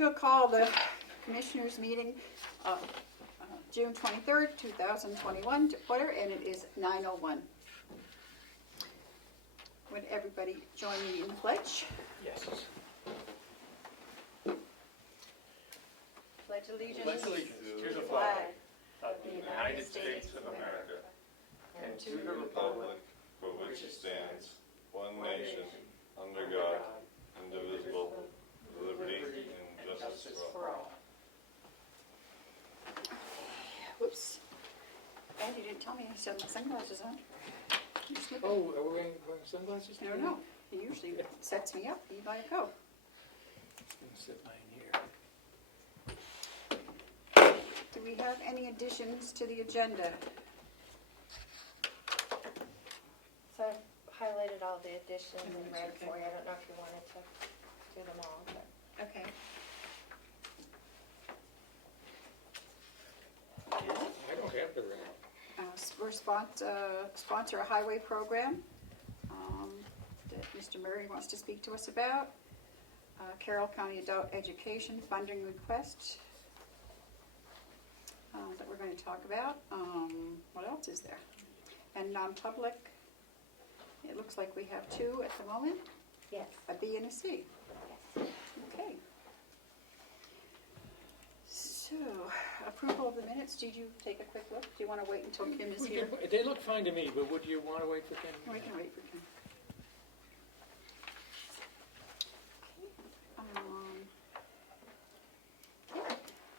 We'll call the Commissioners' meeting of June 23rd, 2021 to order, and it is 9:01. Would everybody join me in the pledge? Yes. Pledge allegiance. Pledge allegiance to the flag of the United States of America and to the republic for which it stands, one nation, under God, indivisible, with liberty and justice for all. Whoops. And you didn't tell me I still have my sunglasses on. You slip it. Oh, are we wearing sunglasses? I don't know. He usually sets me up. You gotta go. I'm going to set mine here. Do we have any additions to the agenda? So I've highlighted all the additions and That's read okay. for you. I don't know if you wanted to do them all, but. Okay. I don't have the ring. We're sponsor a highway program that Mr. Murray wants to speak to us about. Carroll County Adult Education Funding Request that we're going to talk about. What else is there? And non-public, it looks like we have two at the moment, Yes. a B and a C. Yes. Okay. So, approval of the minutes, did you take a quick look? Do you want to wait until Kim is here? They look fine to me, but would you want to wait for Ken? We can wait for Kim.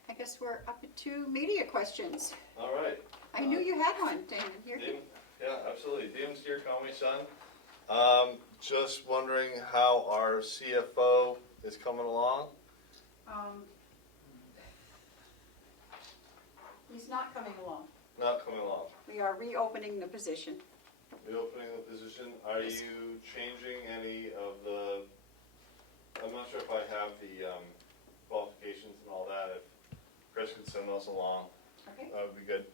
I guess we're up to media questions. All right. I knew you had one, Damon. Here. Yeah, absolutely. Dean Steer, call me son. Just wondering how our CFO is coming along. He's not coming along. Not coming along. We are reopening the position. Reopening the position. Are Yes. you changing any of the? I'm not sure if I have the qualifications and all that. If Chris could send those along, Okay. that would be good.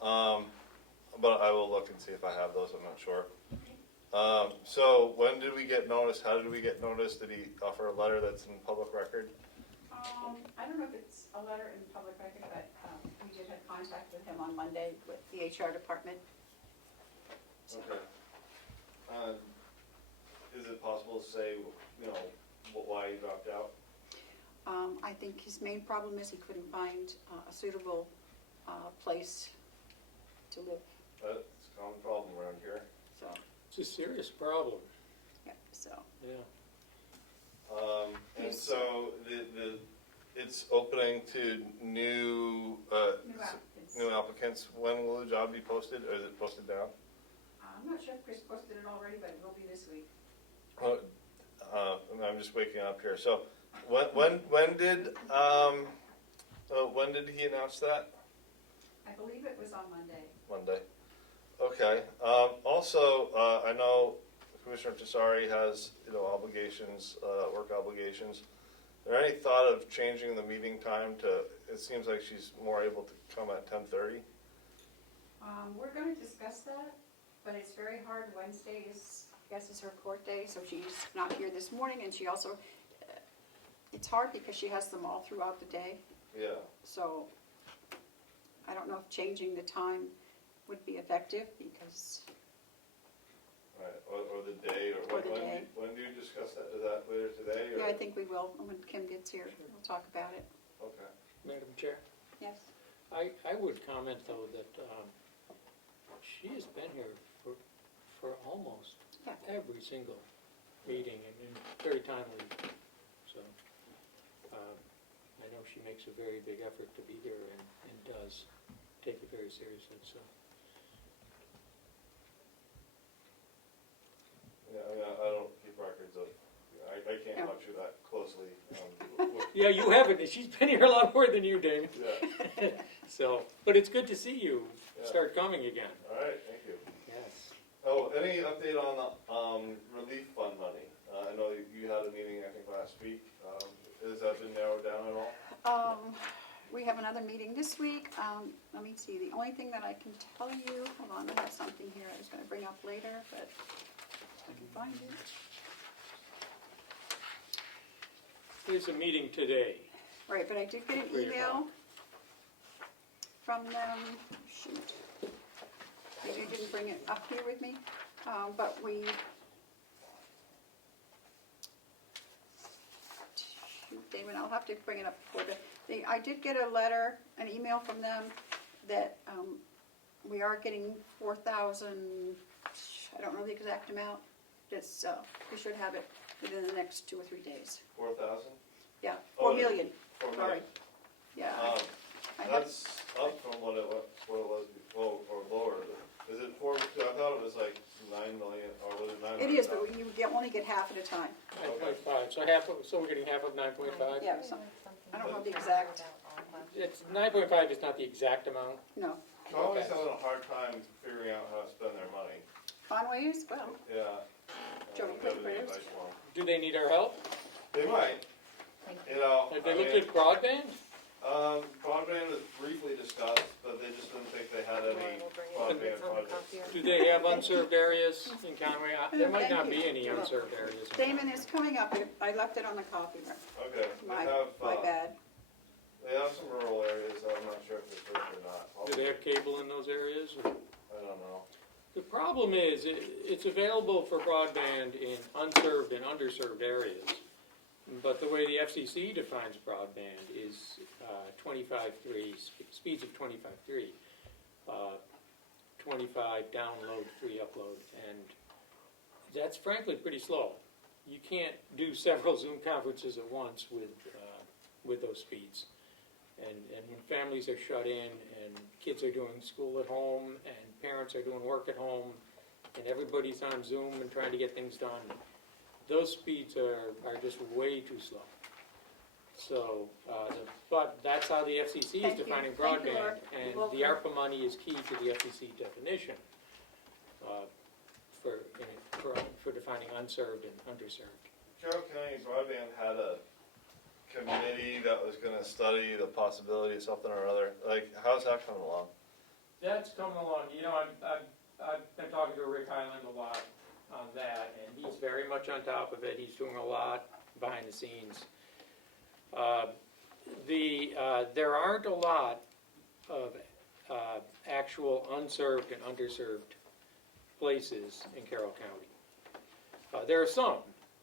But I will look and see if I have those. I'm not sure. So when did we get notice? How did we get notice? Did he offer a letter that's in public record? I don't know if it's a letter in public record, but we did have contact with him on Monday with the HR department. So, Okay. Is it possible to say, why he dropped out? I think his main problem is he couldn't find a suitable place to live. That's a common problem around here. So, It's a serious problem, yeah, so. yeah. And Yes. so it's opening to new New applicants. applicants. When will the job be posted, or is it posted now? I'm not sure if Chris posted it already, but it will be this week. I'm just waking up here. So when did he announce that? I believe it was on Monday. Monday. Okay. Also, I know Commissioner Tesari has obligations, work obligations. Is there any thought of changing the meeting time to? It seems like she's more able to come at 10:30. We're going to discuss that, but it's very hard. Wednesday is, I guess, is her court day, so she's not here this morning, and she also, it's hard because she has them all throughout the day. Yeah. So I don't know if changing the time would be effective because, Right. Or the day, Or the day. When do you discuss that? Is that later today? Or? yeah, I think we will. When Kim gets here, we'll talk about it. Okay. Madam Chair, Yes. I would comment though that she has been here for almost Yeah. every single meeting and very timely. So I know she makes a very big effort to be here and does take it very seriously. So Yeah, I mean, I don't keep records of. I can't Yeah. watch you that closely. yeah, you haven't. She's been here a lot more than you, Dave. Yeah. So, but it's good to see you Yeah. start coming again. All right. Thank you. Yes. Oh, any update on the relief fund money? I know you had a meeting, I think, last week. Has that been narrowed down at all? We have another meeting this week. Let me see. The only thing that I can tell you, hold on, I have something here I was going to bring up later, but I can find it. There's a meeting today. Right, but I did get an Where you're email from them, shoot. Maybe I didn't bring it up here with me, but we, shoot, Damon, I'll have to bring it up before I did get a letter, an email from them that, we are getting 4,000, I don't know the exact amount, that's, we should have it within the next 2 or 3 days. 4,000? Yeah, Oh, 4 million, 4 million. sorry. Yeah, I have, That's up from what it was before, or lower. Is it 4, I thought it was like 9 million, or was it 9 million? it is, but you only get half at a time. 9.5, so we're getting half of 9.5? Yeah, so, I don't know the exact, It's, 9.5 is not the exact amount. no. Conway's having a hard time figuring out how to spend their money. Conway is, well, Yeah. Joe, We quick have for any yours. advice for 'em. Do they need our help? They might, you know. Have they I looked mean, at broadband? Broadband was briefly discussed, but they just didn't think they had any broadband projects. Do they have unserved areas in Conway? There might not Thank be you. any unserved areas. in Damon Conway. is coming up, I left it on the copy, Okay, my they bad. have some rural areas, I'm not sure if they're served or not. Do they have cable in those areas? or- I don't know. The problem is, it's available for broadband in unserved and underserved areas. But the way the FCC defines broadband is 25.3, speeds of 25.3. 25 download, 3 upload, and that's frankly pretty slow. You can't do several Zoom conferences at once with those speeds. And when families are shut in and kids are doing school at home and parents are doing work at home and everybody's on Zoom and trying to get things done, those speeds are just way too slow. So, but that's how the FCC is Thank you. defining Thank you, broadband, Laura. and You're the ARPA money is key to the FCC definition for defining unserved and underserved. Carroll County Broadband had a committee that was gonna study the possibility of something or other. Like, how's that coming along? That's coming along. You know, I've been talking to Rick Highland a lot on that, and he's very much on top of it. He's doing a lot behind the scenes. There aren't a lot of actual unserved and underserved places in Carroll County. There are some.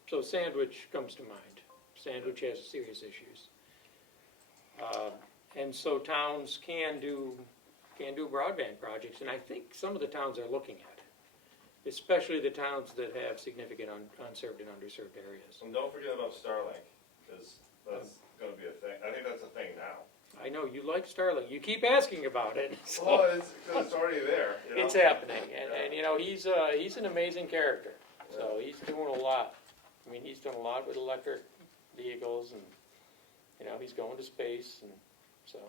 So Sandwich comes to mind. Sandwich has serious issues. And so towns can do broadband projects, and I think some of the towns are looking at it, especially the towns that have significant unserved and underserved areas. And don't forget about Starlink, because that's gonna be a thing. I think that's a thing now. I know, you like Starlink, you keep asking about it. so Well, it's already there, you know? It's happening, and you know, he's an amazing character, so he's doing a lot. I mean, he's done a lot with electric vehicles, and, you know, he's going to space, and so.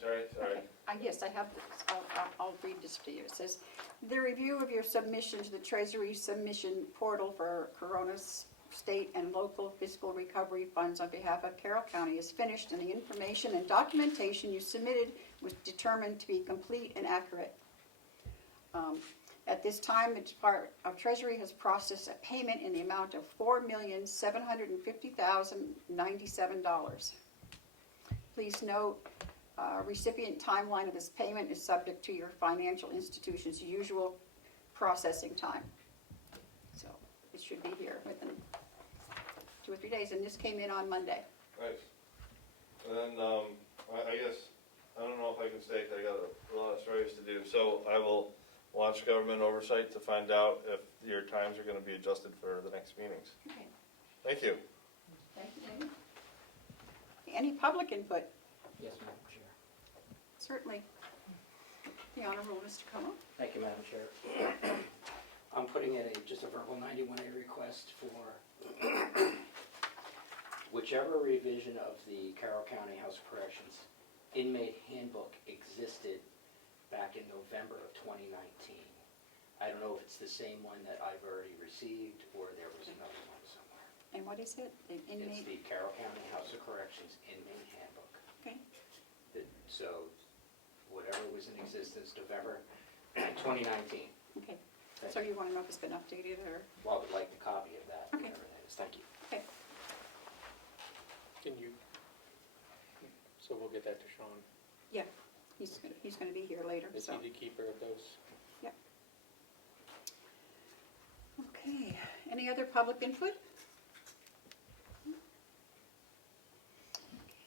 Sorry. Yes, I have this, I'll read this to you. It says, "The review of your submission to the Treasury Submission Portal for Corona's state and local fiscal recovery funds on behalf of Carroll County is finished, and the information and documentation you submitted was determined to be complete and accurate. At this time, the Department of Treasury has processed a payment in the amount of $4,750,097. Please note, recipient timeline of this payment is subject to your financial institution's usual processing time. So it should be here within 2 or 3 days, and this came in on Monday. Nice. And then, I guess, I don't know if I can stay, 'cause I got a lot of stories to do, so I will watch Government Oversight to find out if your times are gonna be adjusted for the next meetings. Okay. Thank you. Thank you, David. Any public input? Yes, Madam Chair. Certainly. The Honorable Mr. Comeau. Thank you, Madam Chair. I'm putting in just a verbal 91A request for whichever revision of the Carroll County House of Corrections inmate handbook existed back in November of 2019. I don't know if it's the same one that I've already received or there was another one somewhere. And what is it? The It's inmate? the Carroll County House of Corrections inmate handbook. Okay. So whatever was in existence November 2019. Okay. Thank So you. you want to know if it's been updated or? Well, I would like the copy of that, Okay. whatever that is. Thank you. Okay. Can you we'll get that to Sean. He's gonna be here later, Is so. he the keeper of those? Okay, any other public input?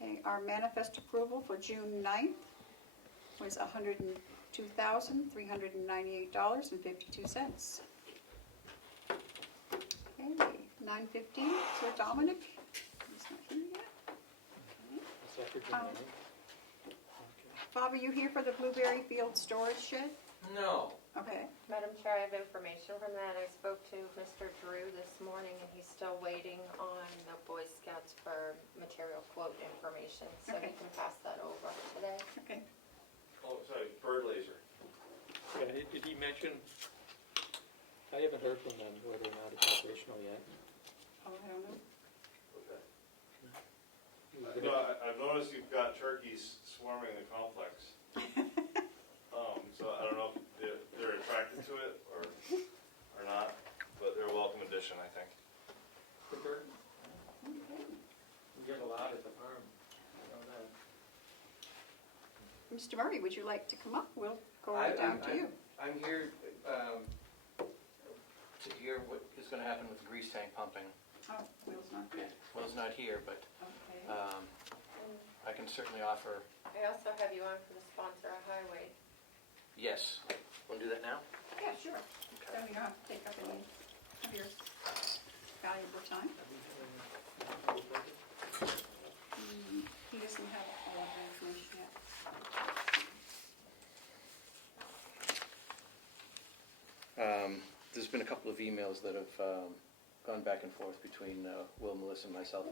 Okay, our manifest approval for June 9th was $102,398.52. Okay, 9:15, Sir Dominic, he's not here yet. Is that for June Um, 9th? Okay. Bob, are you here for the Blueberry Field storage shed? No. Okay, Madam Chair, I have information from that. I spoke to Mr. Drew this morning, and he's still waiting on the Boy Scouts for material quote information, so he Okay. can pass that over today. okay. Oh, sorry, bird laser. Yeah, did he mention, I haven't heard from them whether or not it's operational yet. Oh, I don't know. Okay. We're No, gonna- I've noticed you've got turkeys swarming the complex. So I don't know if they're attracted to it or not, but they're a welcome addition, I think. The bird? We get a lot at the farm. I know that. Mr. Murray, would you like to come up? We'll go I- right down to you. I'm here to hear what is going to happen with the grease tank pumping. Oh, Will's not good. Will's not here, but Okay. I can certainly offer, I also have you on for the sponsor a highway. yes. Want to do that now? Yeah, sure. So you don't have to take up any of your valuable time. He doesn't have all of the information yet. There's been a couple of emails that have gone back and forth between Will, Melissa, and myself.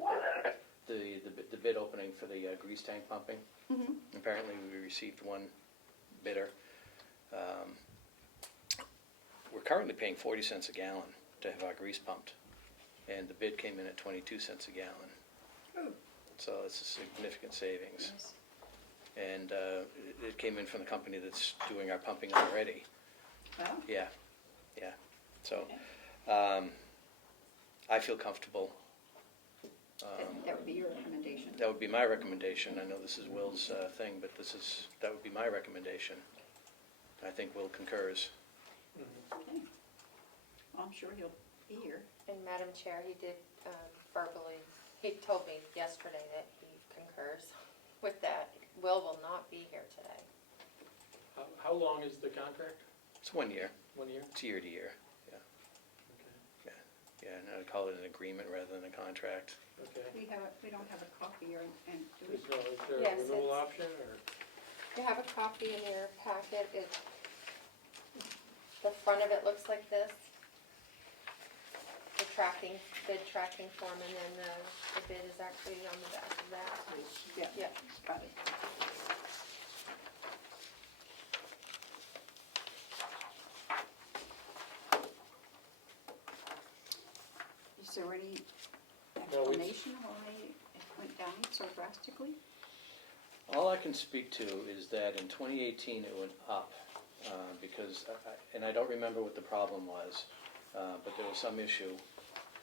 The bid opening for the grease tank pumping. Mm-hmm. Apparently, we received one bidder. We're currently paying 40 cents a gallon to have our grease pumped, and the bid came in at 22 cents a gallon. Oh, So it's a significant savings. yes. And it came in from the company that's doing our pumping already. Well, Yeah. So okay. I feel comfortable. That would be your recommendation. That would be my recommendation. I know this is Will's thing, but that would be my recommendation. I think Will concurs. Mhm. Okay. Well, I'm sure he'll be here. And Madam Chair, he did verbally, he told me yesterday that he concurs with that. Will not be here today. How long is the contract? It's 1 year. 1 year? It's year to year. Okay. Yeah, and I'd call it an agreement rather than a contract. Okay. We don't have a copy or, and do we? Is there Yes, a renewal it's- option, or? You have a copy in your packet. The front of it looks like this. The bid tracking form, and then the bid is actually on the back of that. Yeah, Yeah. got it. Is there any No, it's- explanation why it went down so drastically? All I can speak to is that in 2018 it went up because, and I don't remember what the problem was, but there was some issue.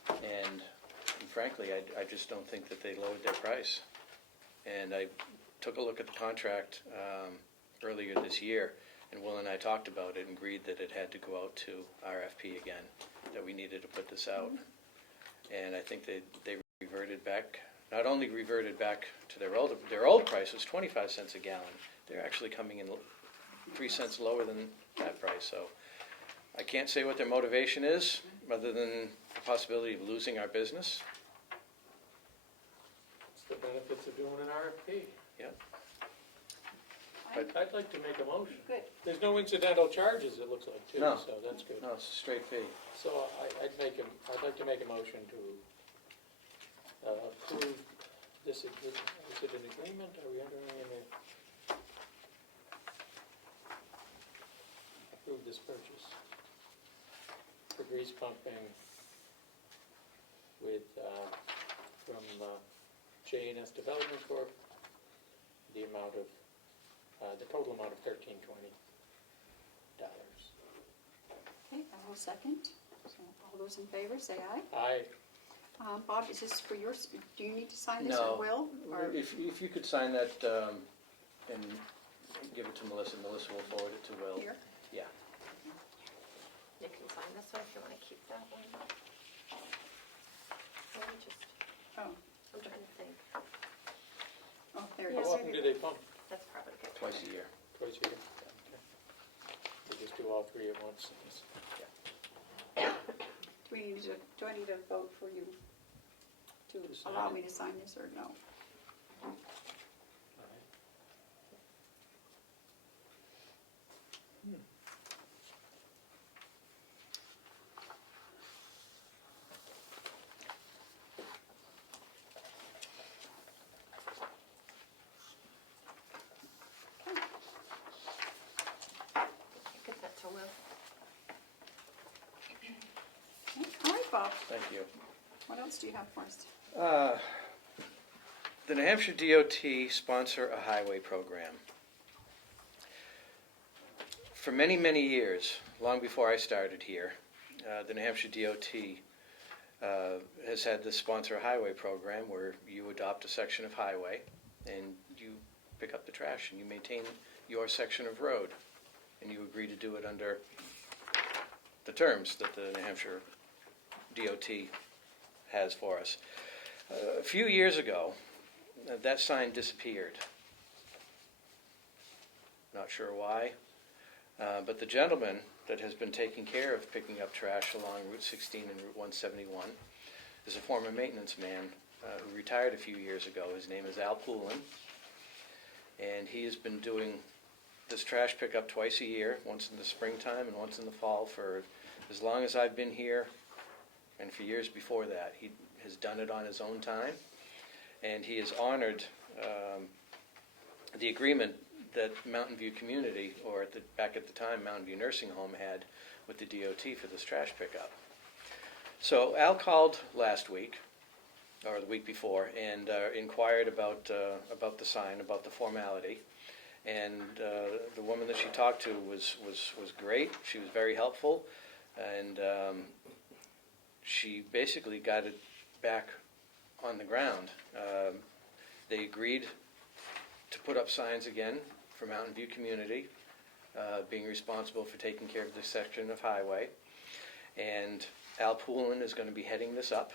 And frankly, I just don't think that they lowered their price. And I took a look at the contract earlier this year, and Will and I talked about it and agreed that it had to go out to RFP again, that we needed to put this out. And I think they reverted back, not only reverted back to their old price was 25 cents a gallon. They're actually coming in 3 cents lower than that price. So I can't say what their motivation is, other than the possibility of losing our business. It's the benefits of doing an RFP. Yep. I'd like to make a motion. Good. There's no incidental charges, it looks like, too, No. so that's good. No, it's a straight fee. So I'd like to make a motion to approve this, is it an agreement, are we entering in a, approve this purchase for grease pumping with, from J&S Development Corp., the amount of, the total amount of $1320. Okay, I will second. So all those in favor, say aye. Aye. Bob, is this for yours? Do you need to sign this No. or will? Or, If you could sign that and give it to Melissa, Melissa will forward it to Will. here? Yeah. You can sign this one if you want to keep that one. Let me just, Oh, I'm trying to think. oh, there it How is. often do they pump? That's probably good. Twice a year. Twice a year? Okay. They just do all three at once. Do I need a vote for you to allow me to sign this or no? All right. Get that to Will. All right, Bob, Thank you. what else do you have for us? The New Hampshire DOT sponsor a highway program. For many, many years, long before I started here, the New Hampshire DOT has had this sponsor a highway program where you adopt a section of highway and you pick up the trash and you maintain your section of road. And you agree to do it under the terms that the New Hampshire DOT has for us. A few years ago, that sign disappeared. Not sure why, but the gentleman that has been taking care of picking up trash along Route 16 and Route 171 is a former maintenance man who retired a few years ago. His name is Al Poulin, and he has been doing this trash pickup twice a year, once in the springtime and once in the fall for as long as I've been here, and for years before that. He has done it on his own time, and he has honored the agreement that Mountain View Community, or back at the time, Mountain View Nursing Home had with the DOT for this trash pickup. So Al called last week, or the week before, and inquired about the sign, about the formality. And the woman that she talked to was great. She was very helpful, and she basically got it back on the ground. They agreed to put up signs again for Mountain View Community, being responsible for taking care of this section of highway. And Al Poulin is going to be heading this up.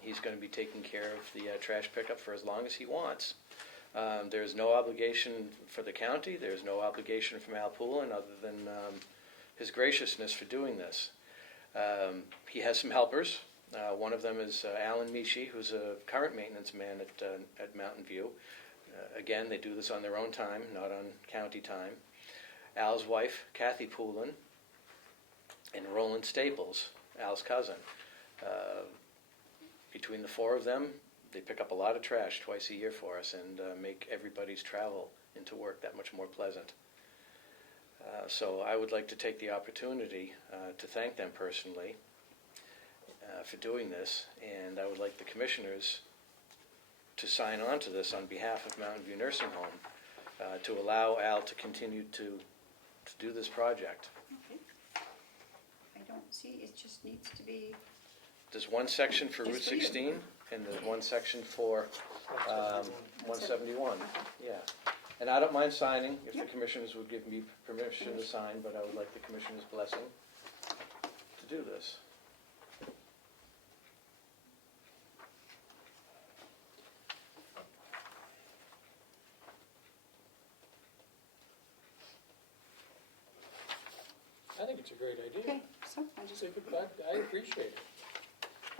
He's going to be taking care of the trash pickup for as long as he wants. There's no obligation for the county. There's no obligation from Al Poulin other than his graciousness for doing this. He has some helpers. One of them is Alan Mishi, who's a current maintenance man at Mountain View. Again, they do this on their own time, not on county time. Al's wife, Kathy Poulin, and Roland Staples, Al's cousin. Between the four of them, they pick up a lot of trash twice a year for us and make everybody's travel into work that much more pleasant. So I would like to take the opportunity to thank them personally for doing this, and I would like the commissioners to sign on to this on behalf of Mountain View Nursing Home to allow Al to continue to do this project. Okay. I don't see, it just needs to be, There's one section for Route Just for you. 16, and there's one section for 171, yeah. And I don't mind signing if the Yep. commissioners would give me permission to sign, but I would like the commissioner's blessing to do this. I think it's a great idea. okay, so I It's just a good, I appreciate it.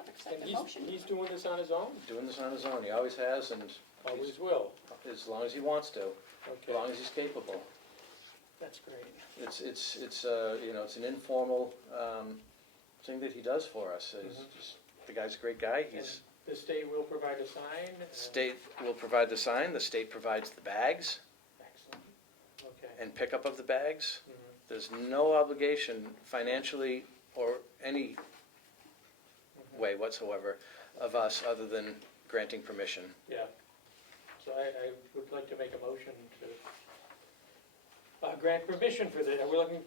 accept And the motion. he's doing this on his own? Doing this on his own, he always has, and Always will. as long as he wants to, as long Okay, as he's capable. that's great. It's you know, it's an informal thing that he does for us. The guy's a great guy. He's The state will provide a sign? State will provide the sign, the state provides the bags Excellent. Okay. and pickup of the bags. Mhm. There's no obligation financially or any Mhm. way whatsoever of us other than granting permission. Yeah. So I would like to make a motion to grant permission for this. Are we looking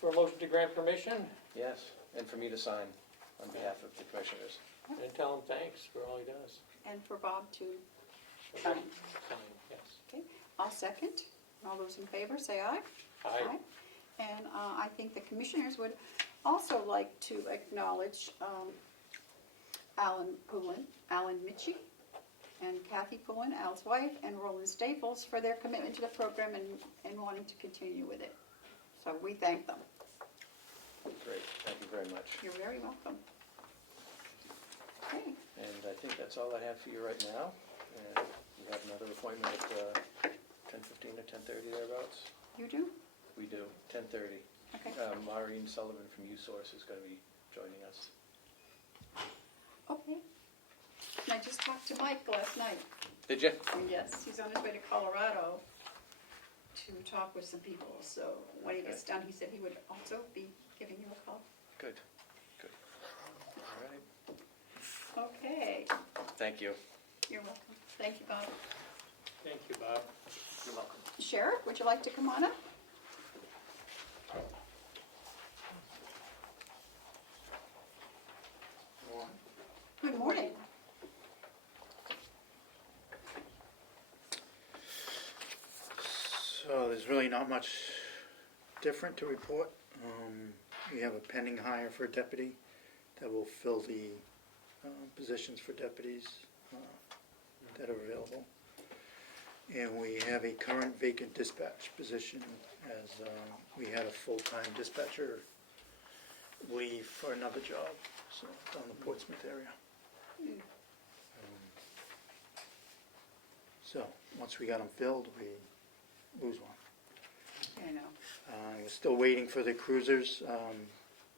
for a motion to grant permission? Yes, and for me to sign on behalf of the commissioners. And tell him thanks for all he does. And for Bob to Sign, sign. yes. I'll second. All those in favor, say aye. Aye. And I think the commissioners would also like to acknowledge Alan Poulin, Alan Mitchie, and Kathy Poulin, Al's wife, and Roland Staples for their commitment to the program and wanting to continue with it. So we thank them. Great, thank you very much. You're very welcome. Okay, And I think that's all I have for you right now. And we have another appointment at 10:15 or 10:30 thereabouts. you do? We do, 10:30. Okay. Maureen Sullivan from USource is going to be joining us. Okay. And I just talked to Mike last night. Did you? Yes, he's on his way to Colorado to talk with some people. So when he gets done, he said he would also be giving you a call. Good, good. All right, Okay, thank you. you're welcome. Thank you, Bob. Thank you, Bob. You're welcome. Sheriff, would you like to come on up? Good morning. So there's really not much different to report. We have a pending hire for a deputy that will fill the positions for deputies that are available. And we have a current vacant dispatch position as we had a full-time dispatcher leave for another job, so down the Portsmouth area. So once we got them filled, we lose one. I know. We're still waiting for the cruisers.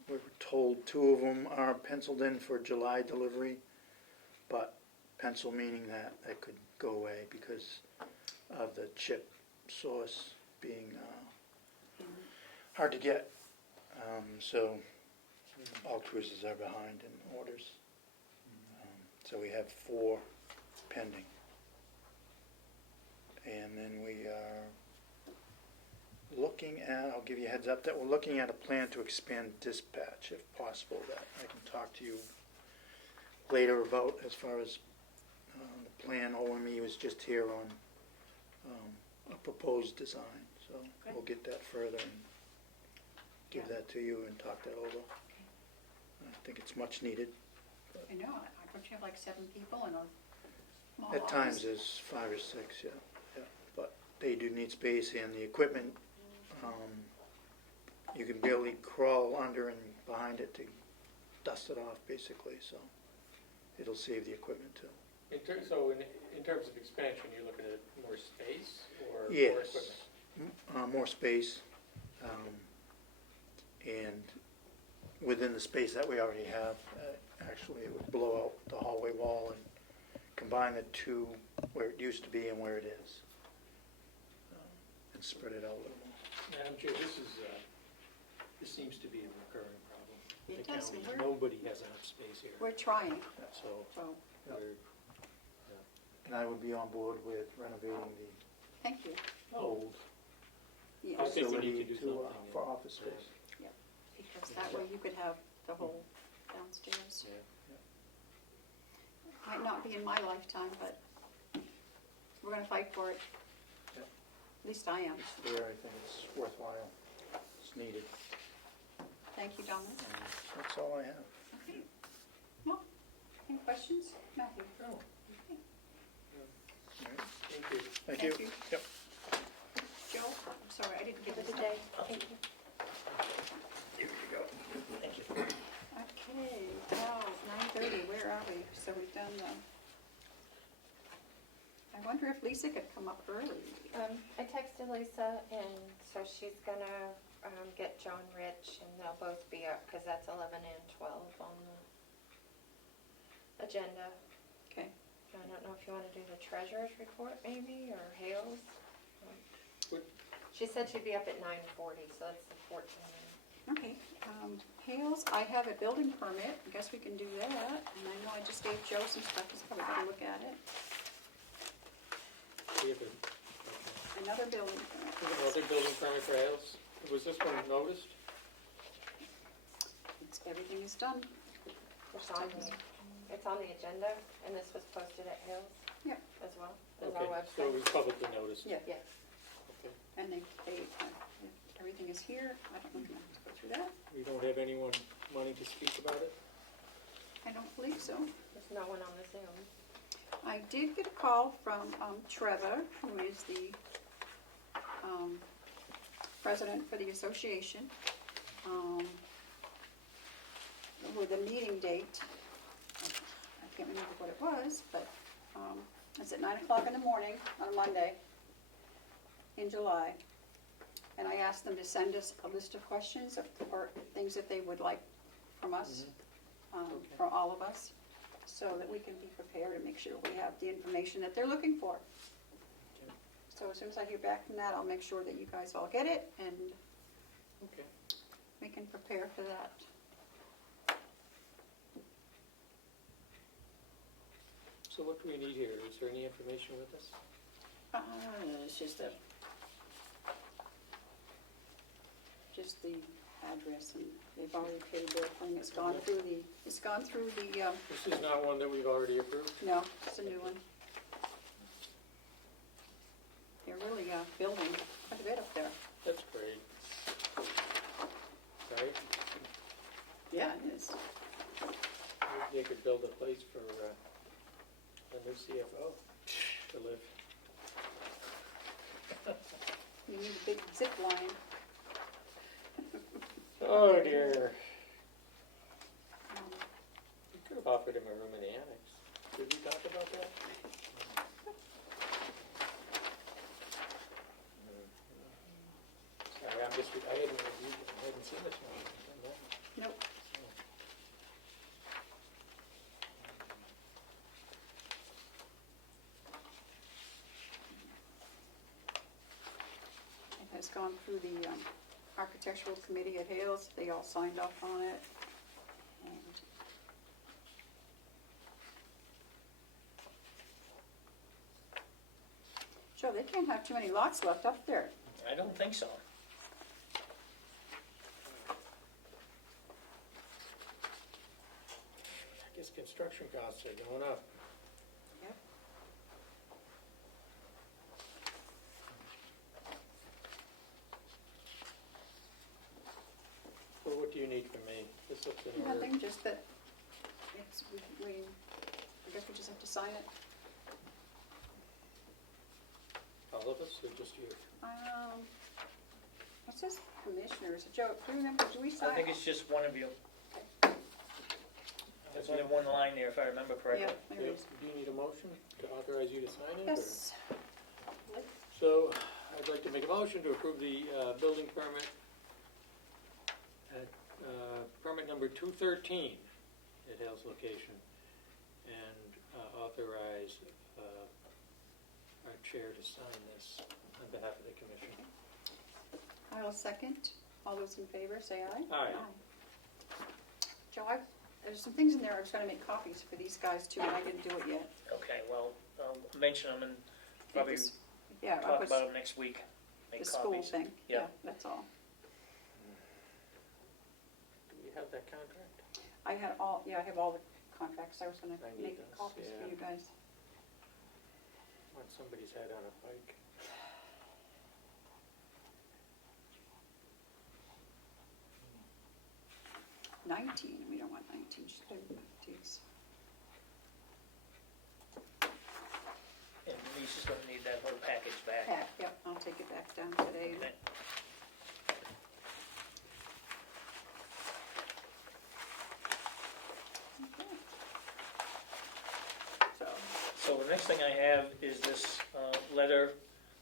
We're told 2 of them are penciled in for July delivery, but pencil meaning that it could go away because of the chip source being hard to get. So all cruisers are behind in orders. So we have 4 pending. And then we are looking at, I'll give you a heads up, that we're looking at a plan to expand dispatch if possible, that I can talk to you later about as far as the plan. OME was just here on a proposed design, so we'll get that further and give that to you and talk that over. I think it's much needed. I know. Don't you have like 7 people in a small At times office? there's 5 or 6, yeah. But they do need space, and the equipment, you can barely crawl under and behind it to dust it off, basically, so it'll save the equipment too. In terms of expansion, you're looking at more space or more Yes, equipment? more space, and within the space that we already have, actually it would blow out the hallway wall and combine the 2 where it used to be and where it is, and spread it out a little more. Madam Chair, this seems to be a recurring problem. It The does, county, and nobody has enough space here. We're trying, So so we're, And I would be on board with renovating the thank you. oh, Yes, I think we facility need to do something, for yeah. office space. because that way you could have the whole downstairs. yeah. Might not be in my lifetime, but we're gonna fight for it. Yep. At least I am. It's there, I think it's worthwhile, it's needed, Thank you, Dominic. and that's all I have. Okay. Well, any questions? Matthew? Oh, Okay. All right. thank you. Thank you. Thank you. Yep. Joe, I'm sorry, I didn't give Have it a a good day. Thank you. Here you go. Thank you. Okay, now, 9:30, where are we? So we've done the, I wonder if Lisa could come up early. I texted Lisa, and so she's gonna get Joan Rich, and they'll both be up, because that's 11 and 12 on the agenda. Okay. I don't know if you want to do the treasurer's report, maybe, or Hales. What- She said she'd be up at 9:40, so that's the 14th. Okay, Hales, I have a building permit, I guess we can do that, and I know I just gave Joe some stuff, he's probably gonna look at it. We have a, Another building we have permit. another building permit for Hales. Was this one Everything noticed? is done. It's on It's on the agenda, and this was posted at Hills. Yep. As well, as our Okay, so it website. was publicly noticed. Yeah, Yes. Okay. and everything is here. I don't know if you want to go through that. We don't have anyone wanting to speak about it? I don't believe so. There's no one on the Zoom. I did get a call from Trevor, who is the president for the association, with a meeting date. I can't remember what it was, but it's at 9 o'clock in the morning on Monday in July. And I asked them to send us a list of questions or things that they would like from us, from all of us, so that we can be prepared and make sure we have the information that they're looking for. Okay. So as soon as I hear back from that, I'll make sure that you guys all get it, and Okay. we can prepare for that. So what do we need here? Is there any information with us? It's just the address, and they've already paid their thing. It's gone through the, This is not one that we've already approved? no, it's a new one. They're really building quite a bit up there. That's great. Right? Yeah, it is. They could build a place for a new CFO to live. You need a big zip line. Oh dear. We could have offered him a room in the annex. Did we talk about that? Sorry, I hadn't reviewed it. I hadn't seen this one. Nope. It has gone through the architectural committee at Hales. They all signed off on it. And Joe, they can't have too many lots left up there. I don't think so. I guess construction costs are going up. Yep. Well, what do you need from me? This looks in order. Nothing, just that it's, I guess we just have to sign it. All of us, or just you? What's this commissioners? Joe, do you remember, do we sign? I think it's just one of you. There's only one line there, if I remember correctly. Yeah, there it Yep. is. Do you need a motion to authorize you to sign it? or- Yes. So, I'd like to make a motion to approve the building permit at permit number 213 at Hale's location, and authorize our chair to sign this on behalf of the commission. I'll second. All those in favor, say aye. Aye. Joe, there's some things in there I was gonna make copies for these guys too, and I didn't do it yet. Okay, well, I'll mention them and probably Yeah, I talk was, about them next week. Make the school copies. thing, Yeah. yeah, that's all. Do we have that contract? I have all the contracts. I was gonna I need make those, copies for yeah. you guys. Want somebody's head on a pike. We don't want 19, just put in 19s. And Lisa's gonna need that whole package back. Yeah, yep, I'll take it back down today. Okay. Okay. So, So the next thing I have is this letter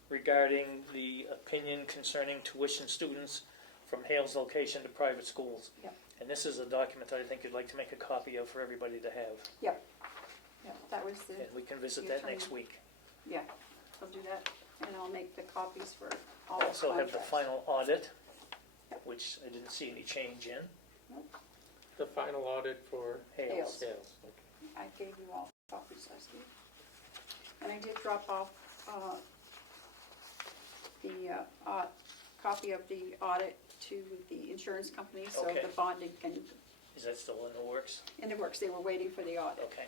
regarding the opinion concerning tuition students from Hale's location to private schools. Yep. And this is a document that I think you'd like to make a copy of for everybody to have. yeah, that was the, And we can visit The that attorney. next week. yeah, I'll do that, and I'll make the copies for all I the also have the contracts. final audit, Yep. which I didn't see any change in. The final audit for Hales. Hales. Okay. I gave you all copies last week. And I did drop off the copy of the audit to the insurance company, so Okay. the bonding can Is that still in the works? In the works, they were waiting for the audit. Okay.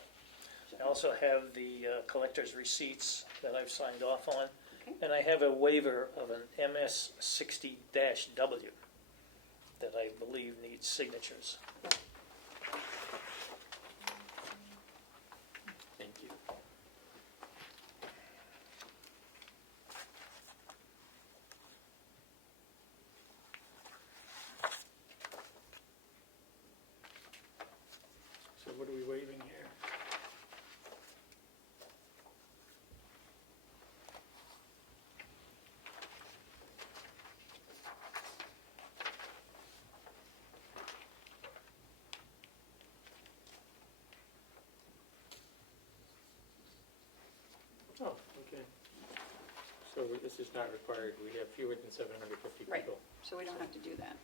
I also have the collector's receipts that I've signed off on, Okay. and I have a waiver of an MS 60-W that I believe needs signatures. Thank you. So what are we waiving here? Oh, okay. So this is not required, we have fewer than 750 Right. people. So we don't have to do that.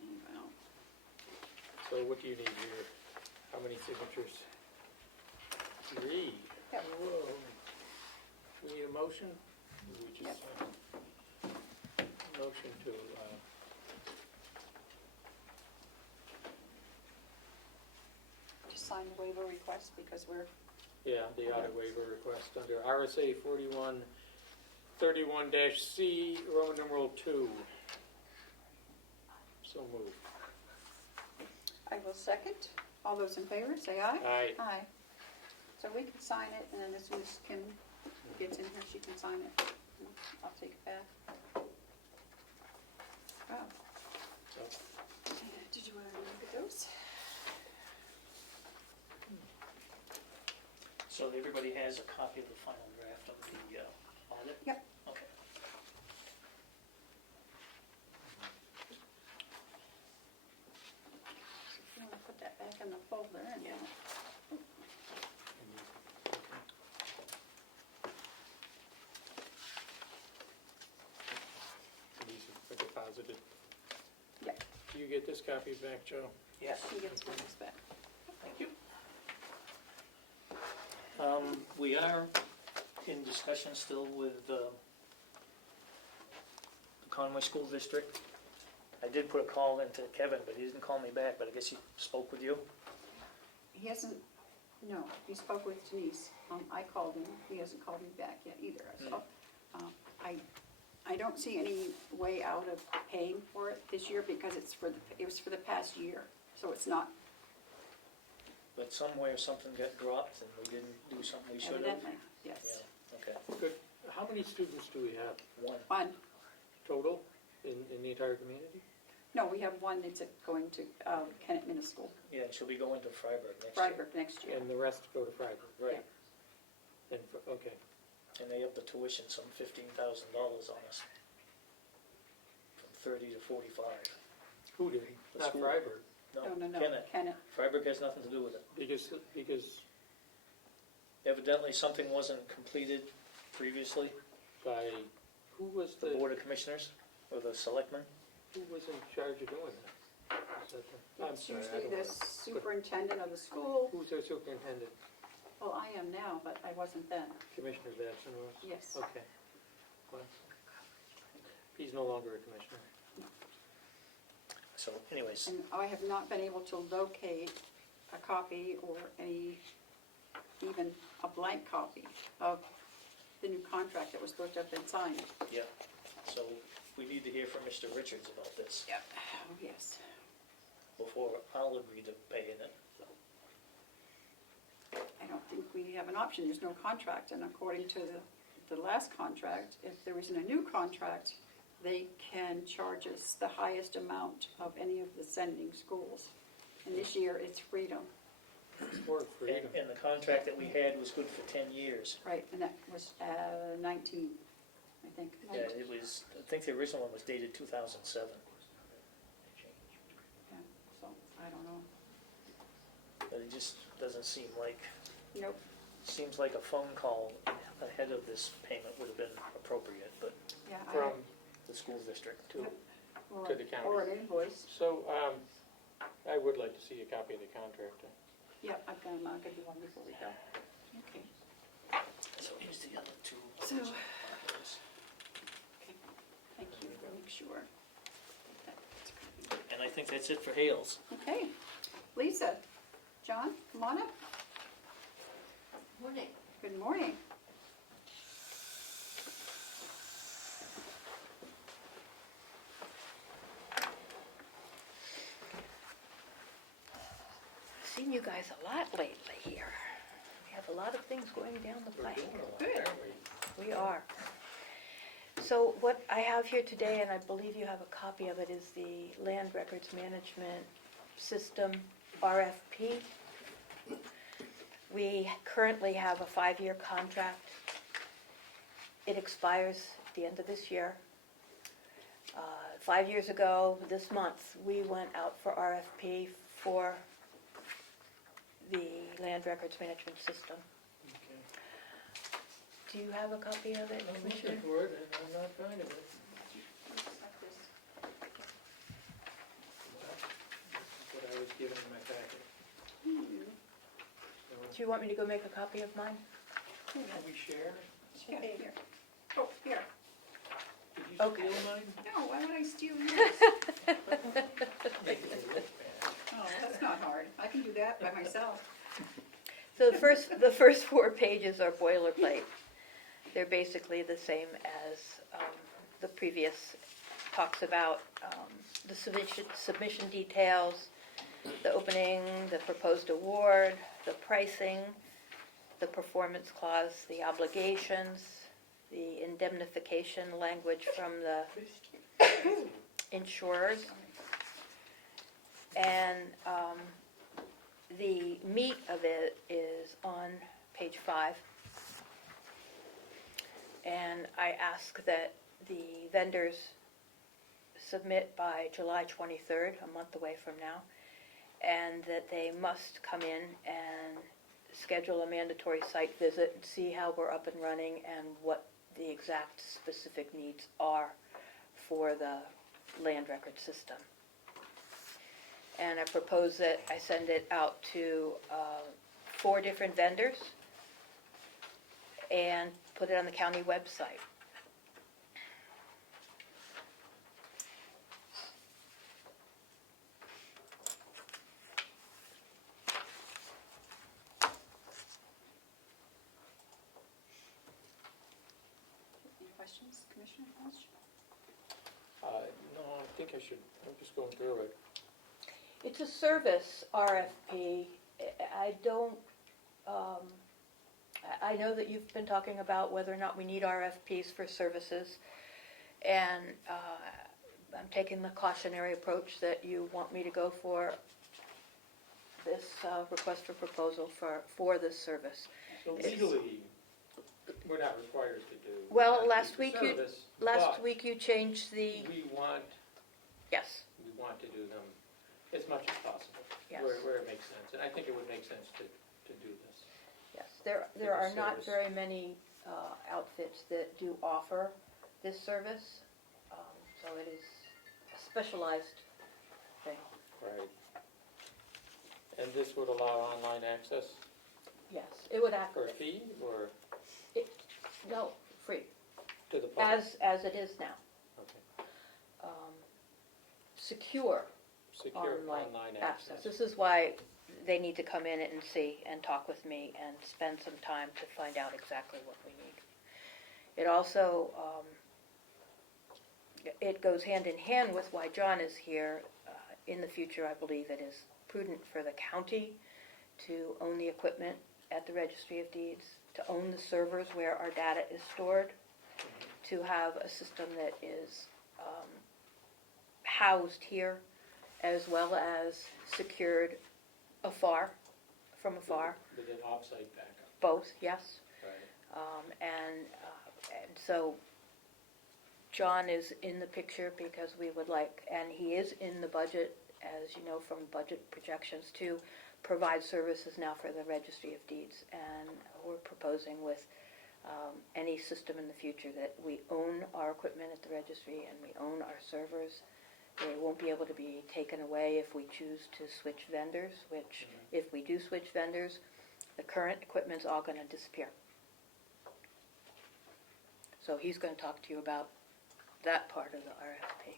Okay, well, So what do you need here? How many signatures? 3. Yep. Whoa. We need a motion? Or we just, motion to, just sign the waiver request because we're, yeah, the audit waiver request under RSA 4131-C, Roman numeral 2. So moved. I will second. All those in favor, say aye. Aye. Aye. So we can sign it, and then as soon as Kim gets in here, she can sign it. I'll take it back. Oh, So, did you want to look at those? So everybody has a copy of the final draft of the audit? Yep. Okay. So if you want to put that back in the folder, and then, these are deposited. yeah, Do you get this copy back, Joe? Yes. she gets hers back. Thank you. We are in discussion still with the Conway School District. I did put a call into Kevin, but he didn't call me back, but I guess he spoke with you? He hasn't, no, he spoke with Denise. I called him, he hasn't called me back yet either. So, I don't see any way out of paying for it this year because it was for the past year, so it's not But somewhere something got dropped and we didn't do something we should have? evidently, yes. Yeah, okay. Good. How many students do we have One. One, total in the entire community? no, we have one that's going to Kennett Middle School, Yeah, she'll be going to Freiburg next year. Freiburg next year. And the rest go to Freiburg? Right, And, okay. and they upped the tuition some $15,000 on us. From 30 to 45. Who did? The Not school. Freiburg. No, Kennett. Kennett. Freiburg has nothing to do with it. Because Evidently, something wasn't completed previously. by, who was The Board of Commissioners or the Selectmen. who was in charge of doing that? Is that I'm It's sorry, I usually don't the wanna- superintendent of the school. Who's our superintendent? Well, I am now, but I wasn't then. Commissioner Batson was? Yes. Okay. Well, he's no longer a commissioner. So anyways, And I have not been able to locate a copy or even a blank copy of the new contract that was supposed to have been signed. yeah. So we need to hear from Mr. Richards about this Yep. Oh, yes. before I'll agree to paying it. I don't think we have an option. There's no contract, and according to the last contract, if there isn't a new contract, they can charge us the highest amount of any of the sending schools. And this year, it's Freedom, Or freedom. And the contract that we had was good for 10 years. right, and that was 19, I think. Yeah, it was, I think the original one was dated 2007. Yeah, so, I don't know. But it just doesn't seem like, Nope. seems like a phone call ahead of this payment would have been appropriate, but Yeah, I From, the school district. to, or, to the county. or an invoice. So, I would like to see a copy of the contract. Yeah, I'll give you one before we go. Okay. So here's the other two. So- Thank you for making sure. And I think that's it for Hales. Okay. Lisa, John, come on up. Morning. Good morning. Seen you guys a lot lately here. We have a lot of things going down the We're pipe. doing a lot, Good. aren't we? We are. So what I have here today, and I believe you have a copy of it, is the Land Records Management System RFP. We currently have a 5-year contract. It expires at the end of this year. 5 years ago, this month, we went out for RFP for the Land Records Management System. Okay. Do you have a copy of it, I'm Commissioner? looking for it, and I'm not finding it. Let's cut this. That's what I was given in my packet. Do you want me to go make a copy of mine? Can we share? Yeah, here. Oh, here. Did you Okay. steal mine? No, why would I steal yours? Make it look bad. Oh, that's not hard. I can do that by myself. So the first 4 pages are boilerplate. They're basically the same as the previous, talks about the submission details, the opening, the proposed award, the pricing, the performance clause, the obligations, the indemnification language from the insurers, and the meat of it is on page 5. And I ask that the vendors submit by July 23rd, a month away from now, and that they must come in and schedule a mandatory site visit and see how we're up and running and what the exact specific needs are for the land record system. And I propose that I send it out to 4 different vendors and put it on the county website. Any questions, Commissioner Walsh? No, I think I should, I'm just going through it. It's a service RFP. I don't, I know that you've been talking about whether or not we need RFPs for services, and I'm taking the cautionary approach that you want me to go for this request for proposal for this service. So legally, we're not required to do. Well, RFP last for week you- service, Last but week you changed the, We want yes, to do them as much as possible, yes. where it makes sense. And I think it would make sense to do this. Yes, there Take a are not service. very many outfits that do offer this service, so it is a specialized thing. Right. And this would allow online access Yes, it would act, for a fee or no, free, to the public? as it is now. Okay. Secure Secure online online access. access. This is why they need to come in and see and talk with me and spend some time to find out exactly what we need. It also, it goes hand in hand with why John is here. In the future, I believe it is prudent for the county to own the equipment at the Registry of Deeds, to own the servers where our data is stored, to have a system that is housed here, as well as secured from afar, With an off-site backup, both, yes. right? And so John is in the picture because we would like, and he is in the budget, as you know from budget projections, to provide services now for the Registry of Deeds. And we're proposing with any system in the future that we own our equipment at the registry and we own our servers. They won't be able to be taken away if we choose to switch vendors, which if we do switch vendors, the current equipment's all going to disappear. So he's going to talk to you about that part of the RFP.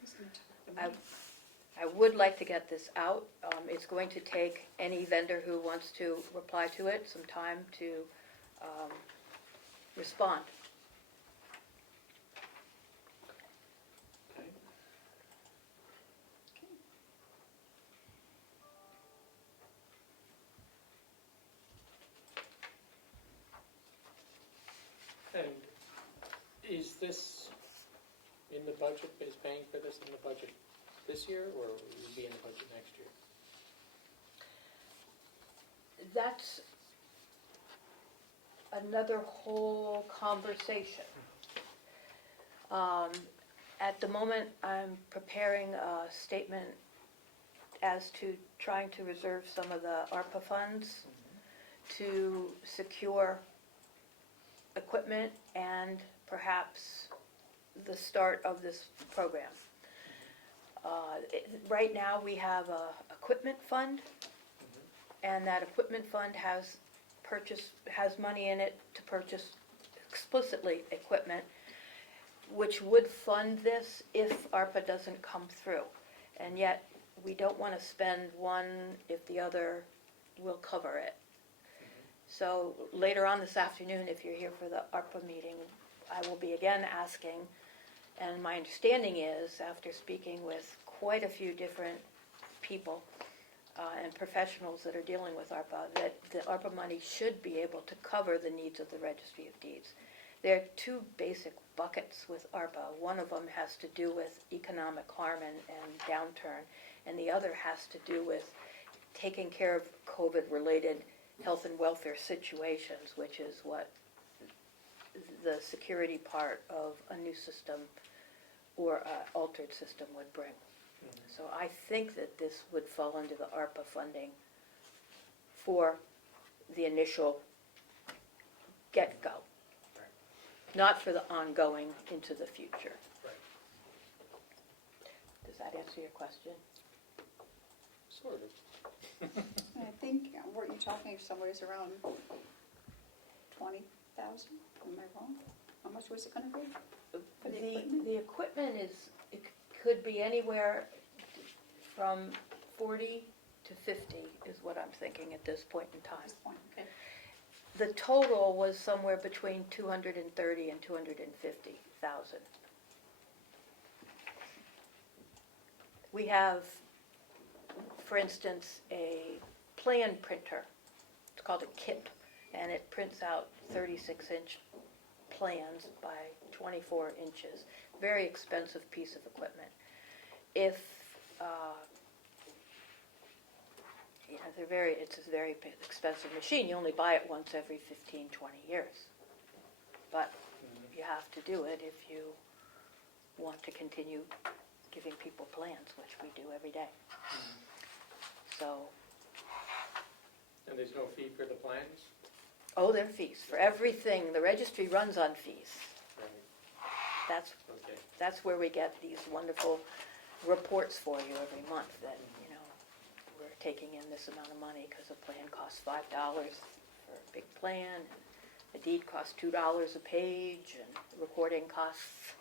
Who's going to talk I would like to get this out. It's going to take any vendor who wants to reply to it some time to respond. Okay. And is this in the budget, is paying for this in the budget this year, or will it be in the budget next year? That's another whole conversation. At the moment, I'm preparing a statement as to trying to reserve some of the ARPA funds to secure equipment and perhaps the start of this program. Right now, we have a equipment fund, and that equipment fund has money in it to purchase explicitly equipment, which would fund this if ARPA doesn't come through. And yet, we don't want to spend one if the other will cover it. So later on this afternoon, if you're here for the ARPA meeting, I will be again asking, and my understanding is, after speaking with quite a few different people and professionals that are dealing with ARPA, that the ARPA money should be able to cover the needs of the Registry of Deeds. There are two basic buckets with ARPA. One of them has to do with economic harm and downturn, and the other has to do with taking care of COVID-related health and welfare situations, which is what the security part of a new system or an altered system would bring. So I think that this would fall under the ARPA funding for the initial get-go, not for the ongoing into the future. Right. Does that answer your question? Sort of. I think what you're talking somewhere is around 20,000, am I wrong? How much was it gonna be? For the equipment? The equipment it could be anywhere from 40 to 50 is what I'm thinking at this point in At time. this point, okay. The total was somewhere between 230 and 250,000. We have, for instance, a plan printer. It's called a KIP, and it prints out 36-inch plans by 24 inches. Very expensive piece of equipment. If it's a very expensive machine. You only buy it once every 15, 20 years. But you have to do it if you want to continue giving people plans, which we do every day. So, And there's no fee for the plans? oh, there are fees for everything. The registry runs on fees. Right. Okay. That's where we get these wonderful reports for you every month that, we're taking in this amount of money because a plan costs $5 for a big plan. A deed costs $2 a page, and recording costs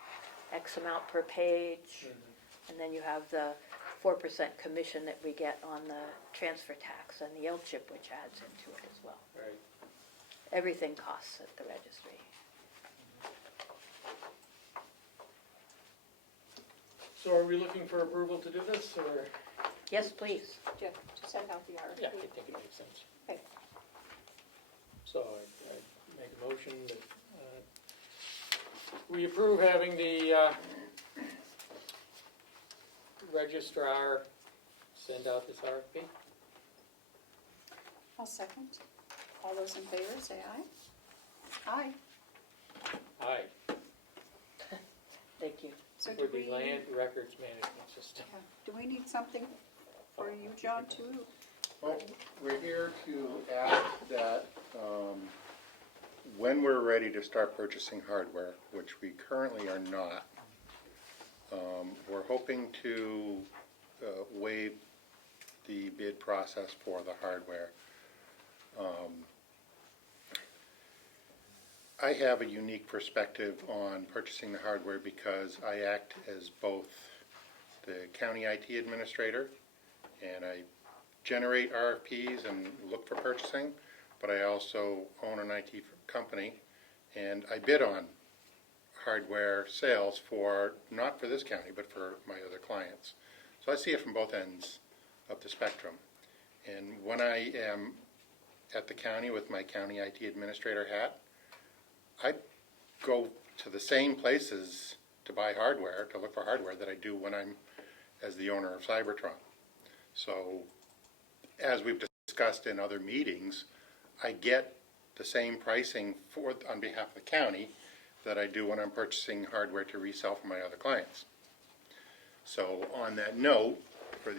X amount per page. And then you have the 4% commission that we get on the transfer tax and the L-chip, which adds into it as well. Right. Everything costs at the registry. So are we looking for approval to do this, or? Yes, please. Jeff, to send out the RFP. Yeah, I think it makes sense. Okay. So I make a motion that we approve having the registrar send out this RFP. I'll second. All those in favor, say aye. Aye. Aye, Thank you. So for the land records management system. do we need something for you, John, too? Well, we're here to ask that when we're ready to start purchasing hardware, which we currently are not, we're hoping to waive the bid process for the hardware. I have a unique perspective on purchasing the hardware because I act as both the county IT administrator, and I generate RFPs and look for purchasing, but I also own an IT company, and I bid on hardware sales for, not for this county, but for my other clients. So I see it from both ends of the spectrum. And when I am at the county with my county IT administrator hat, I go to the same places to buy hardware, to look for hardware, that I do when I'm as the owner of Cybertron. So as we've discussed in other meetings, I get the same pricing on behalf of the county that I do when I'm purchasing hardware to resell for my other clients. So on that note, for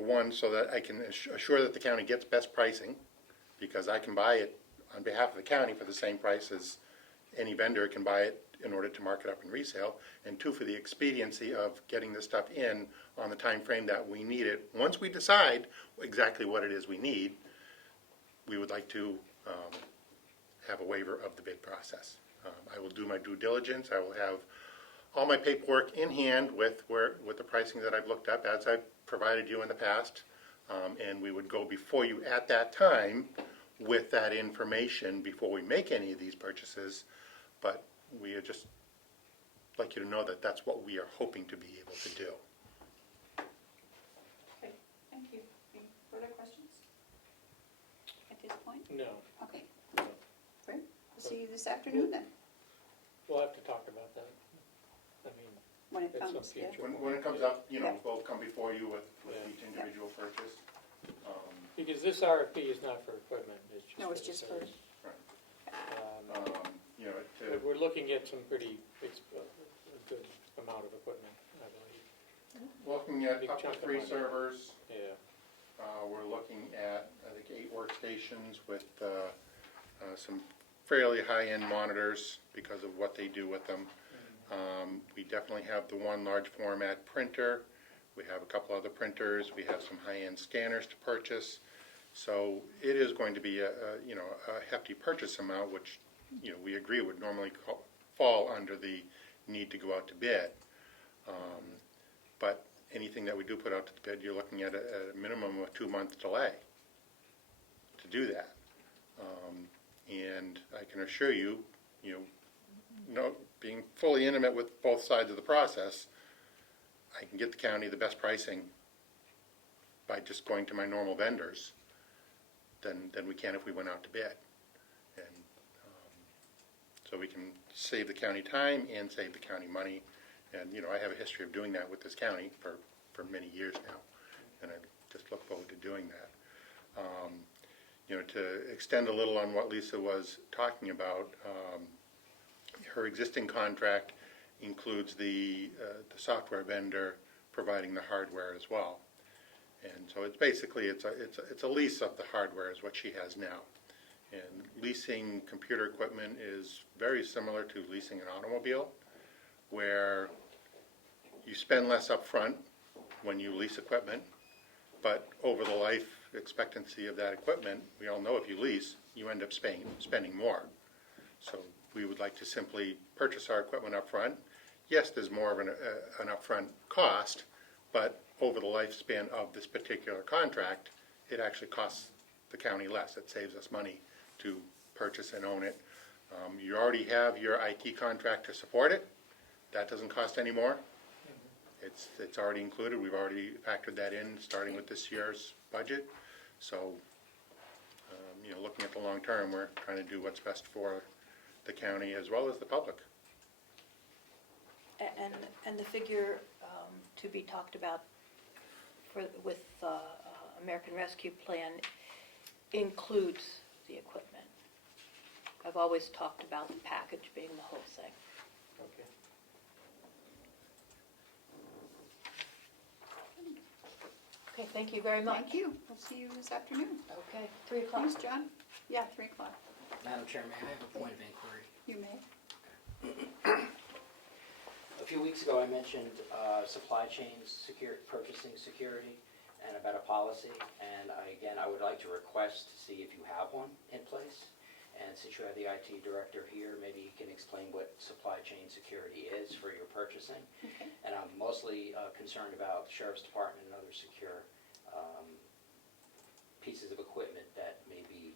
one, so that I can assure that the county gets best pricing, because I can buy it on behalf of the county for the same price as any vendor can buy it in order to mark it up and resale, and two, for the expediency of getting this stuff in on the time frame that we need it. Once we decide exactly what it is we need, we would like to have a waiver of the bid process. I will do my due diligence. I will have all my paperwork in hand with the pricing that I've looked up, as I've provided you in the past, and we would go before you at that time with that information before we make any of these purchases. But we would just like you to know that that's what we are hoping to be able to do. Okay, thank you. Any further questions at this point? No. Okay, great. We'll see you this afternoon then, We'll have to talk about that. I mean, when it At some comes, yeah. future. When it comes up, Yeah. we'll come before you with Yeah. each individual purchase. because this RFP is not for equipment, it's just. No, it's just for, service. Um, To We're looking at some pretty, a good amount of equipment, I believe. looking at Big up to chunk of 3 money. servers. Yeah. We're looking at, I think, 8 workstations with some fairly high-end monitors because of what they do with them. We definitely have the one large format printer. We have a couple other printers. We have some high-end scanners to purchase. So it is going to be a hefty purchase amount, which we agree would normally fall under the need to go out to bid. But anything that we do put out to bid, you're looking at a minimum of 2-month delay to do that. And I can assure you, being fully intimate with both sides of the process, I can get the county the best pricing by just going to my normal vendors than we can if we went out to bid. And so we can save the county time and save the county money. And, I have a history of doing that with this county for many years now, and I just look forward to doing that. To extend a little on what Lisa was talking about, her existing contract includes the software vendor providing the hardware as well. And so it's basically, it's a lease of the hardware is what she has now. And leasing computer equipment is very similar to leasing an automobile, where you spend less upfront when you lease equipment, but over the life expectancy of that equipment, we all know if you lease, you end up spending more. So we would like to simply purchase our equipment upfront. Yes, there's more of an upfront cost, but over the lifespan of this particular contract, it actually costs the county less. It saves us money to purchase and own it. You already have your IT contract to support it. That doesn't cost any more. It's already included. We've already factored that in, starting with this year's budget. So, looking at the long term, we're trying to do what's best for the county as well as the public. And the figure to be talked about with American Rescue Plan includes the equipment. I've always talked about the package being the whole thing. Okay. Okay, thank you very much. thank you. We'll see you this afternoon. Okay, 3 o'clock. Thanks, John. Yeah, 3 o'clock. Madam Chair, may I have a point of inquiry? You may. A few weeks ago, I mentioned supply chains, purchasing security, and about a policy. And I would like to request to see if you have one in place. And since you have the IT director here, maybe you can explain what supply chain security is for your purchasing. Okay. And I'm mostly concerned about the Sheriff's Department and other secure pieces of equipment that may be,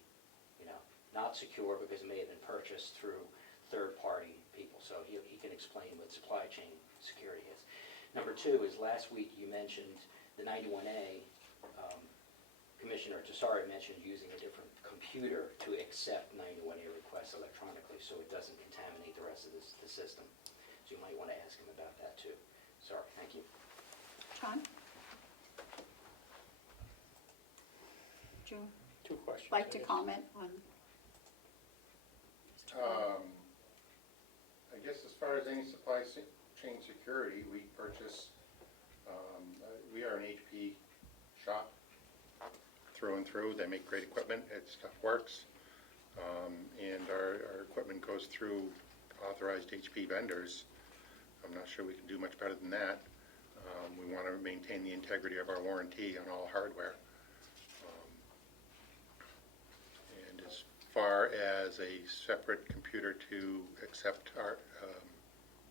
not secure because it may have been purchased through third-party people. So he can explain what supply chain security is. Number two is last week you mentioned the 91A. Commissioner Tassari mentioned using a different computer to accept 91A requests electronically so it doesn't contaminate the rest of the system. So you might want to ask him about that too. Sorry, thank you. John? Would you Two questions. like I to guess. comment on? I guess as far as any supply chain security, we purchase, we are an HP shop through and through. They make great equipment, stuff works. And our equipment goes through authorized HP vendors. I'm not sure we can do much better than that. We want to maintain the integrity of our warranty on all hardware. And as far as a separate computer to accept our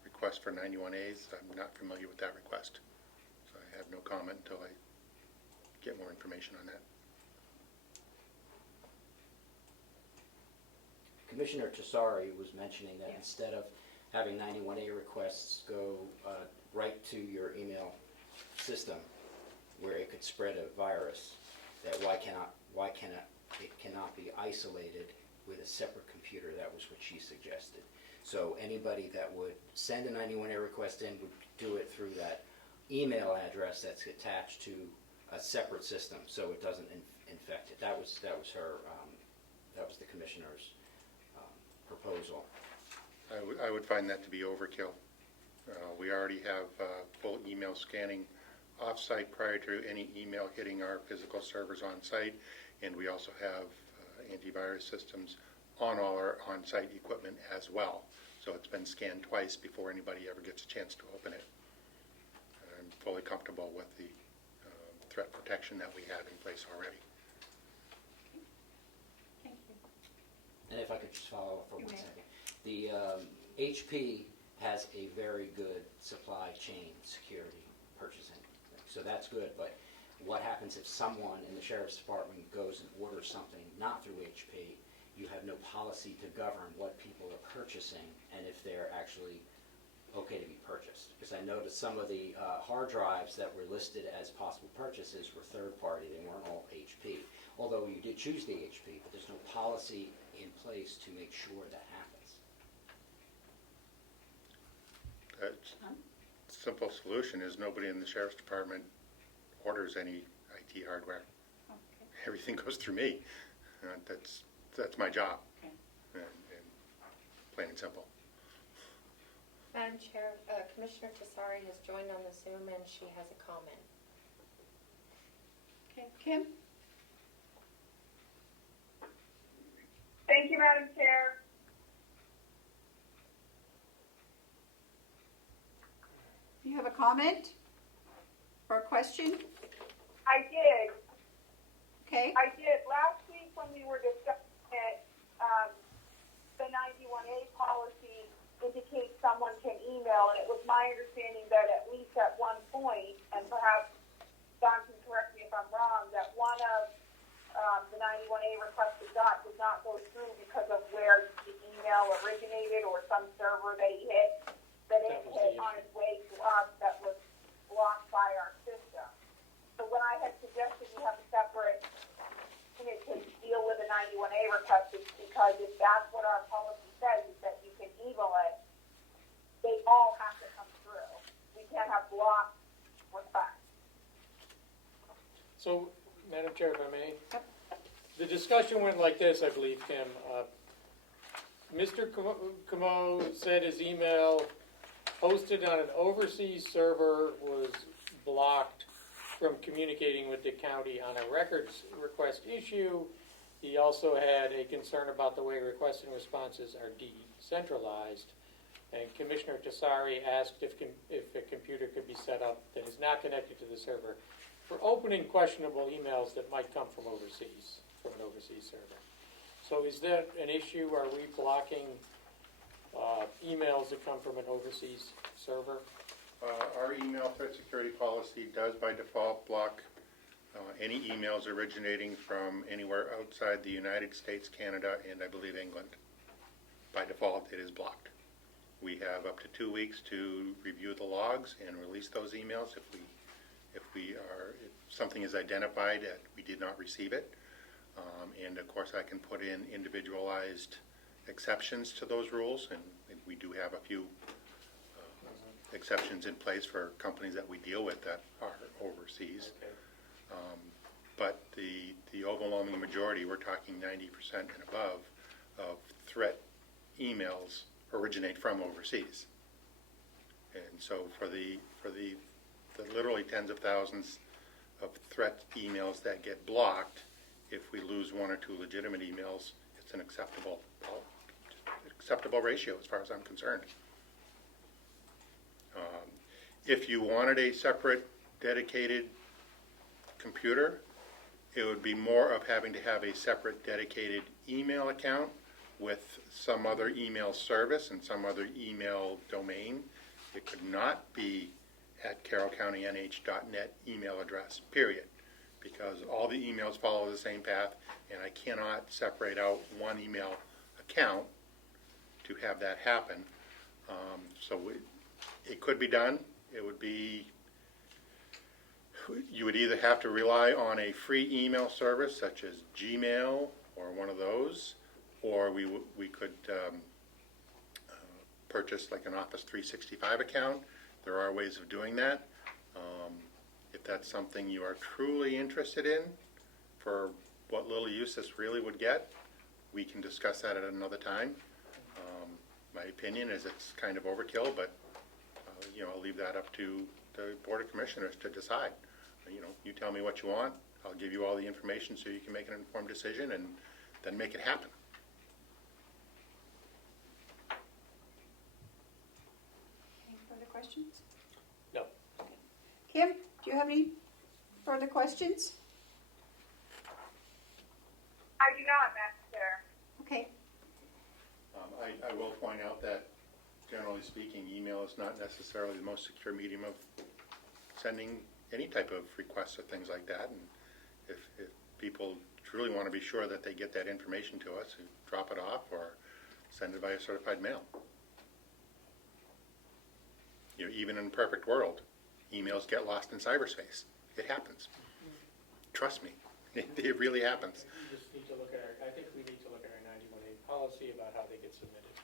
request for 91As, I'm not familiar with that request. So I have no comment until I get more information on that. Commissioner Tassari was mentioning that Yeah. instead of having 91A requests go right to your email system where it could spread a virus, that why cannot it cannot be isolated with a separate computer. That was what she suggested. So anybody that would send a 91A request in would do it through that email address that's attached to a separate system, so it doesn't infect it. That was her. That was the commissioner's proposal. I would find that to be overkill. We already have full email scanning off-site prior to any email hitting our physical servers on-site, and we also have antivirus systems on all our on-site equipment as well. So it's been scanned twice before anybody ever gets a chance to open it. I'm fully comfortable with the threat protection that we have in place already. Thank you. And if I could just follow up for You 1 may. second. The HP has a very good supply chain security purchasing. So that's good, but what happens if someone in the Sheriff's Department goes and orders something not through HP? You have no policy to govern what people are purchasing and if they're actually okay to be purchased. Because I noticed some of the hard drives that were listed as possible purchases were third-party. They weren't all HP. Although you did choose the HP, but there's no policy in place to make sure that happens. The simple solution is nobody in the Sheriff's Department orders any IT hardware. Okay. Everything goes through me. That's my job, Okay. and plain and simple. Madam Chair, Commissioner Tassari has joined on the Zoom and she has a comment. Okay, Kim? Thank you, Madam Chair. You have a comment or a question? I did. Okay, Last week when we were discussing it, the 91A policy indicates someone can email, and it was my understanding that at least at one point, and perhaps Don can correct me if I'm wrong, that one of the 91A requests we got did not go through because of where the email originated or some server they hit, that it That was the hit on its way to us that was blocked by our system. So when I had suggested we have a separate unit to deal with a 91A request, it's because if that's what our policy says, is that you can email it, they all have to come through. We can't have blocked requests. So, Madam Chair, if I may, the discussion went like this, I believe, Kim. Mr. Comeau said his email hosted on an overseas server was blocked from communicating with the county on a records request issue. He also had a concern about the way requests and responses are decentralized. And Commissioner Tassari asked if a computer could be set up that is not connected to the server for opening questionable emails that might come from overseas, from an overseas server. So is that an issue? Are we blocking emails that come from an overseas server? Our email threat security policy does by default block any emails originating from anywhere outside the United States, Canada, and I believe England. By default, it is blocked. We have up to 2 weeks to review the logs and release those emails if something is identified that we did not receive it. And of course, I can put in individualized exceptions to those rules, and we do have a few exceptions in place for companies that we deal with that are overseas. Okay. But the overwhelming majority, we're talking 90% and above, of threat emails originate from overseas. And so for the literally tens of thousands of threat emails that get blocked, if we lose one or two legitimate emails, it's an acceptable ratio as far as I'm concerned. If you wanted a separate dedicated computer, it would be more of having to have a separate dedicated email account with some other email service and some other email domain. It could not be at carrollcountynh.net email address, period, because all the emails follow the same path, and I cannot separate out one email account to have that happen. So it could be done. It would be, you would either have to rely on a free email service such as Gmail or one of those, or we could purchase like an Office 365 account. There are ways of doing that. If that's something you are truly interested in, for what little use this really would get, we can discuss that at another time. My opinion is it's kind of overkill, but I'll leave that up to the Board of Commissioners to decide. You tell me what you want. I'll give you all the information so you can make an informed decision and then make it happen. Any further questions? No. Kim, do you have any further questions? I do not, Madam Chair. Okay. I will point out that, generally speaking, email is not necessarily the most secure medium of sending any type of requests or things like that. And if people truly want to be sure that they get that information to us, drop it off or send it via certified mail. Even in a perfect world, emails get lost in cyberspace. It happens. Trust me, it really happens. We just need to look at I think we need to look at our 91A policy about how they get submitted.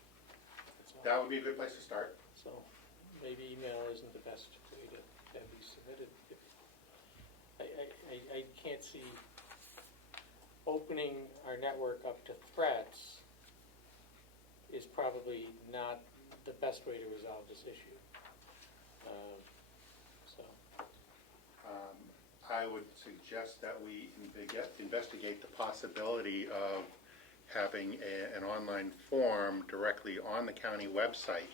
That's all. That would be a good place to start. So maybe email isn't the best way to have these submitted. I can't see opening our network up to threats is probably not the best way to resolve this issue. I would suggest that we investigate the possibility of having an online form directly on the county website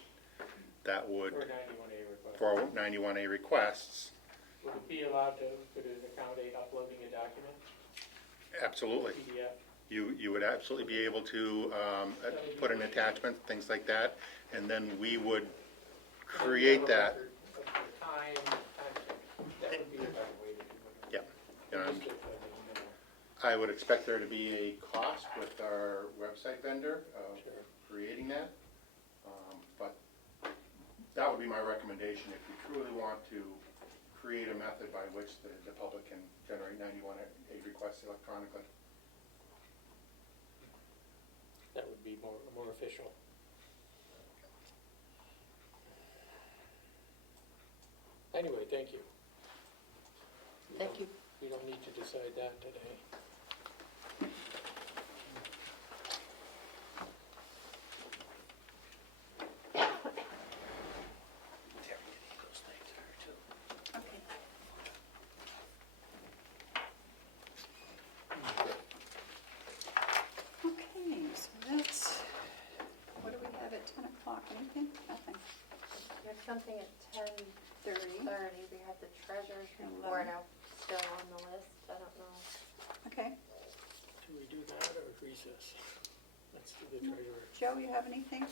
that would, For 91A request. for 91A requests. Would it be allowed to, could it accommodate uploading a document? Absolutely. PDF? You would absolutely be able to put an attachment, things like that, and then we would create that. Of the time, that would be a better way to do it. I would expect there to be a cost with our website vendor of Sure. creating that. But that would be my recommendation if you truly want to create a method by which the public can generate 91A requests electronically. That would be more official. Anyway, thank you. Thank you. We don't need to decide that today. Okay. Okay, so that's, what do we have at 10 o'clock? Anything? Nothing. We have something at 10:30. 30. We have the treasurer's 11. report out still on the list. I don't know. Okay. Do we do that or recess? the treasurer. Joe, you have anything?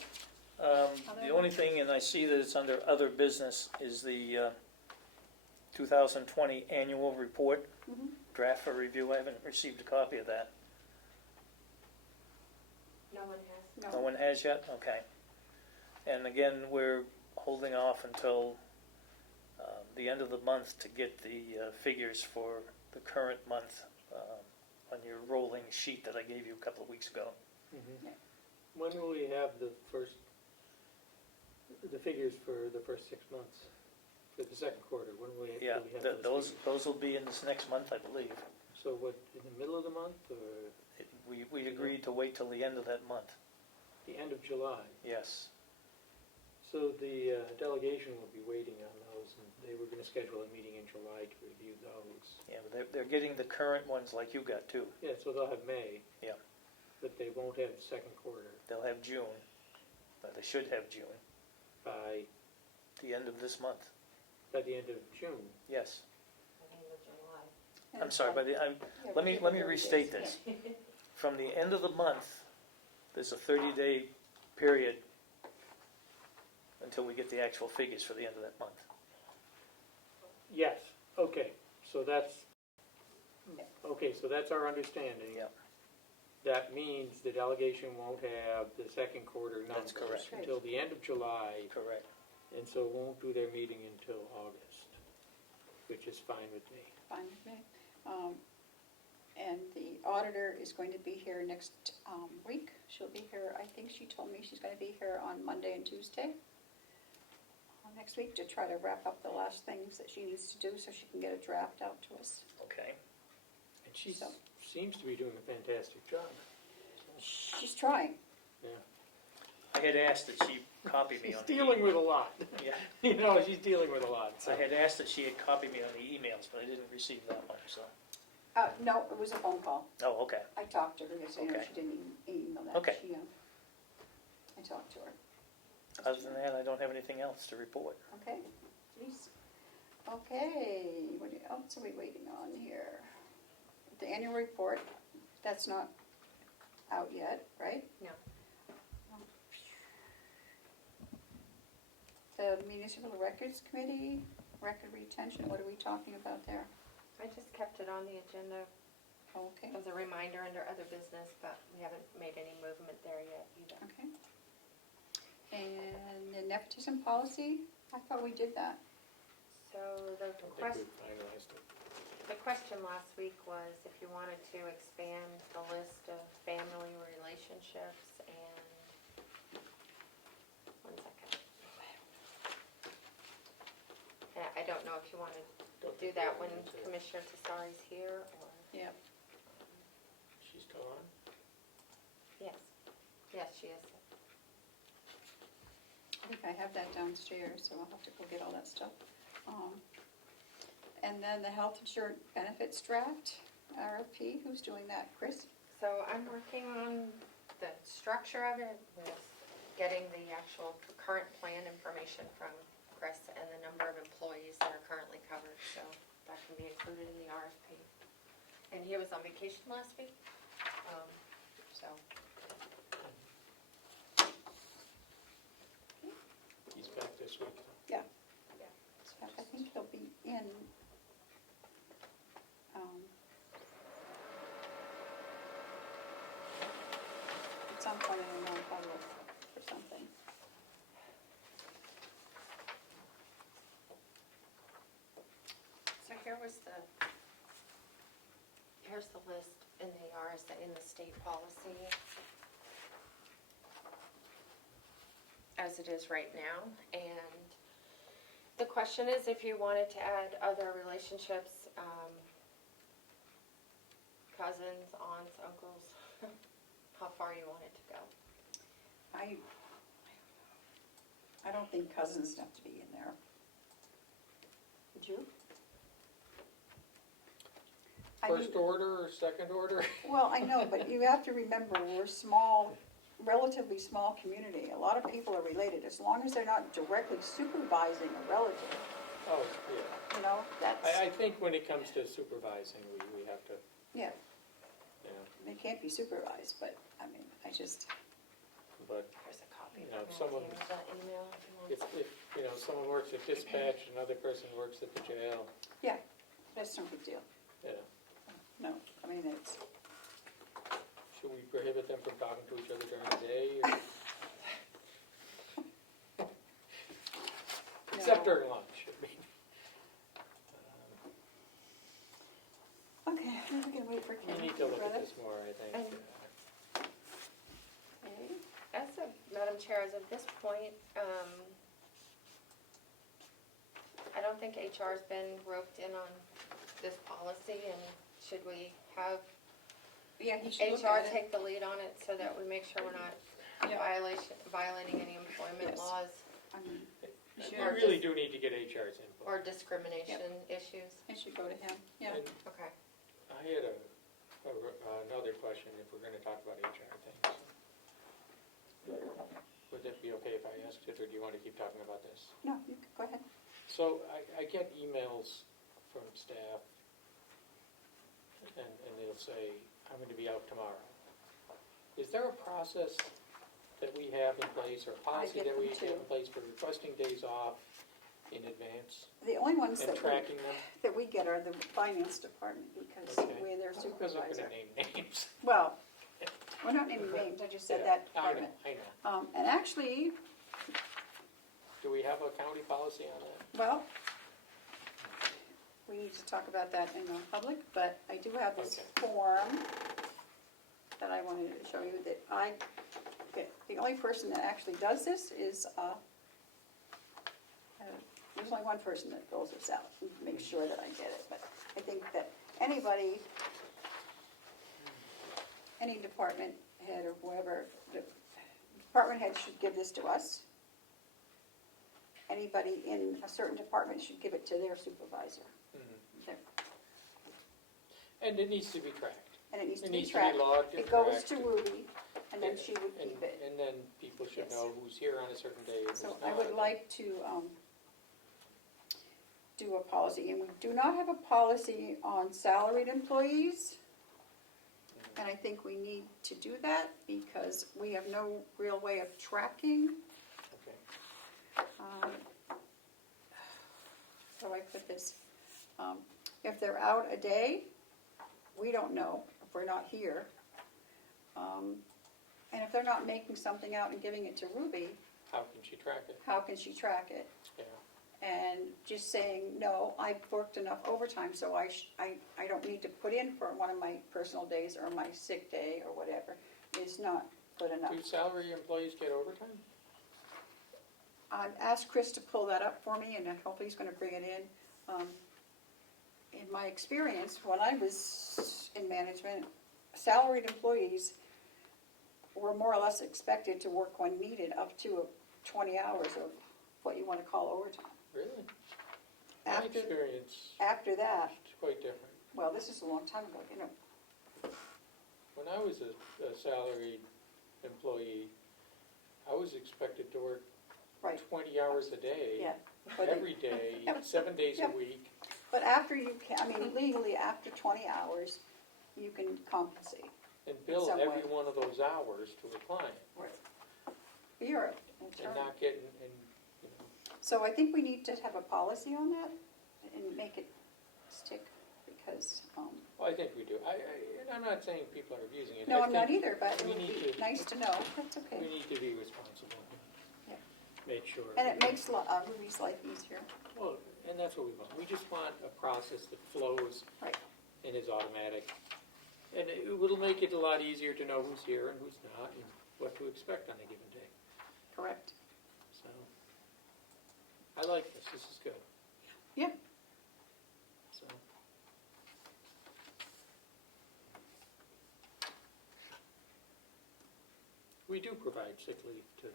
The only thing, and I see that it's under other business, is the 2020 annual report, Mhm. draft for review. I haven't received a copy of that. No one has. No one has yet? Okay. And again, we're holding off until the end of the month to get the figures for the current month on your rolling sheet that I gave you a couple of weeks ago. Mhm. Yeah. When will we have the figures for the first 6 months? For the second quarter, when will we Yeah, will we have those figures? will be in this next month, I believe. So what, in the middle of the month, or We agreed to wait till the end of that month. the end of July? Yes. So the delegation will be waiting on those, and they were gonna schedule a meeting in July to review those. Yeah, but they're getting the current ones like you got too. Yeah, so they'll have May. Yeah. But they won't have the second quarter They'll have June, but they should have June, by the end of this month. the end of June. Yes. At the end of July. And I'm sorry, but yeah, let me we'll give it 30 restate days. this. From the end of the month, there's a 30-day period until we get the actual figures for the end of that month. Yes, okay, so that's our understanding. Yeah. That means the delegation won't have the second quarter numbers That's correct. until the end of July, Correct. and so won't do their meeting until August, which is fine with me. Fine with me. And the auditor is going to be here next week. She'll be here, I think she told me she's going to be here on Monday and Tuesday next week to try to wrap up the last things that she needs to do so she can get a draft out to us. Okay. And she So- seems to be doing a fantastic job. She's trying. Yeah. I had asked that she copy me She's on the dealing with a lot. Yeah. You know, she's dealing with a lot. So. I had asked that she had copied me on the emails, but I didn't receive that one, so. No, it was a phone call. Oh, okay. I talked to her yesterday. Okay. She didn't email that. Okay. I talked to her. Other than that, I don't have anything else to report. Okay, please. Okay, what else are we waiting on here? The annual report, that's not out yet, right? No. The Municipal Records Committee, record retention, what are we talking about there? I just kept it on the agenda Okay, as a reminder under other business, but we haven't made any movement there yet either. okay. And the nepotism policy, I thought we did that. So the I think question, we've finalized it. the question last week was if you wanted to expand the list of family relationships and, one second. I don't know if you want to Don't do think that we when need to. Commissioner Tesari's here, or, Yep. She's still on? yes, yes, she is. I think I have that downstairs, so I'll have to go get all that stuff. And then the health insurance benefits draft, RFP, who's doing that? Chris? So I'm working on the structure of it with getting the actual current plan information from Chris and the number of employees that are currently covered, so that can be included in the RFP. And he was on vacation last week, so. He's back this week. I think he'll be in, at some point in the month, I'll look for something. So here's the list in the RSA, in the state policy as it is right now, and the question is if you wanted to add other relationships, cousins, aunts, uncles, how far you want it to go. I don't think cousins have to be in there. Would you? I First mean- order or second order? Well, I know, but you have to remember, we're small, relatively small community. A lot of people are related, as long as they're not directly supervising a relative, Oh, yeah. you know, that's, I think when it comes to supervising, we have to, yeah, you know, they can't be supervised, but, I mean, I just, but There's a copy. You know, for someone- Matthew, that email if you want. if, you know, someone works at dispatch, another person works at the jail, That's no big deal. you know, No, I mean, it's, should we prohibit them from talking to each other during the day? Or? Except No. during lunch, I mean. okay, we can wait for We Ken. need to look at Brother? this more, I think. And- Madam Chair, as of this point, I don't think HR's been roped in on this policy, and should we have Yeah, he should look HR at it. take the lead on it so that we make sure we're not Yeah. violating any employment Yes. laws I mean, We Sure. really do need to get HR's input. or discrimination issues? it should go to him, yeah. And Okay. I had another question, if we're gonna talk about HR things. Would it be okay if I asked it, or do you want to keep talking about this? No, you can, go ahead. So I get emails from staff, and they'll say, I'm gonna be out tomorrow. Is there a process that we have in place, or a policy get that we them have too. in place for requesting days off in advance The only ones and tracking them? that we get are the finance department, because Okay. we're their I wasn't gonna supervisor. name names. Well, we're not naming names, I just said that I know, department. I know. And actually, Do we have a county policy on that? well, we need to talk about that in public, but I do have this Okay. form that I wanted to show you that the only person that actually does this is, there's only one person that fills this out, and makes sure that I get it, but I think that anybody, any department head or whoever, the department head should give this to us. Anybody in a certain department should give it to their supervisor. Mhm. There. And it needs to be tracked. And it needs It to be needs to be tracked. logged and It goes tracked to and- Ruby, and then she would And, keep it. and then people should Yes. know who's here on a certain day and who's So not. I would like to do a policy, and we do not have a policy on salaried employees. And I think we need to do that because we have no real way of tracking. Okay. How do I put this? If they're out a day, we don't know if we're not here. And if they're not making something out and giving it to Ruby, How can she track it? how can she track it? Yeah. And just saying, no, I've worked enough overtime, so I don't need to put in for one of my personal days or my sick day or whatever, is not good enough. Do salary employees get overtime? I've asked Chris to pull that up for me, and hopefully he's gonna bring it in. In my experience, when I was in management, salaried employees were more or less expected to work when needed, up to 20 hours of what you wanna call overtime. Really? My After, experience after that, is quite different. well, this is a long time ago, When I was a salaried employee, I was expected to work Right. 20 hours a day, yeah. But every day, 7 days a Yep. week. But after you can, I mean, legally, after 20 hours, you can compensate. And bill some every way. one of those hours to a client, You're an and attorney. not getting, and, you know, So I think we need to have a policy on that and make it stick, because, well, I think we do. And I'm not saying people are abusing it. no, I I'm not think either, but it we would need be to- nice to know. That's We okay. need to be responsible. Yeah. Make sure. And it makes Ruby's life easier. Well, and that's what we want. We just want a process that flows Right. and is automatic. And it will make it a lot easier to know who's here and who's not, and what to expect on a given day. Correct. So, I like this. This is good. Yeah. So. We do provide sick leave to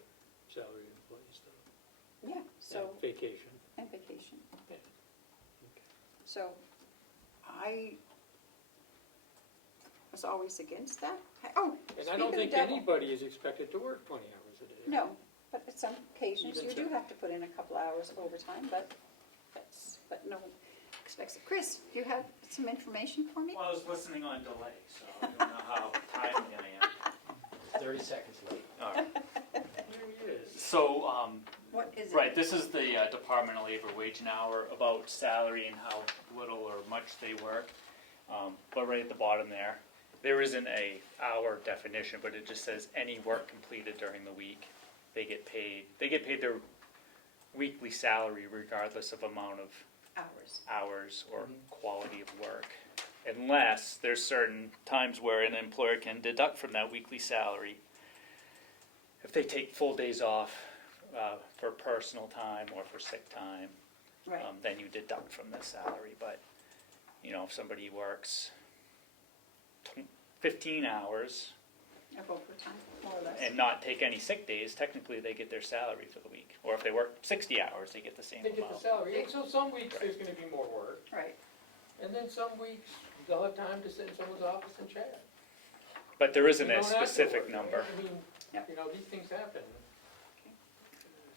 salaried employees, though. Yeah, so, And vacation. and vacation. Yeah. So I was always against that. Oh, And I don't speak of think the devil. anybody is expected to work 20 hours a day. No, but at some occasions Even you do so. have to put in a couple hours of overtime, but no one expects it. Chris, do you have some information for me? Well, I was listening on delay, so I don't know how timely I am. 30 seconds late. All right. is it? Right, this is the Department of Labor wage and hour about salary and how little or much they work. But right at the bottom there isn't a hour definition, but it just says any work completed during the week, they get paid. They get paid their weekly salary regardless of amount of hours or quality of work. Unless there's certain times where an employer can deduct from that weekly salary. If they take full days off for personal time or for sick time, Right. then you deduct from the salary. But, if somebody works 15 hours Of overtime, more or less. and not take any sick days, technically they get their salary for the week. Or if they work 60 hours, they get the same They amount. get the salary, and so some weeks there's gonna be more work, Right. and then some weeks they'll have time to sit in someone's office and chat. But there isn't You a don't have to specific work. number. I mean, Yep. these things happen.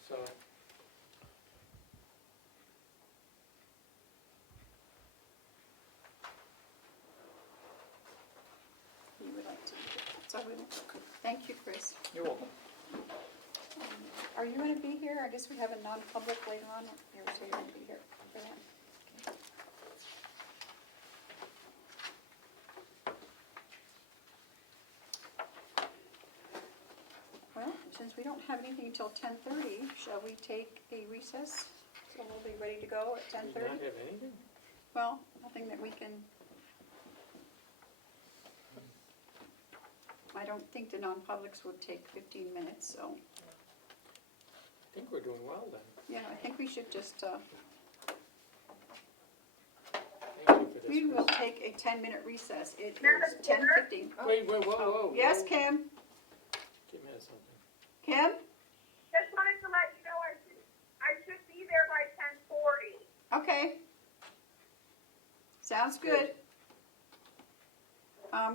So, You would like to, so we, thank you, Chris. You're welcome. Are you gonna be here? I guess we have a non-public later on. You were saying you're gonna be here for that. Well, since we don't have anything until 10:30, shall we take a recess? So we'll be ready to go at do you 10:30? not have anything? Well, nothing that we can. I don't think the non-publics would take 15 minutes, so, I think we're doing well then. yeah, I think we should just, Thank you for this. we will Chris. take a 10-minute recess. It is Madam Chair? 10:15. Wait, whoa. Yes, Kim? Kim has something. Kim? Just wanted to let you know I should be there by 10:40. Okay. Sounds good.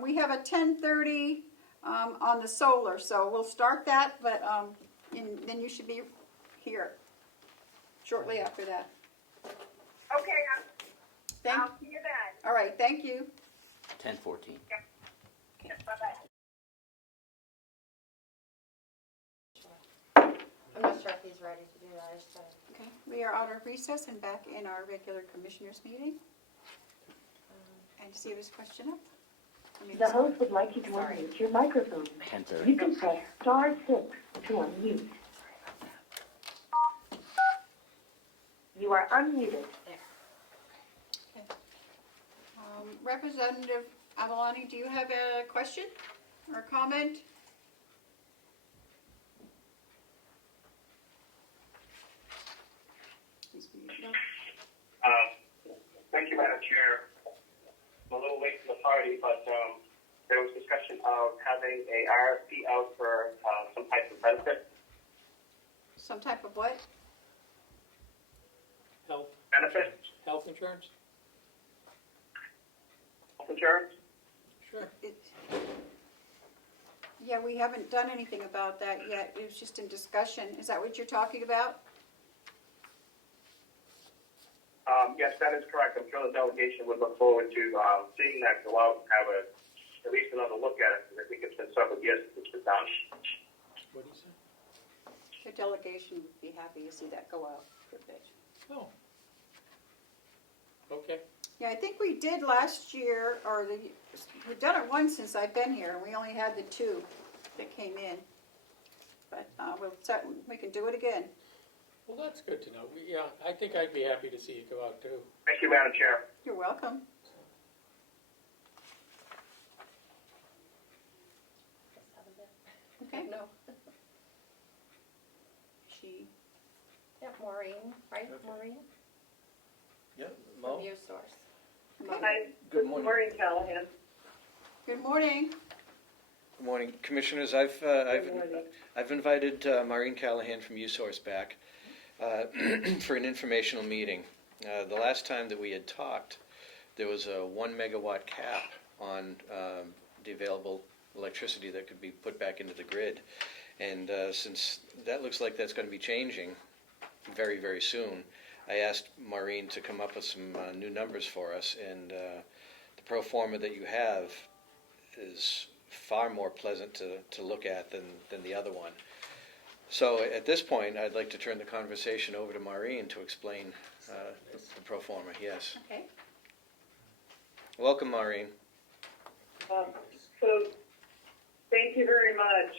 We have a 10:30 on the solar, so we'll start that, but then you should be here shortly after that. Okay, I'll see you then. All right, thank you. 10:14. Bye-bye. I'm not sure if he's ready to do that, so. Okay, we are out of recess and back in our regular commissioners meeting. And to see if there's a question up. I mean, The host would like you to unmute your microphone. 10:30. You can press *6 to unmute. You are unmuted. Representative Avalani, do you have a question or comment? No. Thank you, Madam Chair. I'm a little late to the party, but there was discussion of having a RFP out for some type of benefit. Some type of what? Health? Benefit? Health insurance? Health insurance? Sure. Yeah, we haven't done anything about that yet. It was just in discussion. Is that what you're talking about? Yes, that is correct. I'm sure the delegation would look forward to seeing that go out and have at least another look at it, because I think it's been several years since it's been done. What do you say? The delegation would be happy to see that go out for bid. Oh. Okay. Yeah, I think we did last year, we've done it once since I've been here, and we only had the 2 that came in. But we can do it again. Well, that's good to know. Yeah, I think I'd be happy to see it go out too. Thank you, Madam Chair. You're welcome. Okay. No. She, Yeah, Maureen, right, Maureen? Yeah, From U-Source. Hi, Good morning. Maureen Callahan. good morning. Good morning, Commissioners. I've invited Maureen Callahan from USource back for an informational meeting. The last time that we had talked, there was a 1 megawatt cap on the available electricity that could be put back into the grid. And since that looks like that's going to be changing very, very soon, I asked Maureen to come up with some new numbers for us. And the pro forma that you have is far more pleasant to look at than the other one. So at this point, I'd like to turn the conversation over to Maureen to explain the pro forma, yes. Okay. Welcome, Maureen. So, thank you very much.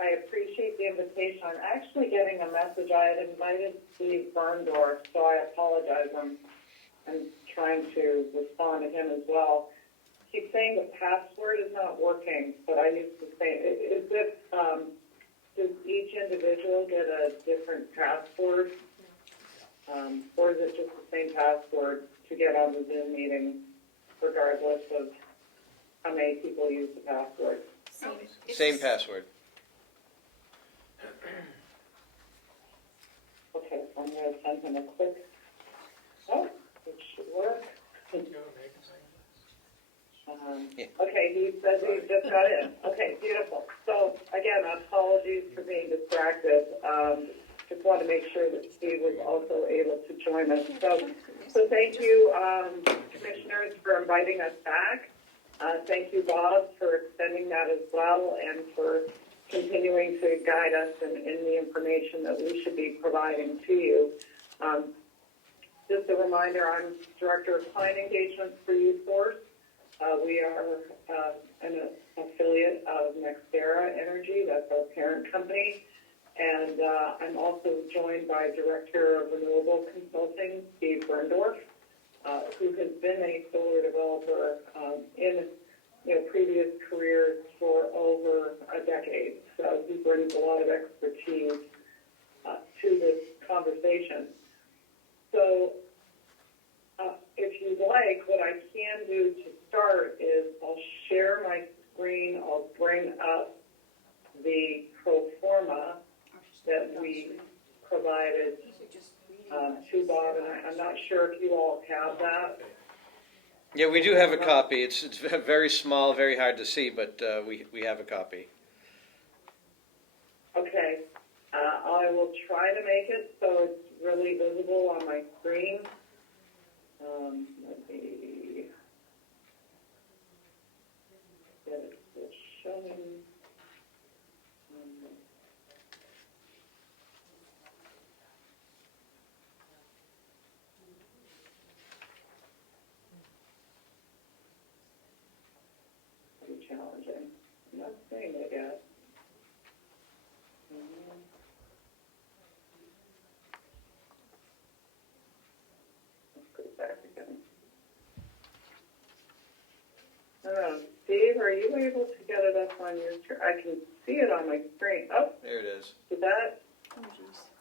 I appreciate the invitation. I'm actually getting a message. I had invited Steve Berndorf, so I apologize. I'm trying to respond to him as well. He's saying the password is not working, but I used to say, is it, does each individual get a different password? Or is it just the same password to get on the Zoom meeting, regardless of how many people use the password? Same password. Okay, so I'm going to send him a quick, oh, it should work. Okay, he says he just got in. Okay, beautiful. So again, apologies for being distracted. Just want to make sure that Steve was also able to join us. So thank you, commissioners, for inviting us back. Thank you, Bob, for extending that as well and for continuing to guide us in the information that we should be providing to you. Just a reminder, I'm Director of Client Engagement for Youth Force. We are an affiliate of NextEra Energy, that's our parent company. And I'm also joined by Director of Renewable Consulting, Steve Berndorf, who has been a solar developer in previous careers for over a decade. So he brings a lot of expertise to this conversation. So if you'd like, what I can do to start is I'll share my screen. I'll bring up the pro forma that we provided to Bob, and I'm not sure if you all have that. Yeah, we do have a copy. It's very small, very hard to see, but we have a copy. Okay, I will try to make it so it's really visible on my screen. Let me get it showing. Pretty challenging. I'm not seeing it yet. Let's go back again. Steve, are you able to get it up on your screen? I can see it on my screen. Oh, There it is. did that?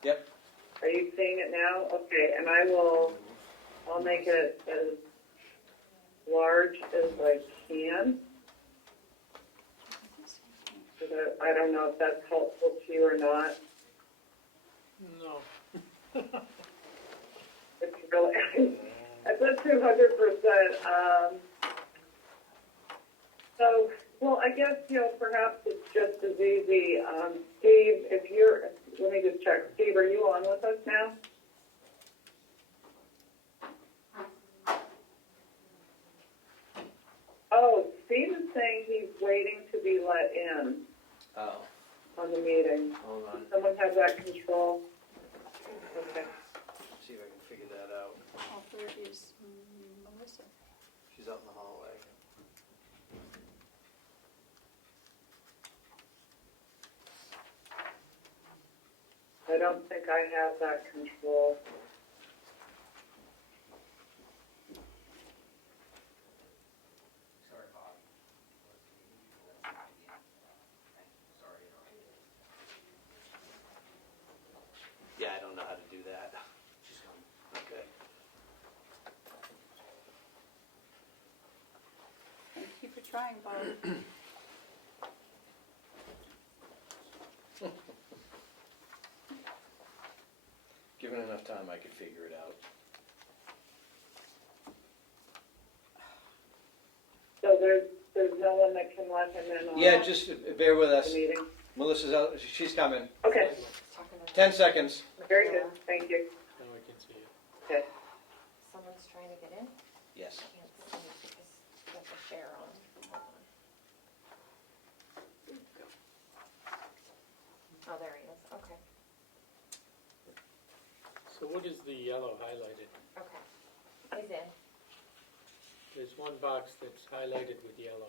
Yep. Are you seeing it now? Okay, and I'll make it as large as I can. So that, I don't know if that's helpful to you or not. No. It's really, it's a 200%. So, well, I guess, perhaps it's just as easy. Steve, let me just check. Steve, are you on with us now? Oh, Steve is saying he's waiting to be let in Oh, on the meeting. hold on. Someone have that control? Okay. See if I can figure that out. Oh, where is Melissa? She's out in the hallway. I don't think I have that control. Sorry, Bob. Sorry. Yeah, I don't know how to do that. She's coming. Okay. Thank you for trying, Bob. Given enough time, I could figure it out. So there's no one that can let him in on Yeah, just bear with the us. meeting? Melissa's out. She's coming. Okay, 10 seconds. very good, thank you. Now I can see it. Okay. Someone's trying to get in? Yes. I can't see because you have the share on. Hold on. Oh, there he is, okay. what is the yellow highlighted? Okay. Is in. There's one box that's highlighted with yellow.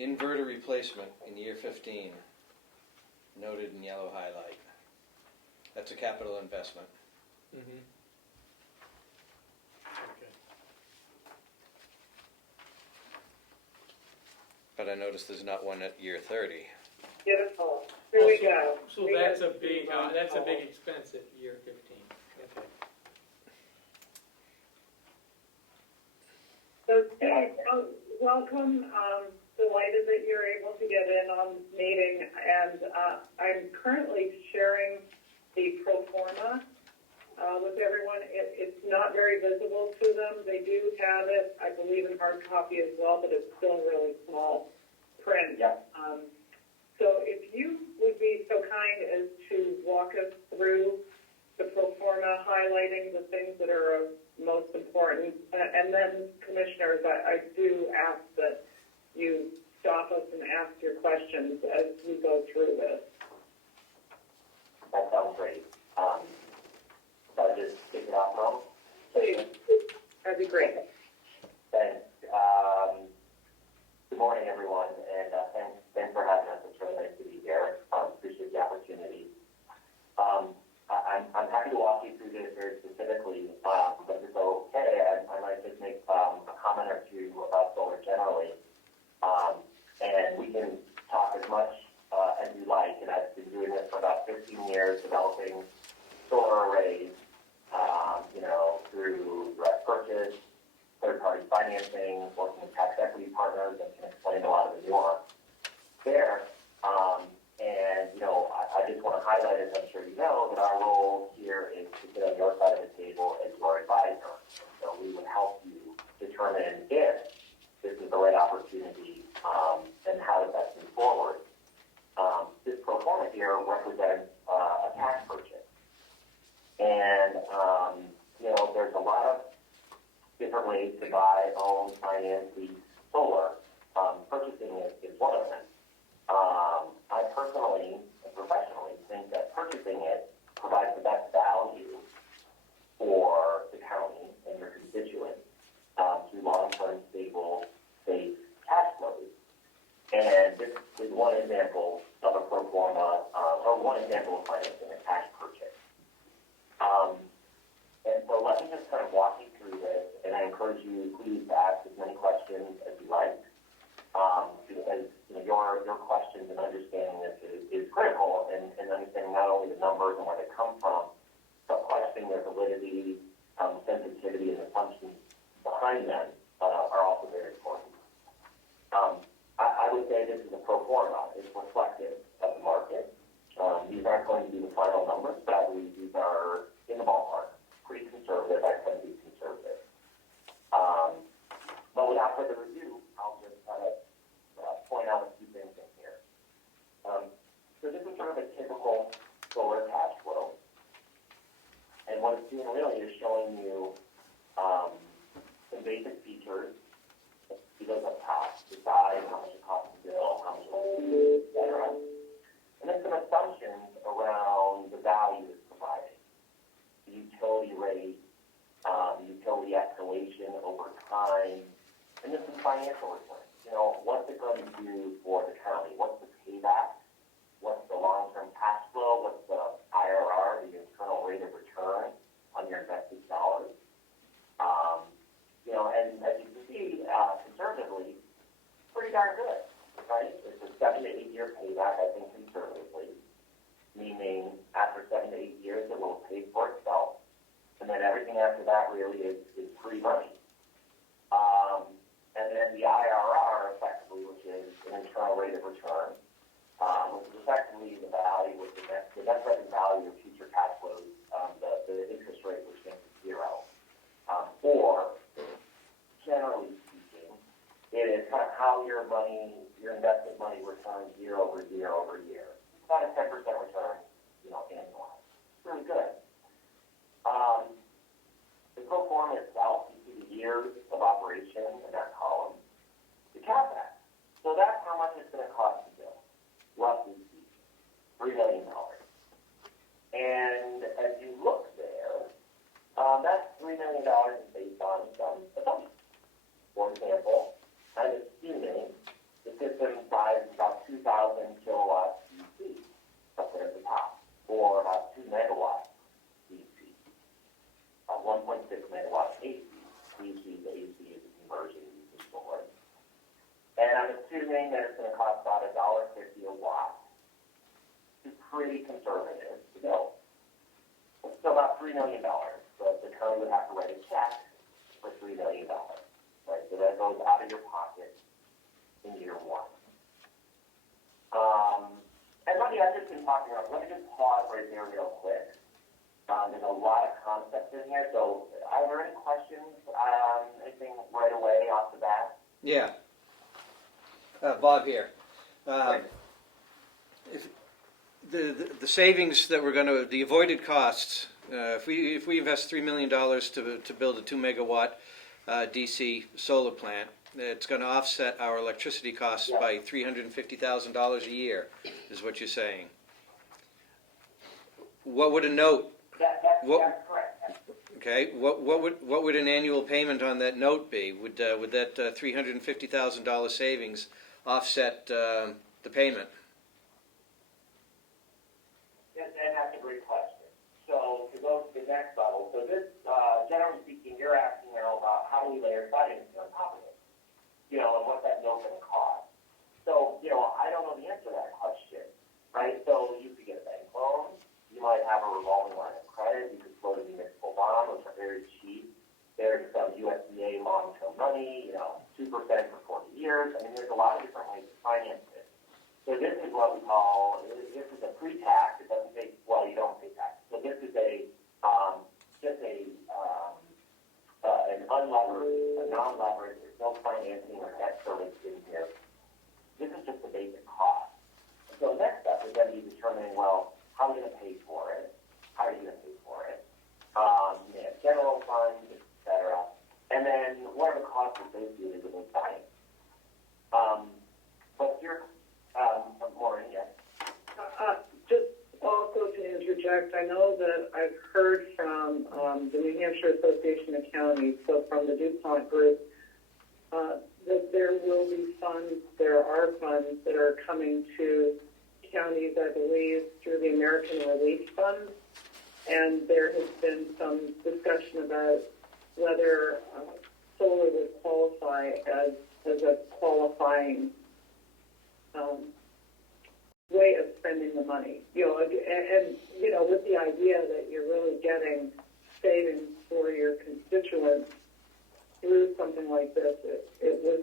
Inverter replacement in year 15, noted in yellow highlight. That's a capital investment. Mm-hmm. Okay. But I noticed there's not one at year 30. Beautiful. Here we go. So that's a big expense at year 15. Okay. So Steve, welcome. Delighted that you're able to get in on this meeting, and I'm currently sharing the pro forma with everyone. It's not very visible to them. They do have it, I believe, in hard copy as well, but it's still really small print. Yeah. So if you would be so kind as to walk us through the pro forma, highlighting the things that are of most important, and then commissioners, I do ask that you stop us and ask your questions as we go through this. That sounds great. So I just kick it off now? Please, that'd be great. Thanks. Good morning, everyone, and thanks for having us. It's really nice to be here. Appreciate the opportunity. I'm happy to walk you through this very specifically, but if it's okay, I might just make a comment or two about solar generally, and we can talk as much as you like. And I've been doing this for about 15 years, developing solar arrays, through direct purchase, third-party financing, working with tax equity partners, and can explain a lot of the nuance there. I just want to highlight, as I'm sure you know, that our role here is to sit on your side of the table as your advisor. So we would help you determine if this is the right opportunity and how to best move forward. This pro forma here represents a cash purchase. And, there's a lot of different ways to buy, own, finance, lease solar. Purchasing is one of them. I personally and professionally think that purchasing it provides the best value for the county and your constituents through long-term, stable, safe cash flows. And this is one example of a pro forma, or one example of financing a cash purchase. And so let me just kind of walk you through this, and I encourage you, please, to ask as many questions as you like, because your questions and understanding this is critical, and understanding not only the numbers and where they come from, but questioning their validity, sensitivity, and assumptions behind them are also very important. I would say this is a pro forma. It's reflective of the market. These aren't going to be the final numbers, but I believe these are in the ballpark. Pretty conservative. I tend to be conservative. But without further ado, I'll just kind of point out a few things in here. So this is sort of a typical solar cash flow. And what it's doing really is showing you some basic features. It goes up top, the size, how much it costs to build, how much it costs to do, et cetera. And then some assumptions around the value it's providing. The utility rate, the utility escalation over time, and then some financial returns. What's it going to do for the county? What's the payback? What's the long-term cash flow? What's the IRR, the internal rate of return on your invested dollars? And as you can see, conservatively, pretty darn good, right? It's a 7 to 8 year payback, I think, conservatively, meaning after 7 to 8 years, it will pay for itself. And then everything after that really is free money. And then the IRR, effectively, which is an internal rate of return, which is effectively the value, with the net present value of future cash flows, the interest rate, which makes it zero. Or, generally speaking, it is kind of how your investment money returns year over year over year. It's about a 10% return, annualized. It's really good. The pro forma itself, you see the years of operation in that column. The CapEx. So that's how much it's going to cost to build, roughly speaking. pretty conservative to build. So about $3 million. So the county would have to write a check for $3 million, right? So that goes out of your pocket in year one. And I've just been talking about, let me just pause right there real quick. There's a lot of concepts in here, so are there any questions, anything right away off the bat? Yeah. Bob here. If the savings that we're going to, the avoided costs, if we invest $3 million to build a 2 megawatt DC solar plant, it's going to offset our electricity costs by $350,000 a year, is what you're saying. What would a note? That's correct. Okay. What would an annual payment on that note be? Would that $350,000 savings offset the payment? And that's a great question. So to go to the next level, so this, generally speaking, you're asking now about how do we layer financing on top of it, and what that note's going to cost. So, I don't know the answer to that question, right? So you could get a bank loan, you might have a revolving line of credit, you could float a municipal bond, which are very cheap. There's some USDA long-term money, 2% for 40 years. I mean, there's a lot of different ways to finance it. So this is what we call, this is a pre-tax, it doesn't pay, well, you don't pay tax. So this is an unlevered, a non-levered, there's no financing or debt service in here. This is just the basic cost. So the next step is then you determining, well, how are you going to pay for it? How are you going to pay for it? You may have general funds, et cetera. And then what are the costs associated with science? But here, Maureen, yes. Just also to interject, I know that I've heard from the New Hampshire Association of Counties, so from the DuPont Group, that there will be funds, there are funds that are coming to counties, I believe, through the American Relief Fund. And there has been some discussion about whether solar would qualify as a qualifying way of spending the money. And with the idea that you're really getting savings for your constituents through something like this, it was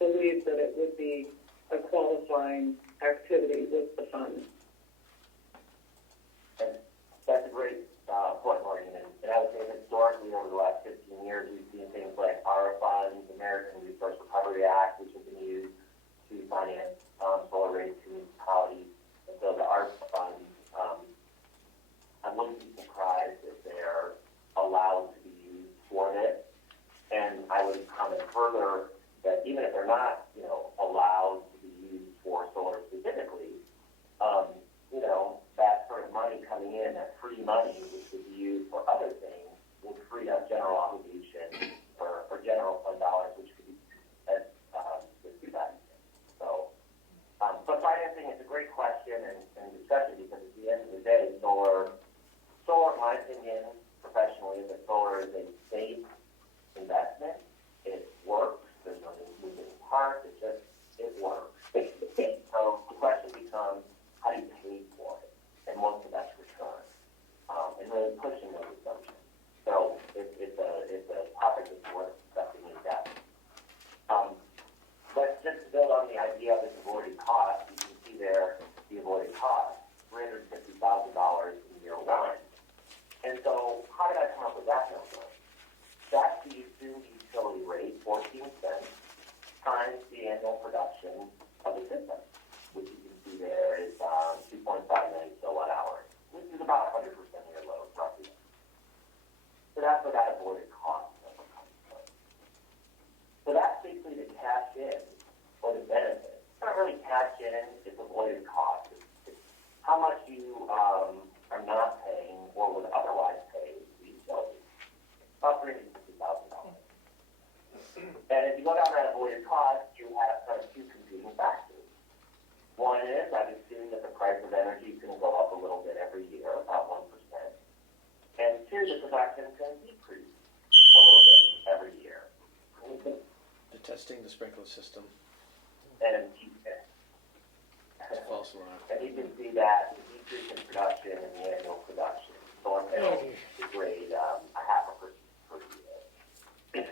believed that it would be a qualifying activity with the fund. And that's a great point, Maureen. And I would say historically, over the last 15 years, we've seen things like ARA funds, American Resource Recovery Act, which has been used to finance solar rates to municipalities. And so the ARP funds, I wouldn't be surprised if they're allowed to be used for this. And I would comment further that even if they're not, allowed to be used for solar specifically, that sort of money coming in, that free money, which would be used for other things, would free up general obligation or general fund dollars, which could be do that. So, but financing is a great question and discussion, because at the end of the day, solar, in my opinion, professionally, that solar is a safe investment. It works. There's no moving parts. It works. So the question becomes, how do you pay for it, and what's the best return? And really pushing those assumptions. So it's a topic that's worth discussing in depth. But just to build on the idea of this avoided cost, you can see there the avoided cost, $350,000 in year one. And so how did I come up with that number? That's the assumed utility rate, 14 cents, times the annual production of the system, which you can see there is 2.5 million kilowatt hours, which is about 100% of your load, roughly. So that's where that avoided cost number comes from. So that's basically the cash in, or the benefit. It's not really cash in, it's avoided cost. It's how much you are not paying or would otherwise pay the utility. About $350,000. And if you go down that avoided cost, you have kind of two competing factors. One is, I've assumed that the price of energy is going to go up a little bit every year, about 1%. And two, the production is going to decrease a little bit every year. The testing the sprinkler system. And False alarm. you can see that the decrease in production in the annual production. Thornhill is grade a 0.5% per year.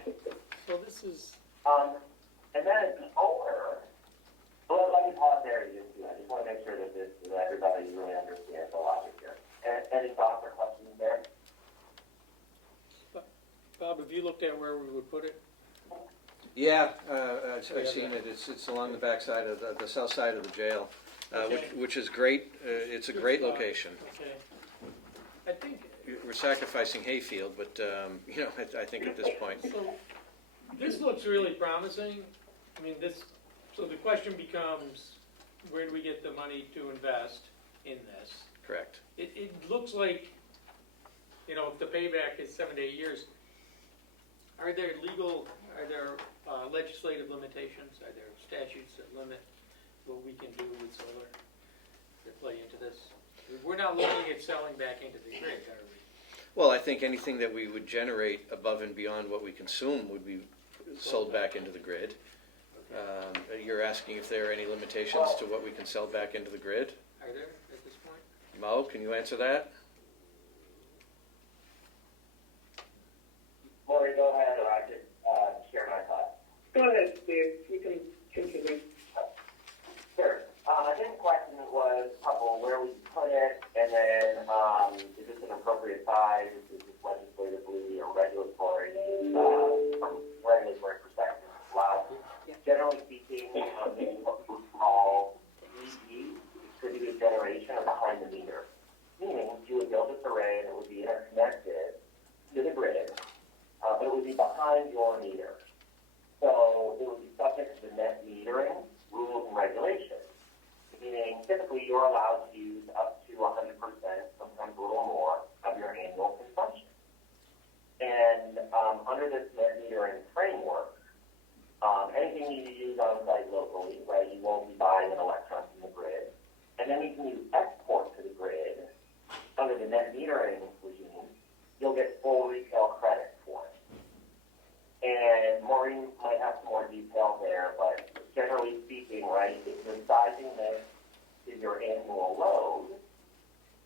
So this is, And then the owner, well, let me pause there. I just want to make sure that everybody really understands the logic here. Any thoughts or questions there? Bob, have you looked at where we would put it? Yeah, I've seen it. It's along the backside of the south side of the jail, which is great. It's a great location. Okay. I think, We're sacrificing hayfield, but I think at this point, so this looks really promising. I mean, so the question becomes, where do we get the money to invest in this? correct. It looks like, if the payback is 7 to 8 years, are there legislative limitations? Are there statutes that limit what we can do with solar that play into this? We're not looking at selling back into the grid, are we? Well, I think anything that we would generate above and beyond what we consume would be sold back into the grid. You're asking if there are any limitations to what we can sell back into the grid? Are there at this point? Mo, can you answer that? Lori, go ahead, or I could share my thoughts. Go ahead, Steve, you can continue. Sure. I think the question was a couple, where we put it, and then is this an appropriate size? Is this legislatively or regulatory, from regulatory perspective allowed? Generally speaking, what we call DG, distributed generation, or behind the meter. Meaning, you would build this array and it would be interconnected to the grid, but it would be behind your meter. So it would be subject to the net metering rules and regulations. Meaning, typically you're allowed to use up to 100%, sometimes a little more, of your annual consumption. And under this net metering framework, anything you use on site locally, right, you won't be buying an electron from the grid. And then you export to the grid under the net metering regime, you'll get full retail credit for it. And Maureen might have some more detail there, but generally speaking, right, if you're sizing this to your annual load,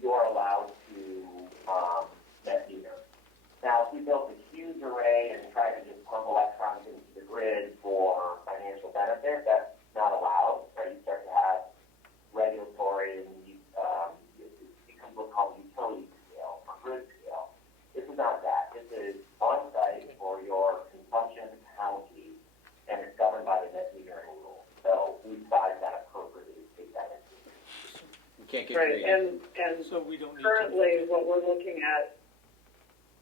you're allowed to net meter. Now, if we built a huge array and tried to just pump electrons into the grid for financial benefit, that's not allowed, right? You start to have regulatory and it becomes what's called utility scale or grid scale. This is not that. This is on-site for your consumption county, and it's governed by the net metering rule. So we size that appropriately to take that into account. We can't get Right, greedy. and So we don't need currently, what we're looking at,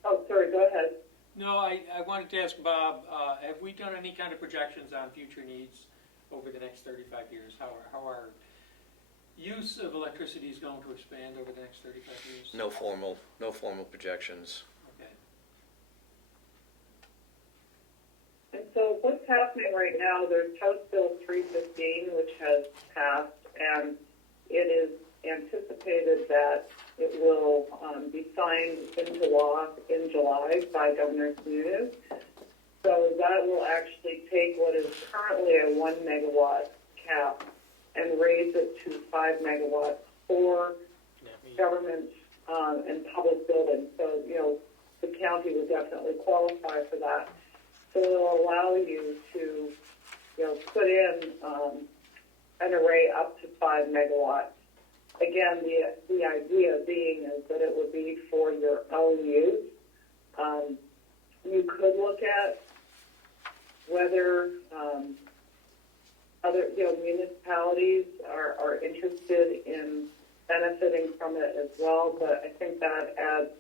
oh, sorry, go ahead. No, I wanted to ask Bob, have we done any kind of projections on future needs over the next 35 years? How our use of electricity is going to expand over the next 35 years? No formal projections. Okay. And so what's happening right now, there's House Bill 315, which has passed, and it is anticipated that it will be signed into law in July by Governor Comeau. So that will actually take what is currently a 1 megawatt cap and raise it to 5 megawatts for government and public buildings. So, the county would definitely qualify for that. So it'll allow you to, put in an array up to 5 megawatts. Again, the idea being is that it would be for your own use. You could look at whether other municipalities are interested in benefiting from it as well, but I think that adds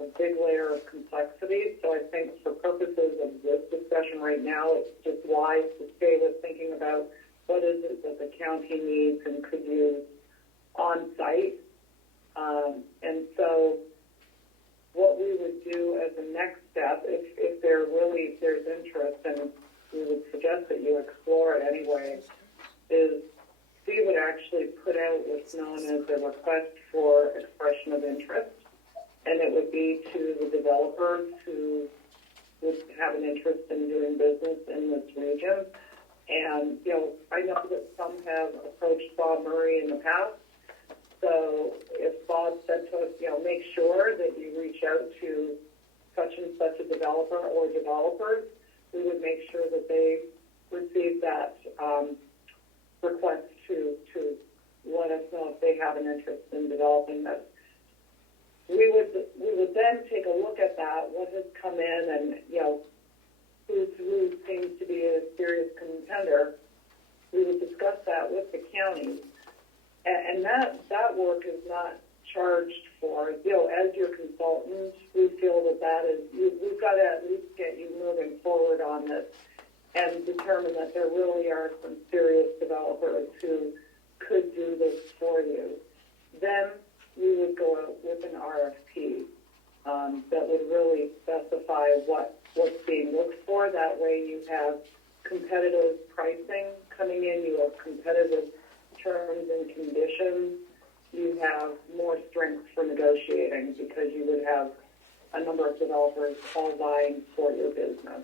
a big layer of complexity. So I think for purposes of this discussion right now, it's just wise to stay with thinking about what is it that the county needs and could use on site. And so what we would do as a next step, if there's interest, and we would suggest that you explore it anyway, is we would actually put out what's known as a request for expression of interest. And it would be to the developers who would have an interest in doing business in this region. And, I know that some have approached Bob Murray in the past. So if Bob said to us, make sure that you reach out to such and such a developer or developers, we would make sure that they receive that request to let us know if they have an interest in developing this. We would then take a look at that, what has come in, and who seems to be a serious contender. We would discuss that with the county, and that work is not charged for. As your consultant, we feel that is, we've got to at least get you moving forward on this and determine that there really are some serious developers who could do this for you. Then we would go out with an RFP that would really specify what's being looked for. That way you have competitive pricing coming in, you have competitive terms and conditions, you have more strength for negotiating because you would have a number of developers all vying for your business.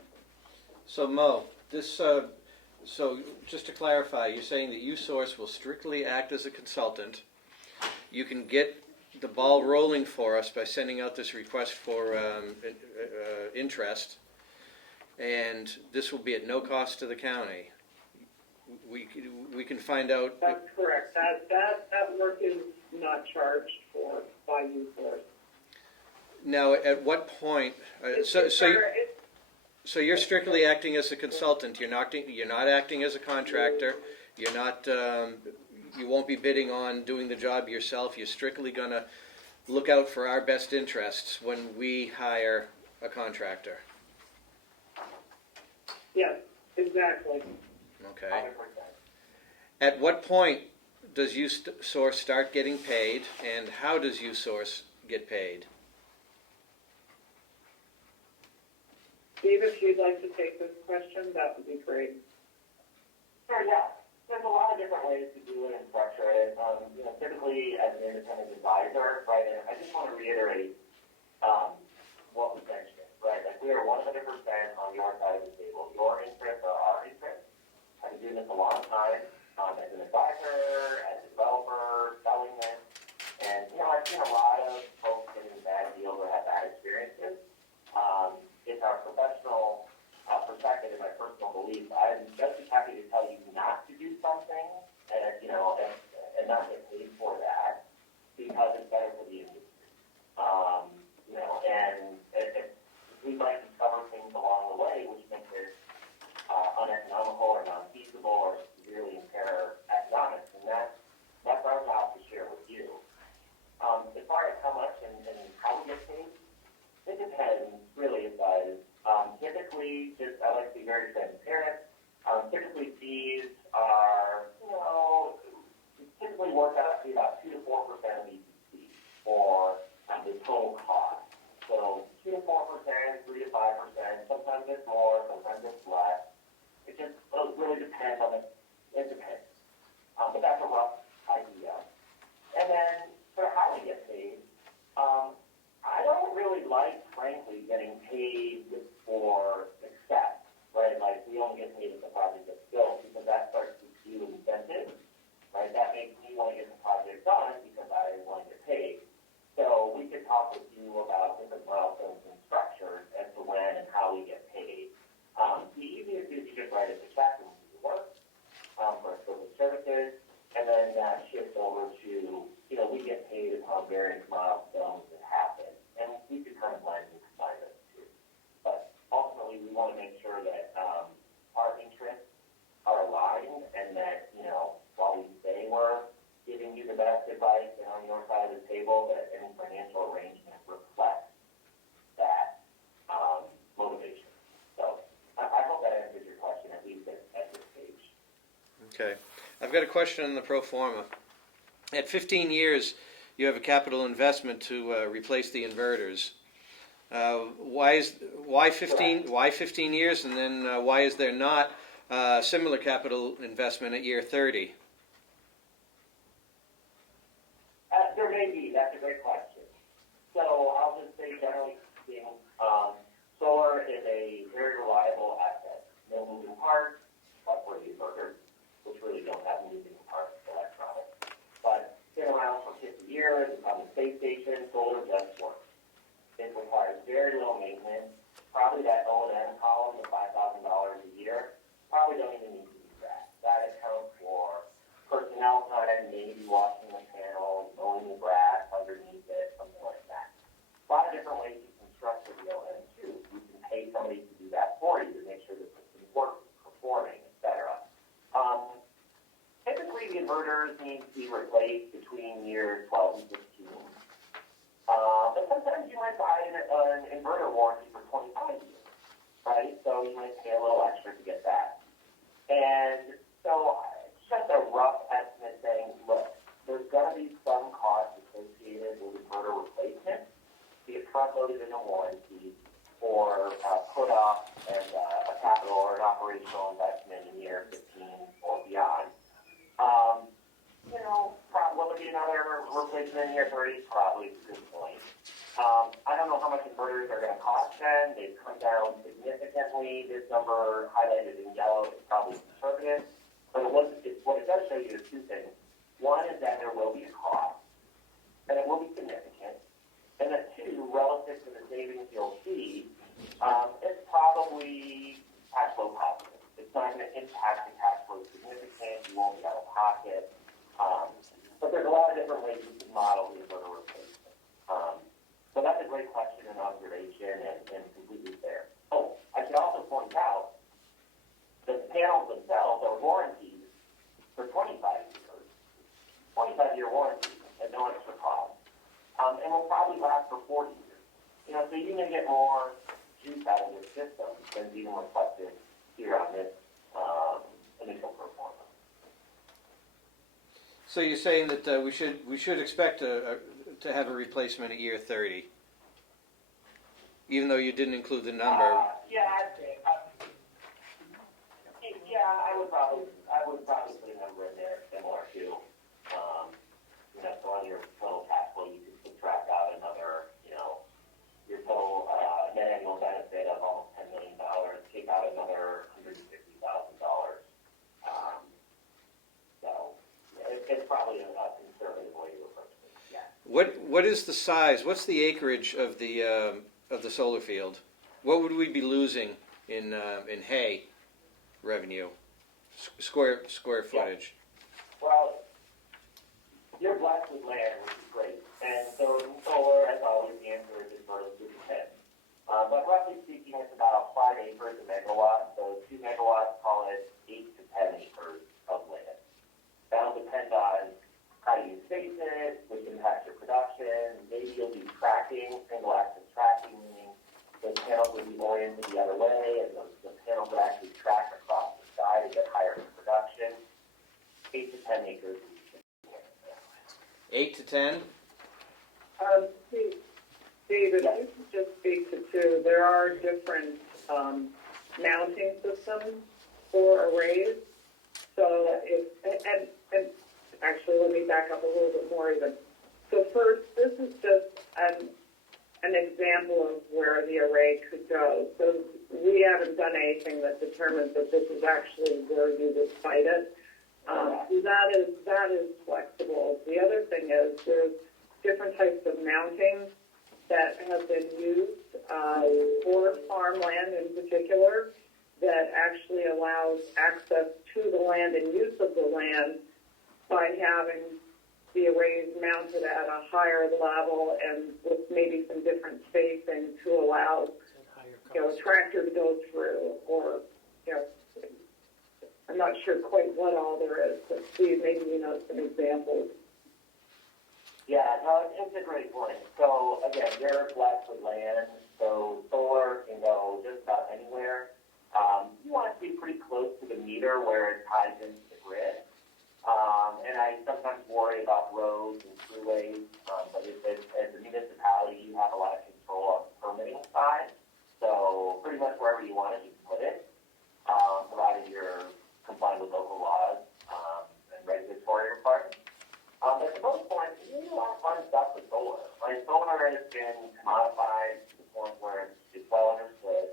So Mo, so just to clarify, you're saying that USource will strictly act as a consultant. You can get the ball rolling for us by sending out this request for interest, and this will be at no cost to the county. We can find out. That's correct. That work is not charged for by USource. Now, at what point? So you're strictly acting as a consultant. You're not acting as a contractor. You're not. You won't be bidding on doing the job yourself. You're strictly going to look out for our best interests when we hire a contractor. Yes, exactly. Okay. At what point does USource start getting paid, and how does USource get paid? Steve, if you'd like to take this question, that would be great. Sure, yeah. There's a lot of different ways to do it and structure it. Typically as an independent advisor, right, and I just want to reiterate what was mentioned, right? Like we are 100% on your side of the table. Your interests are our interests. I've been doing this a long time as an advisor, as a developer, selling this. And, I've seen a lot of folks getting bad deals or have bad experiences. It's our professional perspective and my personal belief. I'm just as happy to tell you not to do something and not get paid for that because it's better for the industry. And we might discover things along the way which make it uneconomical or non-feasible or severely impair economics, and that's our job to share with you. As far as how much and how we get paid, it depends, really, it does. Typically, I like to be very transparent. Typically, fees are, typically work out to be about 2 to 4% of EPC for the total cost. So 2 to 4%, 3 to 5%, sometimes it's more, sometimes it's less. It just really depends on it depends. But that's a rough idea. And then for how we get paid, I don't really like, frankly, getting paid for success, right? Like, we only get paid if the project gets built, because that starts to skew incentives, right? That makes me want to get the project done because I want to get paid. So we could talk with you about different milestones and structures as to when and how we get paid. The easiest is you just write us a check and we do the work for services, and then that shifts over to, we get paid upon various milestones that happen. And we can kind of blend and combine those two. But ultimately, we want to make sure that our interests are aligned and that, while we say we're giving you the best advice and on your side of the table, that any financial arrangement reflects that motivation. So I hope that answers your question, at least at this stage. Okay. I've got a question on the pro forma. At 15 years, you have a capital investment to replace the inverters. Why 15 years, and then why is there not similar capital investment at year 30? There may be. That's a great question. So I'll just say, generally speaking, solar is a very reliable asset. No moving parts, but for the inverters, which really don't have moving parts, electronics. But it's been around for 15 inverters need to be replaced between years 12 and 15. But sometimes you might buy an inverter warranty for 25 years, right? So you might pay a little extra to get that. And so it's just a rough estimate saying, look, there's going to be some cost associated with inverter replacement, be it front-loaded in a warranty, or put off as a capital or an operational investment in year 15 or beyond. Will there be another replacement in year 30? Probably, it's a good point. I don't know how much inverters are going to cost then. They've come down significantly. This number highlighted in yellow is probably conservative. But what it does show you is two things. One is that there will be a cost, and it will be significant. And then two, relative to the savings you'll see, it's probably cash flow positive. It's not going to impact the cash flow significantly. You won't be out of pocket. But there's a lot of different ways you can model the inverter replacement. So that's a great question and observation and completely fair. Oh, I should also point out that the panels themselves are warranties for 25 years, 25-year warranty at no extra cost, and will probably last for 40 years. So you may get more juice out of your system than being reflected here on this initial performance. So you're saying that we should expect to have a replacement at year 30, even though you didn't include the number. I'd say. I would probably put a number in there similar to, so on your total cash flow, you could subtract out another, your total net annual benefit of almost $10 million, take out another $150,000. So it's probably a conservative way to approach it. Yeah. What is the size? What's the acreage of the solar field? What would we be losing in hay revenue, square footage? Yeah. Well, you're blessed with land, which is great, and so in solar, as always, the answer is sort of 2%. But roughly speaking, it's about 5 acres a megawatt. So 2 megawatts, call it 8 to 10 acres of land. That'll depend on how you space it, which impacts your production. Maybe you'll do tracking, single-axis tracking, meaning the panels would be oriented the other way, and the panels would actually track across the sky to get higher production. 8 to 10 acres. 8 to 10? David, you can just speak to two. There are different mounting systems for arrays. So and actually, let me back up a little bit more even. So first, this is just an example of where the array could go. So we haven't done anything that determines that this is actually where you would site it. That is flexible. The other thing is there's different types of mounting that have been used for farmland in particular that actually allows access to the land and use of the land by having the arrays mounted at a higher level and with maybe some different spacing to allow a tractor to go through, or I'm not sure quite what all there is, but Steve, maybe you know some examples. Yeah, no, it's a great point. So again, you're blessed with land, so solar can go just about anywhere. You want it to be pretty close to the meter where it ties into the grid. And I sometimes worry about roads and throughways, but as a municipality, you have a lot of control on the permitting side. So pretty much wherever you want it, you can put it, provided you're complying with local laws and regulatory requirements. But to most points, you do a lot of fun stuff with solar. Like solar has been commodified to the point where it's well understood.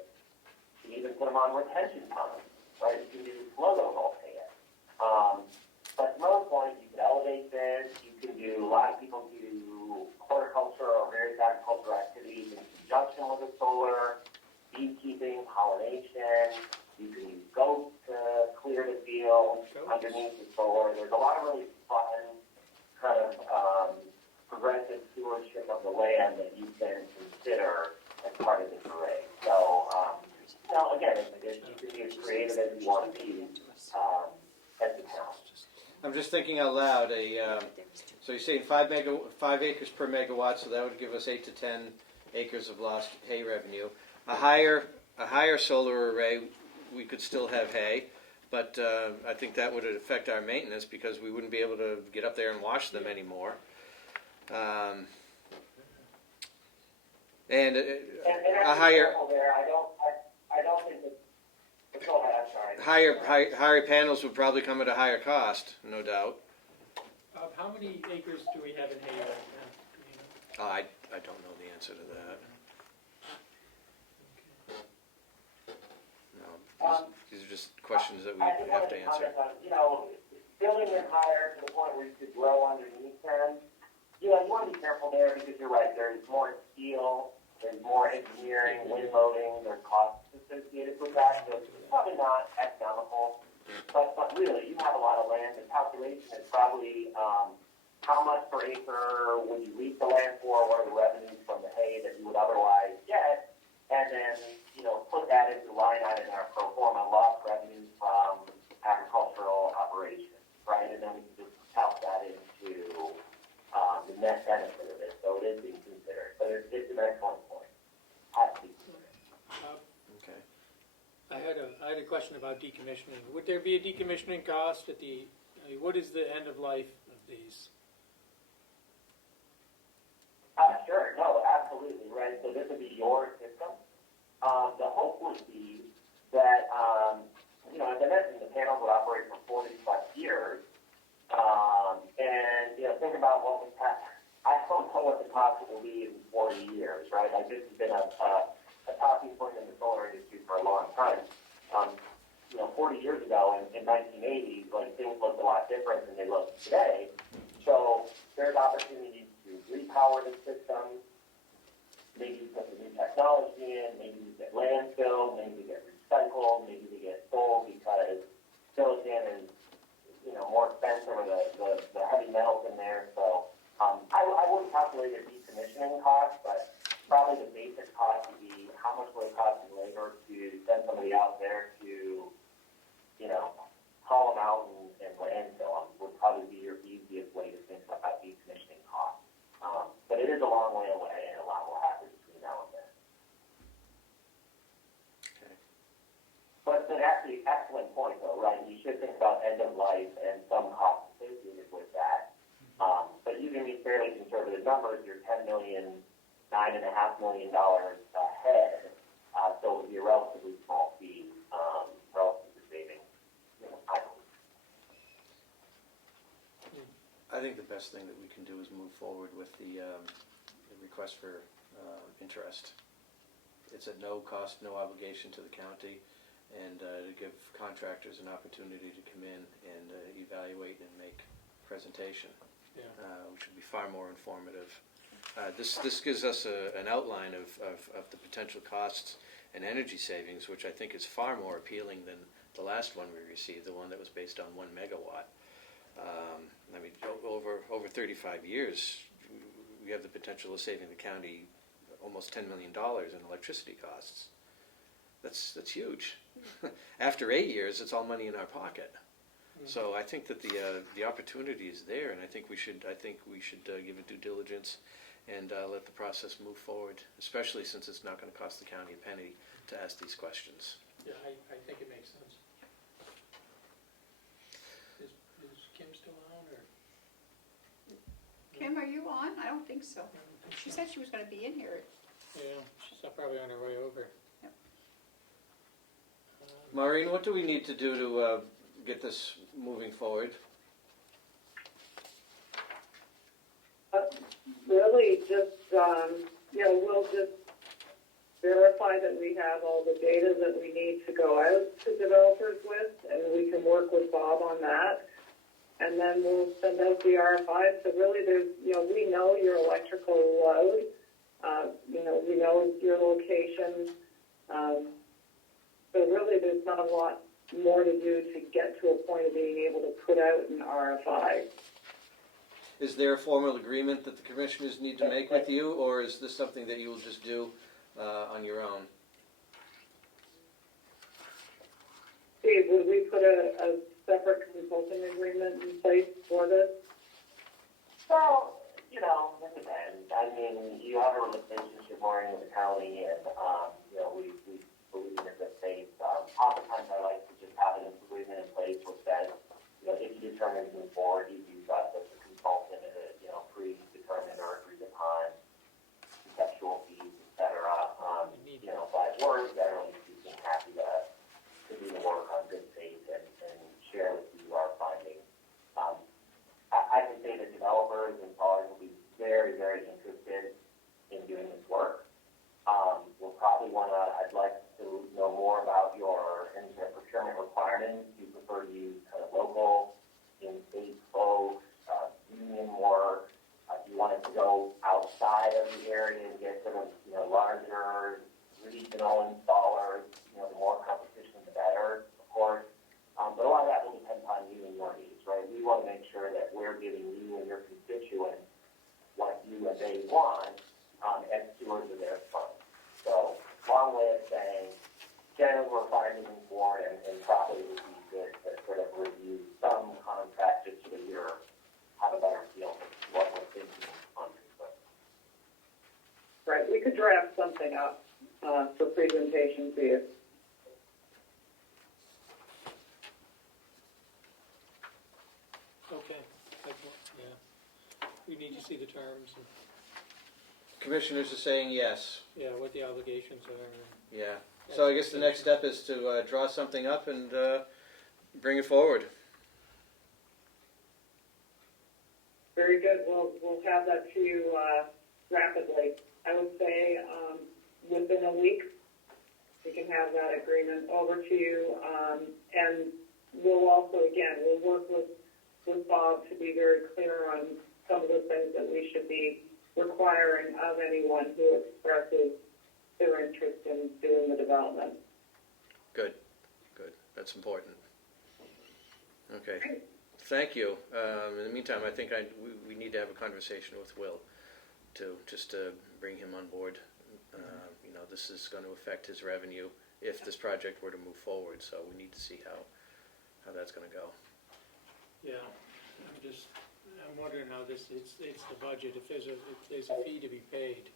You can even put them on retention ponds, right? You can do photovoltaic. But to most points, you can elevate this. You can do, a lot of people do horticulture or various agricultural activities in conjunction with the solar, beekeeping, pollination. You can use goats to clear the field underneath the solar. There's a lot of really fun kind of progressive stewardship of the land that you can consider as part of this array. So, again, you can be as creative as you want to be as the town. I'm just thinking out loud, so you're saying 5 acres per megawatt, so that would give us 8 to 10 acres of lost hay revenue. A higher solar array, we could still have hay, but I think that would affect our maintenance because we wouldn't be able to get up there and wash them anymore. And a higher, There, I don't think that, go ahead, I'm sorry. higher panels would probably come at a higher cost, no doubt. How many acres do we have in hay right now? Do you know? I don't know the answer to that. No, these are just questions that we I just have wanted to to answer. comment on, building them higher to the point where you could grow underneath them, you want to be careful there because you're right, there's more steel, there's more engineering, wind loading, there's costs associated with that, so it's probably not economical. But really, you have a lot of land. The calculation is probably how much per acre would you lease the land for? What are the revenues from the hay that you would otherwise get? And then, put that into line item in our pro forma lost revenues from agricultural operations, right? And then we can just count that into the net benefit of it. So it is being considered. But it's an excellent point. Has to be considered. Okay. I had a question about decommissioning. Would there be a decommissioning cost what is the end of life of these? Sure. No, absolutely. Right. So this would be your system. The hope would be that, as I mentioned, the panels would operate for 40 plus years. And, think about what we have. I don't know what the cost will be in 40 years, right? Like this has been a talking point in the solar industry for a long time. 40 years ago in 1980s, like things looked a lot different than they look today. So there's opportunities to repower the system, maybe put the new technology in, maybe we get landfill, maybe they get recycled, maybe they get sold because silicon is, more expensive or the heavy metals in there. So I wouldn't calculate a decommissioning cost, but probably the basic cost would be how much would it cost in labor to send somebody out there to, haul them out and landfill them would probably be your easiest way to think about decommissioning costs. But it is a long way away and a lot will happen between now and then. Okay. But it's actually an excellent point though, right? You should think about end of life and some costs associated with that. But using these fairly conservative numbers, you're $10 million, $9.5 million ahead. So it would be a relatively small fee, relative to saving, I believe. I think the best thing that we can do is move forward with the request for interest. It's at no cost, no obligation to the county, and to give contractors an opportunity to come in and evaluate and make presentation, which would be far more informative. This gives us an outline of the potential costs and energy savings, which I think is far more appealing than the last one we received, the one that was based on 1 megawatt. Over 35 years, we have the potential of saving the county almost $10 million in electricity costs. That's huge. After 8 years, it's all money in our pocket. So I think that the opportunity is there, and I think we should give it due diligence and let the process move forward, especially since it's not going to cost the county a penny to ask these questions. Yeah, I think it makes sense. Is Kim still on, or? Kim, are you on? I don't think so. She said she was going to be in here. Yeah, she's probably on her way over. Yep. Maureen, what do we need to do to get this moving forward? Really just, we'll just verify that we have all the data that we need to go out to developers with, and we can work with Bob on that. And then we'll send out the RFI. So really there's, we know your electrical load, we know your location. So really there's not a lot more to do to get to a point of being able to put out an RFI. Is there a formal agreement that the commissioners need to make with you, or is this something that you will just do on your own? Steve, would we put a separate separate consulting agreement in place for this? So, you know, it depends. I mean, you have a relationship more with the county, and, you know, we believe in good faith. Oftentimes, I like to just have an agreement in place which says, you know, if you determine to move forward, you use us as a consultant at a, you know, predetermined or agreed upon conceptual fees, et cetera. You know, but we're generally speaking happy to do the work on good faith and share with you our findings. I can say that developers and sellers will be very, very interested in doing this work. We'll probably I'd like to know more about your procurement requirements. Do you prefer to use kind of local, in-state folks, union work? Do you want it to go outside of the area and get sort of, you know, larger regional installers? You know, the more competition, the better, of course. But a lot of that will depend upon you and your needs, right? We want to make sure that we're giving you and your constituents what you and they want as stewards of their funds. So, long way of saying, generally we're fine moving forward, and probably would be good to sort of review some contracts just so that you're have a better feel for what we're thinking on this. Right, we could draft something up for presentation to you. Okay, yeah. We need to see the terms and, Commissioners are saying yes. yeah, what the obligations are. And Yeah. So I guess the next step is to draw something up and bring it forward. Very good, we'll have that to you rapidly. I would say within a week, we can have that agreement over to you. And we'll also, again, we'll work with Bob to be very clear on some of the things that we should be requiring of anyone who expresses their interest in doing the development. Good. That's important. Okay. Thank you. In the meantime, I think we need to have a conversation with Will to just to bring him on board. You know, this is going to affect his revenue if this project were to move forward. So we need to see how that's going to go. Yeah, I'm wondering how it's the budget. If there's a fee to be paid,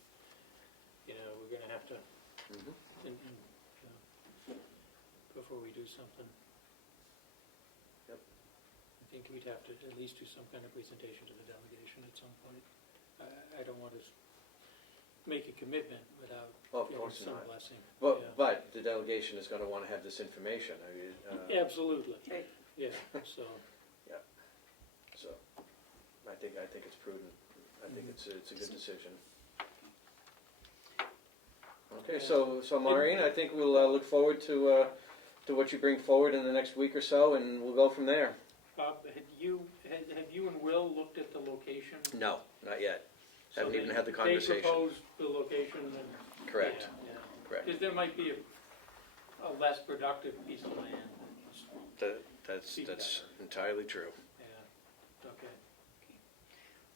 you know, we're gonna have to, and, you know, before we do something. Yep. I think we'd have to at least do some kind of presentation to the delegation at some point. I don't want to make a commitment without some blessing. But the delegation is going to want to have this information. I mean, Absolutely. Right. Yeah. So. So, I think it's prudent. I think it's a good decision. Okay, so Maureen, I think we'll look forward to what you bring forward in the next week or so, and we'll go from there. Bob, have you and Will looked at the location? No, not yet. So Haven't even had the conversation. They proposed the location and. Correct. Yeah. Correct. Because there might be a less productive piece of land. That's better. entirely true. Yeah, okay.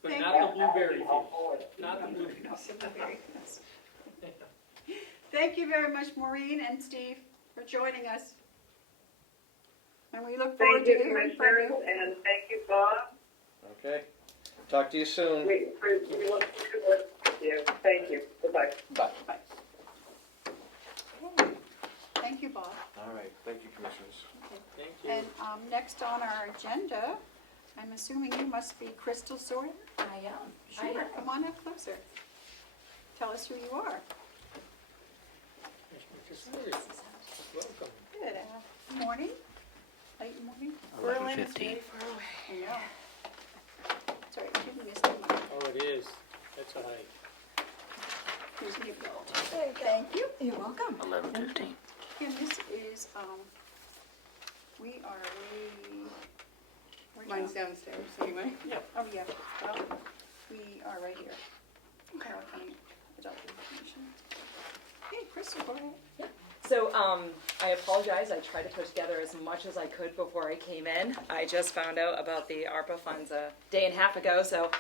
But Thank not the blueberry field, not the blueberry. Yes. Thank you very much, Maureen and Steve, for joining us. And we look forward Thank to you, hearing from Commissioners, you. and thank you, Bob. Okay. Talk to you soon. We look forward to working with you. Thank you. Goodbye. Bye. Bye. Okay. Thank you, Bob. All right. Thank you, Commissioners. Okay. Thank you. And next on our agenda, I'm assuming you must be Crystal Soren? I am. Sure, come on up closer. Tell us who you are. Welcome. Good morning, late morning. 11:50. I know. Sorry, give me this one. Oh, it is. That's all right. Here's your bill. Thank you. You're welcome. 11:15. And this is, we are Mine's downstairs, anyway. Yeah, oh, yeah, well, we are right here. Carroll County Adult Information. Hey, Crystal, go ahead. So, I apologize, I tried to put together as much as I could before I came in. I just found out about the ARPA funds a day and a half ago, so,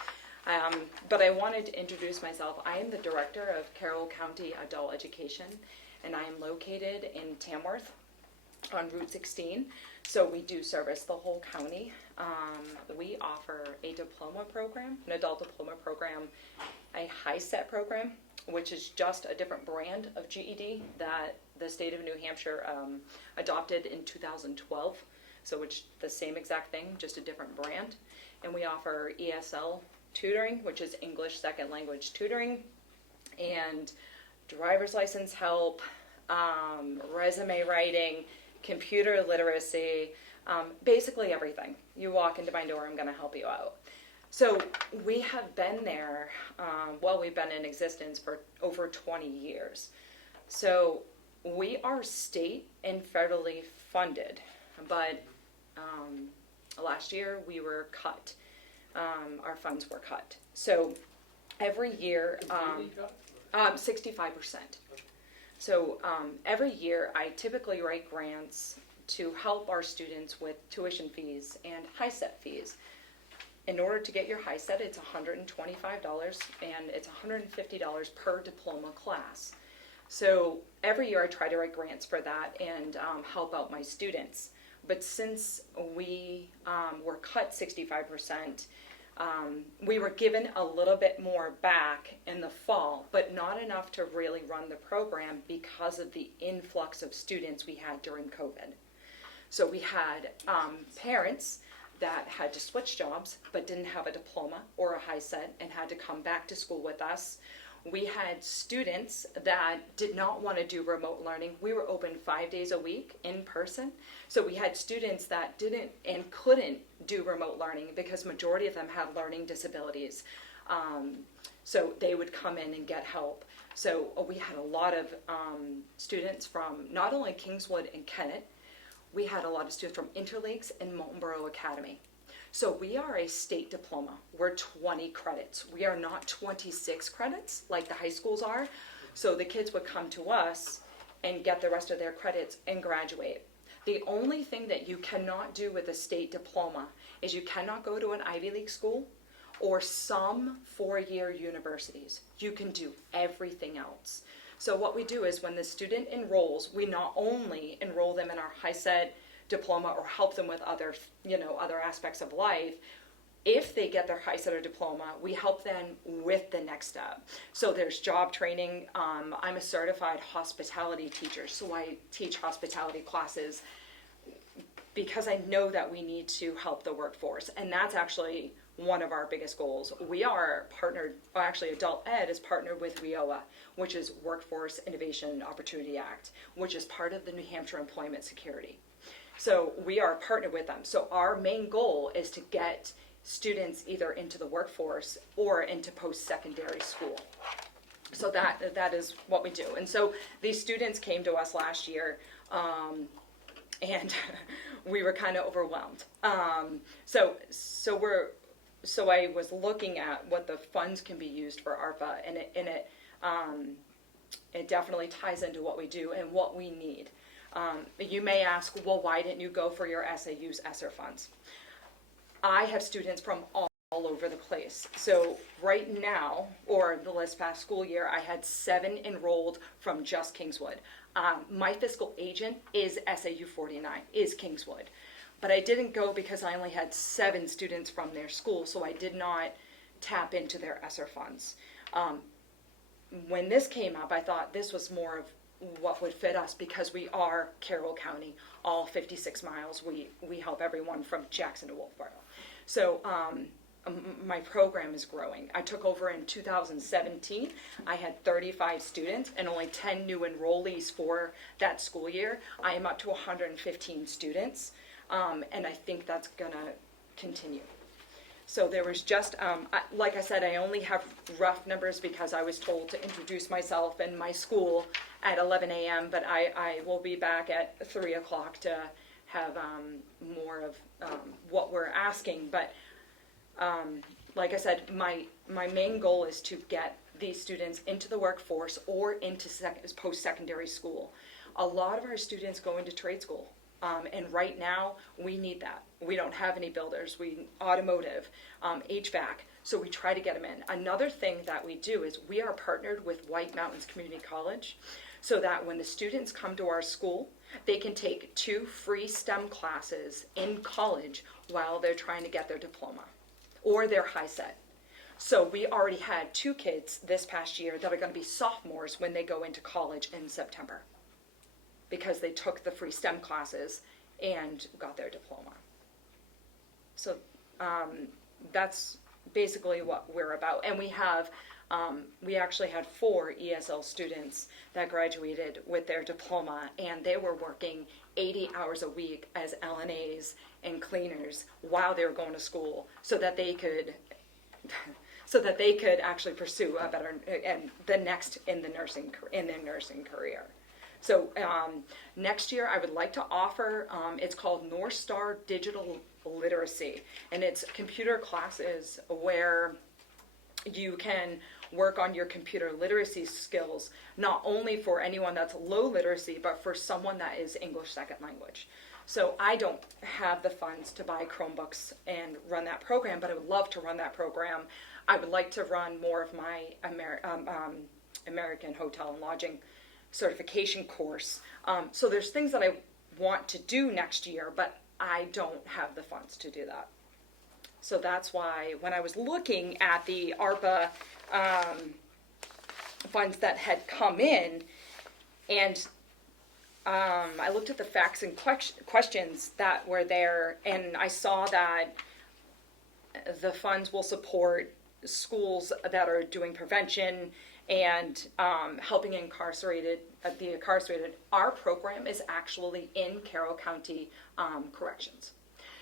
but I wanted to introduce myself. I am the director of Carroll County Adult Education, and I am located in Tamworth. on Route 16. So we do service the whole county. We offer a diploma program, an adult diploma program, a high set program, which is just a different brand of GED that the state of New Hampshire adopted in 2012. So it's the same exact thing, just a different brand. And we offer ESL tutoring, which is English Second Language tutoring, and driver's license help, resume writing, computer literacy, basically everything. You walk into my door, I'm going to help you out. So we have been there, we've been in existence for over 20 years. So we are state and federally funded, but last year we were cut. Our funds were cut. So every year, 65%. So every year I typically write grants to help our students with tuition fees and high set fees. In order to get your high set, it's $125 and it's $150 per diploma class. So every year I try to write grants for that and help out my students. But since we were cut 65%, we were given a little bit more back in the fall, but not enough to really run the program because of the influx of students we had during COVID. So we had parents that had to switch jobs but didn't have a diploma or a high set and had to come back to school with us. We had students that did not want to do remote learning. We were open 5 days a week in person. So we had students that didn't and couldn't do remote learning because majority of them had learning disabilities. So they would come in and get help. So we had a lot of students from not only Kingswood and Kennett, we had a lot of students from Interlakes and Moulton Borough Academy. So we are a state diploma. We're 20 credits. We are not 26 credits like the high schools are. So the kids would come to us and get the rest of their credits and graduate. The only thing that you cannot do with a state diploma is you cannot go to an Ivy League school or some four-year universities. You can do everything else. So what we do is when the student enrolls, we not only enroll them in our high set diploma or help them with other aspects of life. If they get their high set or diploma, we help them with the next step. So there's job training. I'm a certified hospitality teacher, so I teach hospitality classes because I know that we need to help the workforce, and that's actually one of our biggest goals. We are partnered, actually Adult Ed is partnered with WIOA, which is Workforce Innovation Opportunity Act, which is part of the New Hampshire Employment Security. So we are partnered with them. So our main goal is to get students either into the workforce or into post-secondary school. So that is what we do. And so these students came to us last year, and we were kind of overwhelmed. So I was looking at what the funds can be used for ARPA, and it definitely ties into what we do and what we need. You may ask, well, why didn't you go for your SAU's ESSER funds? I have students from all over the place. So right now, or the last past school year, I had 7 enrolled from just Kingswood. My fiscal agent is SAU 49, is Kingswood. But I didn't go because I only had 7 students from their school, so I did not tap into their ESSER funds. When this came up, I thought this was more of what would fit us because we are Carroll County, all 56 miles. We help everyone from Jackson to Wolfboro. So my program is growing. I took over in 2017. I had 35 students and only 10 new enrollees for that school year. I am up to 115 students. And I think that's gonna continue. So there was just, like I said, I only have rough numbers because I was told to introduce myself and my school at 11 a.m., but I will be back at 3 o'clock to have more of what we're asking. But like I said, my main goal is to get these students into the workforce or into post-secondary school. A lot of our students go into trade school. And right now, we need that. We don't have any builders, automotive, HVAC, so we try to get them in. Another thing that we do is we are partnered with White Mountains Community College, so that when the students come to our school, they can take 2 free STEM classes in college while they're trying to get their diploma or their high set. So we already had 2 kids this past year that are going to be sophomores when they go into college in September because they took the free STEM classes and got their diploma. So that's basically what we're about. And we actually had 4 ESL students that graduated with their diploma, and they were working 80 hours a week as LNAs and cleaners while they were going to school so that they could actually pursue a better and the next in their nursing career. So next year I would like to offer, it's called North Star Digital Literacy, and it's computer classes where you can work on your computer literacy skills, not only for anyone that's low literacy, but for someone that is English second language. So I don't have the funds to buy Chromebooks and run that program, but I would love to run that program. I would like to run more of my American Hotel and Lodging certification course. So there's things that I want to do next year, but I don't have the funds to do that. So that's why when I was looking at the ARPA funds that had come in, and I looked at the facts and questions that were there, and I saw that the funds will support schools that are doing prevention and helping the incarcerated. Our program is actually in Carroll County Corrections.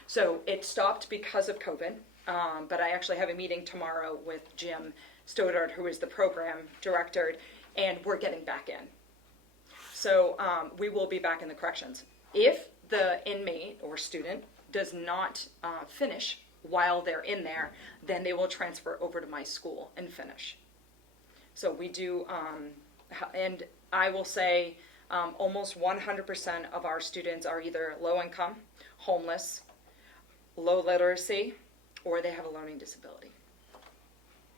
So it stopped because of COVID, but I actually have a meeting tomorrow with Jim Stoddard, who is the program director, and we're getting back in. So we will be back in the corrections. If the inmate or student does not finish while they're in there, then they will transfer over to my school and finish. So we do, and I will say almost 100% of our students are either low income, homeless, low literacy, or they have a learning disability.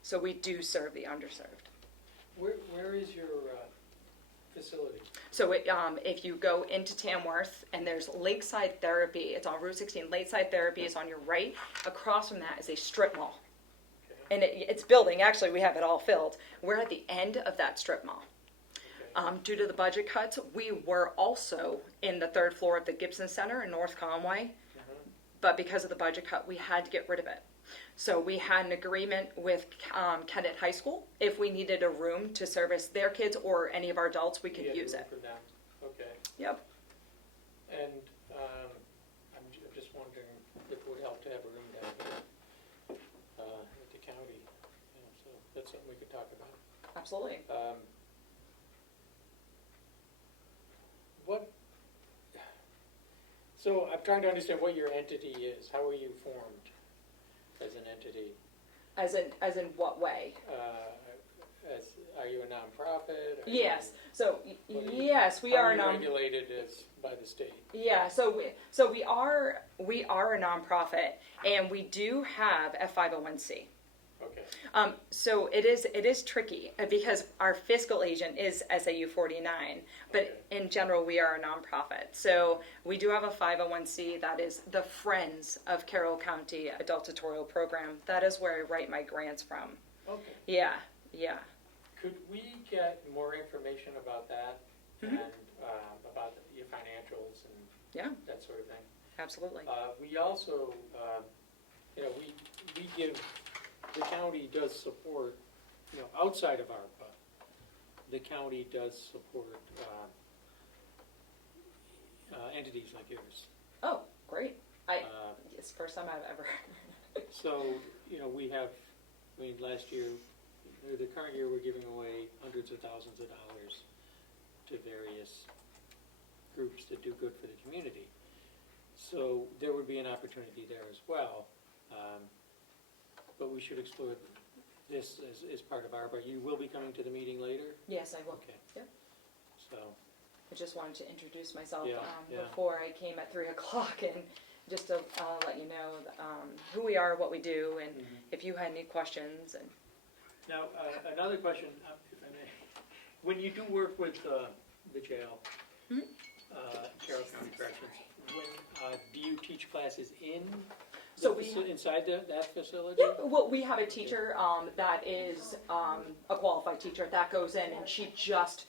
So we do serve the underserved. Where is your facility? So if you go into Tamworth, and there's Lakeside Therapy, it's on Route 16. Lakeside Therapy is on your right. Across from that is a strip mall. Okay. And it's building. Actually, we have it all filled. We're at the end of that strip mall. Okay. Due to the budget cuts, we were also in the 3rd floor of the Gibson Center in North Conway. But because of the budget cut, we had to get rid of it. So we had an agreement with Kennett High School. If we needed a room to service their kids or any of our adults, we could use it. For them. Okay. Yep. And I'm just wondering if it would help to have a room down here at the county. So that's something we could talk about. Absolutely. So I'm trying to understand what your entity is. How are you formed as an entity? As in what way? Are you a nonprofit? Yes. Yes, we are regulated by the state. Yeah. So we are a nonprofit, and we do have a 501c. Okay. So it is tricky because our fiscal agent is SAU 49, but in general we are a nonprofit. So we do have a 501c that is the Friends of Carroll County Adult Tutorial Program. That is where I write my grants from. Okay. Yeah. Could we get more information about that and about your financials and that sort of thing? Absolutely. We also, we give. The county does support, outside of ARPA, the county does support entities like yours. Oh, great. It's the first time I've ever heard. So, we have, last year, the current year we're giving away hundreds of thousands of dollars to various groups that do good for the community. So there would be an opportunity there as well. But we should explore this as part of ARPA. You will be coming to the meeting later? Yes, I will. Okay. Yep. So. I just wanted to introduce myself Yeah. before I came at 3 o'clock, and just to let you know who we are, what we do, and if you had any questions. And now, another question, if I may. When you do work with the jail, Carroll County Corrections, when, do you teach classes in, So the we- inside that facility? Yeah, well, we have a teacher that is a qualified teacher that goes in and she just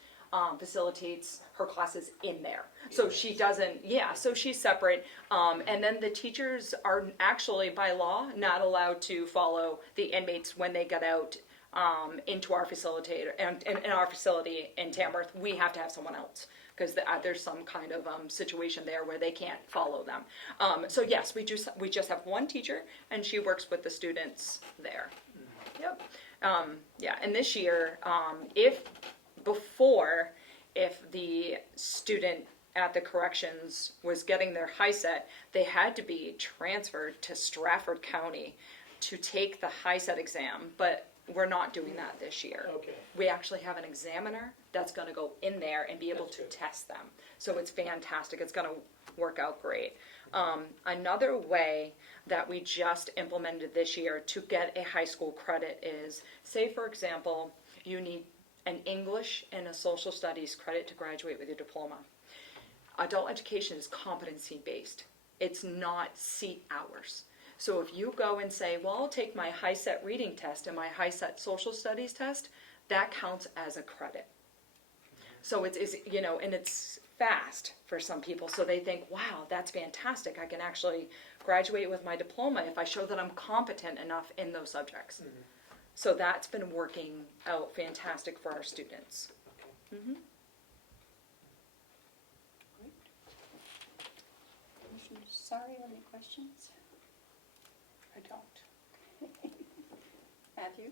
facilitates her classes in there. So she doesn't, so she's separate. And then the teachers are actually, by law, not allowed to follow the inmates when they get out into our facilitator, and in our facility in Tamworth. We have to have someone else because there's some kind of situation there where they can't follow them. So yes, we just have one teacher, and she works with the students there. Yep. And this year, if the student at the corrections was getting their high set, they had to be transferred to Stratford County to take the high set exam, but we're not doing that this year. Okay. We actually have an examiner that's going to go in there and be able That's to good. test them. So it's fantastic. It's going to work out great. Another way that we just implemented this year to get a high school credit is, say for example, you need an English and a social studies credit to graduate with your diploma. Adult education is competency based. It's not seat hours. So if you go and say, well, I'll take my high set reading test and my high set social studies test, that counts as a credit. So it's and it's fast for some people. So they think, wow, that's fantastic. I can actually graduate with my diploma if I show that I'm competent enough in those subjects. Mm-hmm. So that's been working out fantastic for our students. Mm-hmm. Commissioner Sorry, any questions? I don't. Matthew?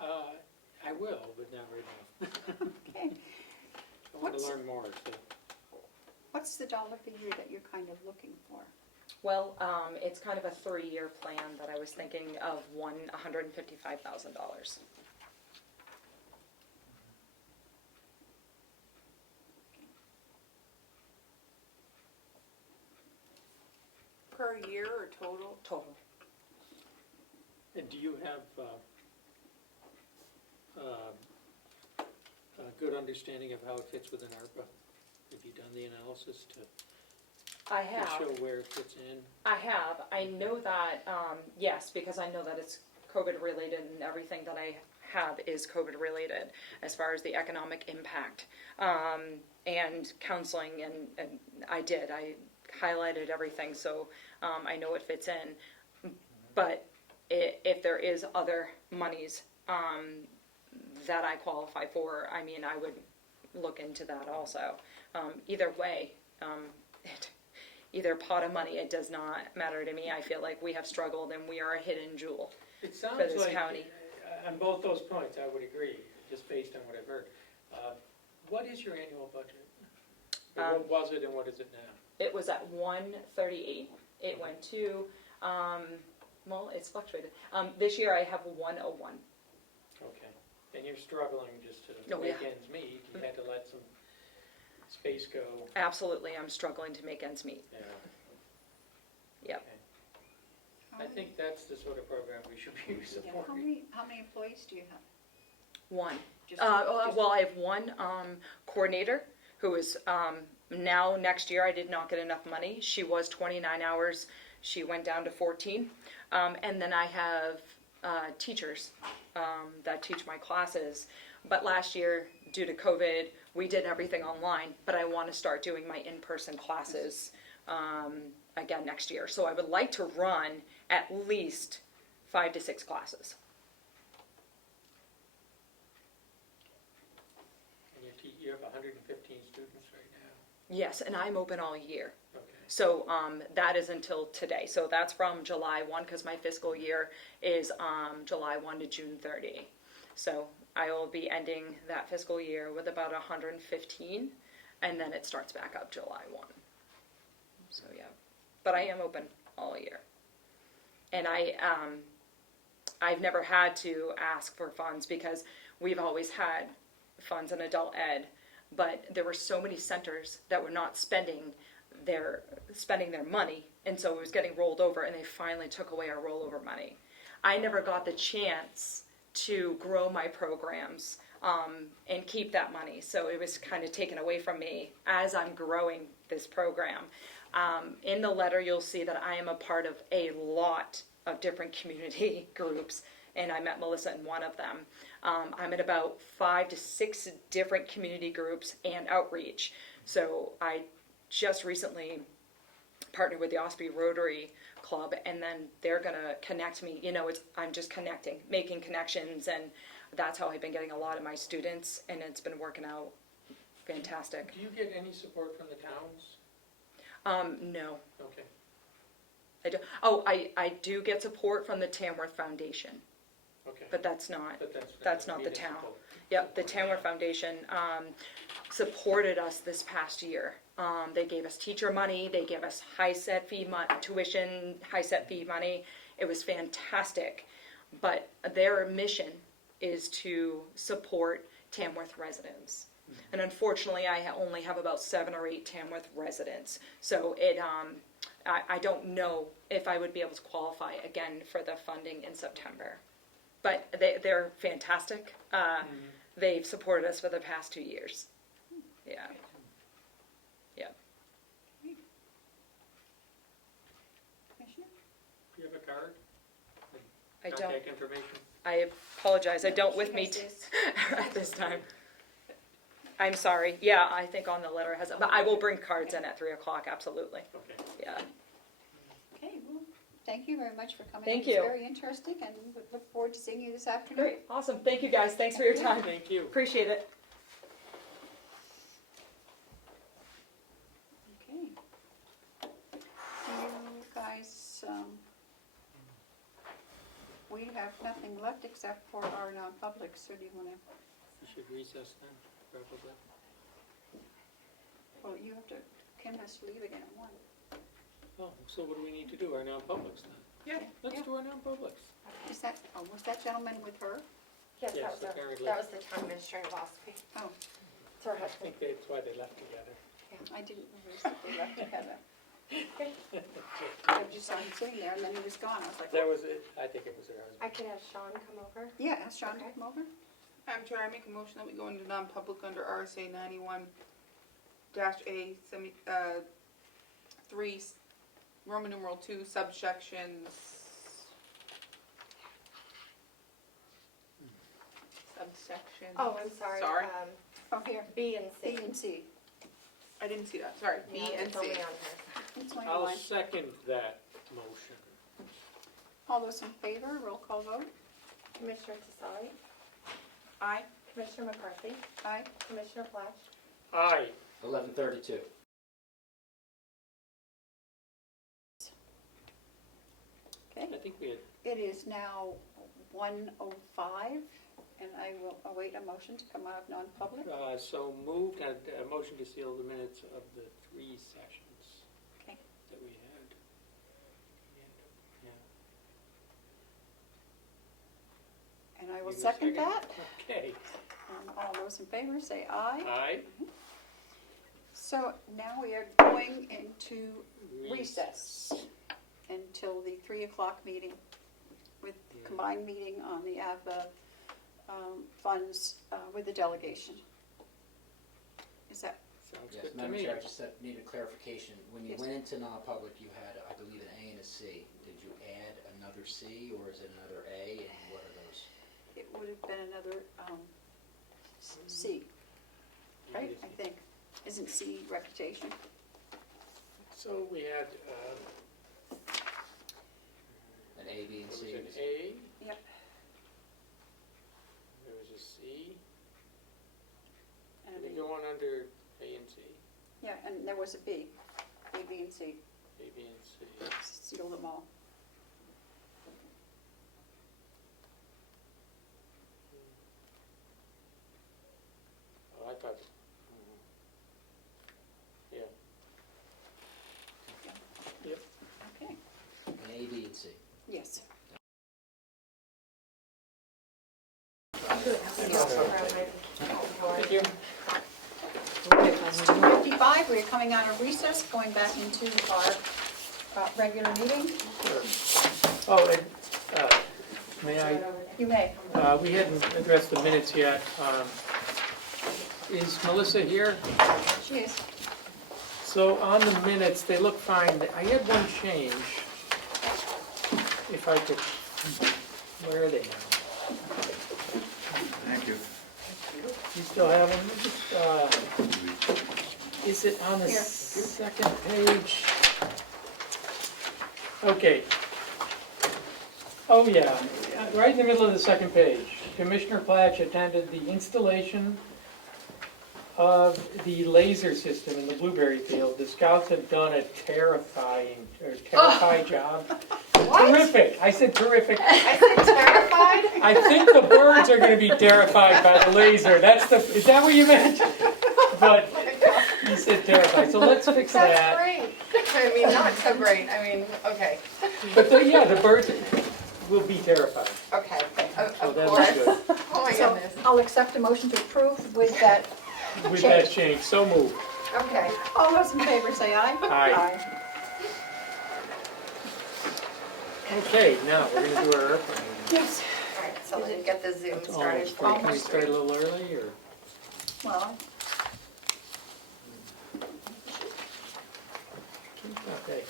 I will, but not right now. Okay. I want to What's- learn more, so. What's the dollar figure that you're kind of looking for? Well, it's kind of a 3-year plan that I was thinking of $155,000. Per year or total? Total. And do you have a good understanding of how it fits within ARPA? Have you done the analysis I to have. show where it fits in? I have. I know that, yes, because I know that it's COVID related and everything that I have is COVID related as far as the economic impact. And counseling, and I did. I highlighted everything, so I know it fits in. But if there is other monies that I qualify for, I mean, I would look into that also. Either way, either pot of money, it does not matter to me. I feel like we have struggled and we are a hidden jewel. It sounds For this like, county. On both those points, I would agree, just based on what I've heard. What is your annual budget? Or what was it and what is it now? It was at 138. It went to, well, it's fluctuated. This year I have 101. Okay. And you're struggling just to No, make yeah. ends meet. You had to let some space go. Absolutely, I'm struggling to make ends meet. Yeah. Yep. I think that's the sort of program we should be Yeah, how supporting. many employees do you have? One. Just- Well, I have one coordinator who is now next year. I did not get enough money. She was 29 hours. She went down to 14. And then I have teachers that teach my classes. But last year, due to COVID, we did everything online. But I want to start doing my in-person classes again next year. So I would like to run at least 5 to 6 classes. And you have 115 students right now. Yes, and I'm open all year. Okay. So that is until today. So that's from July 1, because my fiscal year is July 1 to June 30. So I will be ending that fiscal year with about 115, and then it starts back up July 1. So yeah, but I am open all year. And I've never had to ask for funds because we've always had funds in adult ed, but there were so many centers that were not spending their money, and so it was getting rolled over, and they finally took away our rollover money. I never got the chance to grow my programs and keep that money. So it was kind of taken away from me as I'm growing this program. In the letter, you'll see that I am a part of a lot of different community groups, and I met Melissa in one of them. I'm in about 5 to 6 different community groups and outreach. So I just recently partnered with the Osprey Rotary Club, and then they're going to connect me. I'm just connecting, making connections, and that's how I've been getting a lot of my students, and it's been working out fantastic. Do you get any support from the towns? No. Okay. I do. Oh, I do get support from the Tamworth Foundation, Okay. but that's not That's not the town. municipal. Yep, the Tamworth Foundation supported us this past year. They gave us teacher money. They gave us tuition, high set fee money. It was fantastic. But their mission is to support Tamworth residents. And unfortunately, I only have about 7 or 8 Tamworth residents. So I don't know if I would be able to qualify again for the funding in September. But they're fantastic. They've supported us for the past 2 years. Yeah. Yeah. Commissioner? Do you have a card? I don't. Contact information? I apologize. I don't with She me has this. at this time. I'm sorry. Yeah, I think on the letter has it. But I will bring cards in at 3 o'clock, absolutely. Okay. Yeah. Okay, well, thank you very much for coming. Thank It's you. very interesting, and we look forward to seeing you this afternoon. Great. Awesome. Thank you, guys. Thanks for your time. Thank you. Appreciate it. Okay. Do you guys, we have nothing left except for our non-public, so do you want to, You should recess then, probably. well, you have to, Kim has to leave again at 1. Oh, so what do we need to do? Our non-publics then? Yeah, let's Yeah. do our non-publics. Was that gentleman with her? Yes, Yes, that apparently. was the town administrator last week. Oh, It's her I husband. think that's why they left together. I didn't notice that they left together. I just saw him sitting there, and then he was gone. I was like, That was it. I think it was her I husband. can have Sean come over. yeah, ask Sean to Okay. come over. I'm trying to make a motion that we go into non-public under RSA 91-A, 3, Roman numeral 2, subsections. Subsection. Oh, I'm sorry. Sorry. Oh, here, B and B C. and C. I didn't see that, sorry, B Yeah, and it's C. only on her. It's only I'll one. second that motion. All those in favor, roll call vote. Commissioner Tasari, Aye. Commissioner McCarthy, Aye. Commissioner Flash, Aye. 11:32. Okay, I think we had, it is now 1:05, and I will await a motion to come out of non-public. so moved, and a motion to seal the minutes of the 3 sessions Okay. that we had. Yeah. And I will You a second that. Okay. All those in favor, say aye. Aye. So now we are going into recess until the 3 o'clock meeting with combined meeting on the AVA funds with the delegation. Is that, Sounds Yes, good to Madam me. Chair, I just need a clarification. When you Yes. went into non-public, you had, I believe, an A and a C. Did you add another C, or is it another A, and what are those? it would have been another C, right, I think. Isn't C reputation? So we had, An A, B, and there was C? an A. Yep. There was a C. And Did a we B. go on under A and C? Yeah, and there was a B, A, B, and C. A, B, and C. Seal them all. Oh, I thought, yeah. Yep. Okay, An A, B, and C. yes. Thank you. It's 2:55, we're coming out of recess, going back into our regular meeting. Oh, and May I? You may. We hadn't addressed the minutes yet. Is Melissa here? She is. So on the minutes, they look fine. I had one change. If I could, where are they now? Thank you. You still have them? Is it on the Here. second page? Okay. Oh, yeah, right in the middle of the second page. Commissioner Platch attended the installation of the laser system in the blueberry field. The scouts have done a terrifying job. What? Terrific, I said terrific. I said terrified? I think the birds are gonna be terrified by the laser, is that what you meant? But you said terrified, so let's fix That's that. great. I mean, not so great, I mean, okay, But the birds will be terrified. okay, So of that'll course. be good. Oh my So goodness, I'll accept a motion to approve with that. With that change, so moved. okay. All those in favor say aye. Aye. Okay, now we're gonna do our airplane. Yes. All right, so let me get the Zoom Oh, started. can we start a little early, or? Well, She's not that good. I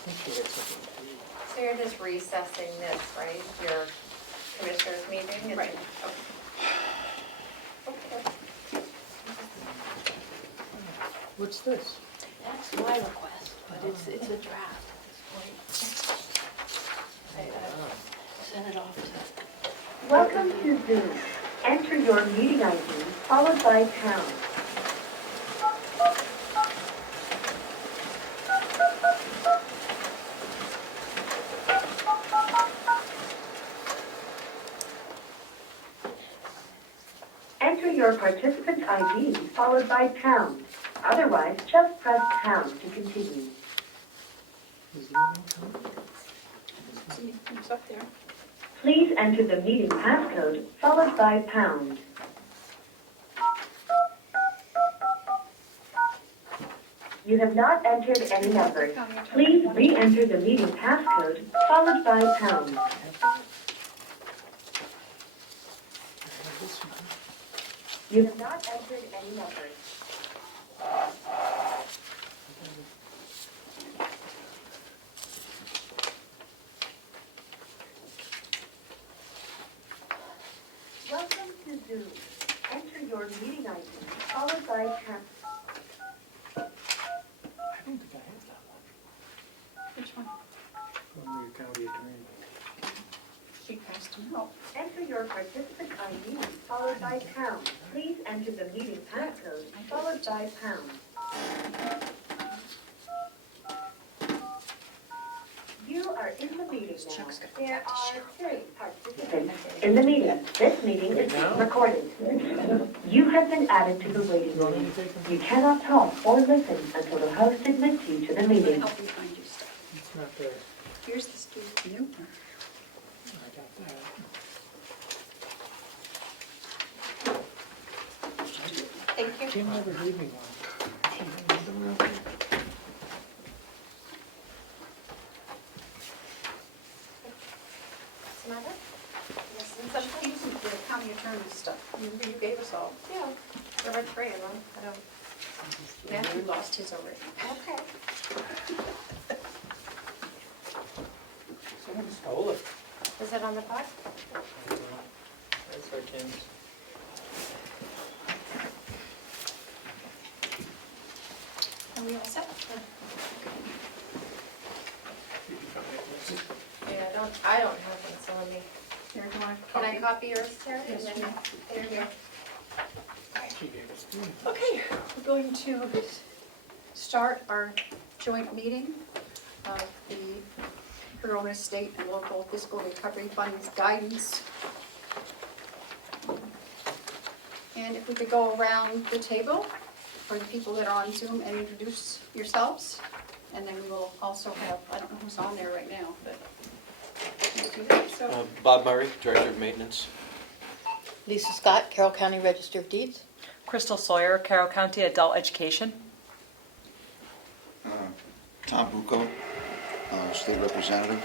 think she had something to eat. So you're just recessing this, right, your commissioners meeting? Right. Okay. What's this? That's my request, but it's a draft at this point. I sent it off to. Welcome to Zoom. Enter your meeting ID followed by pound. Enter your participant ID followed by pound. Otherwise, just press pound to continue. see, it's up there. Please enter the meeting passcode followed by pound. You have not entered any numbers. Please re-enter the meeting passcode followed by pound. You have not entered any numbers. Welcome to Zoom. Enter your meeting ID followed by pound. I don't think I have that one. Which one? From the county attorney. She passed them out. Enter your participant ID followed by pound. Please enter the meeting passcode followed by pound. You are in the meeting now. There are 3 participants in the meeting. This meeting is being recorded. You have been added to the waiting room. You cannot talk or listen until the host admits you to the I'm gonna meeting. help you find your stuff. It's not there. Here's the student Newton. I got that. Thank you. Kim never gave me one. She had one around here. What's the matter? Missing Some something? things with the county attorney's stuff. Remember you gave us all. Yeah, there were 3 of them, I don't, Matthew lost his already. okay. Someone stole it. Is it on the bot? That's our Kim's. Are we all set? Yeah, I don't have one, so let me, Here, do you want to can I copy? copy yours, Terry? Yes, And then- ma'am. There you go. She gave us two. Okay, we're going to start our joint meeting of the Corona State and Local Fiscal Recovery Funds Guidance. And if we could go around the table for the people that are on Zoom and introduce yourselves. And then we will also have, I don't know who's on there right now, but we'll do that. So, Bob Murray, Director of Maintenance. Lisa Scott, Carroll County Register of Deeds. Crystal Sawyer, Carroll County Adult Education. Tom Bucco, State Representative.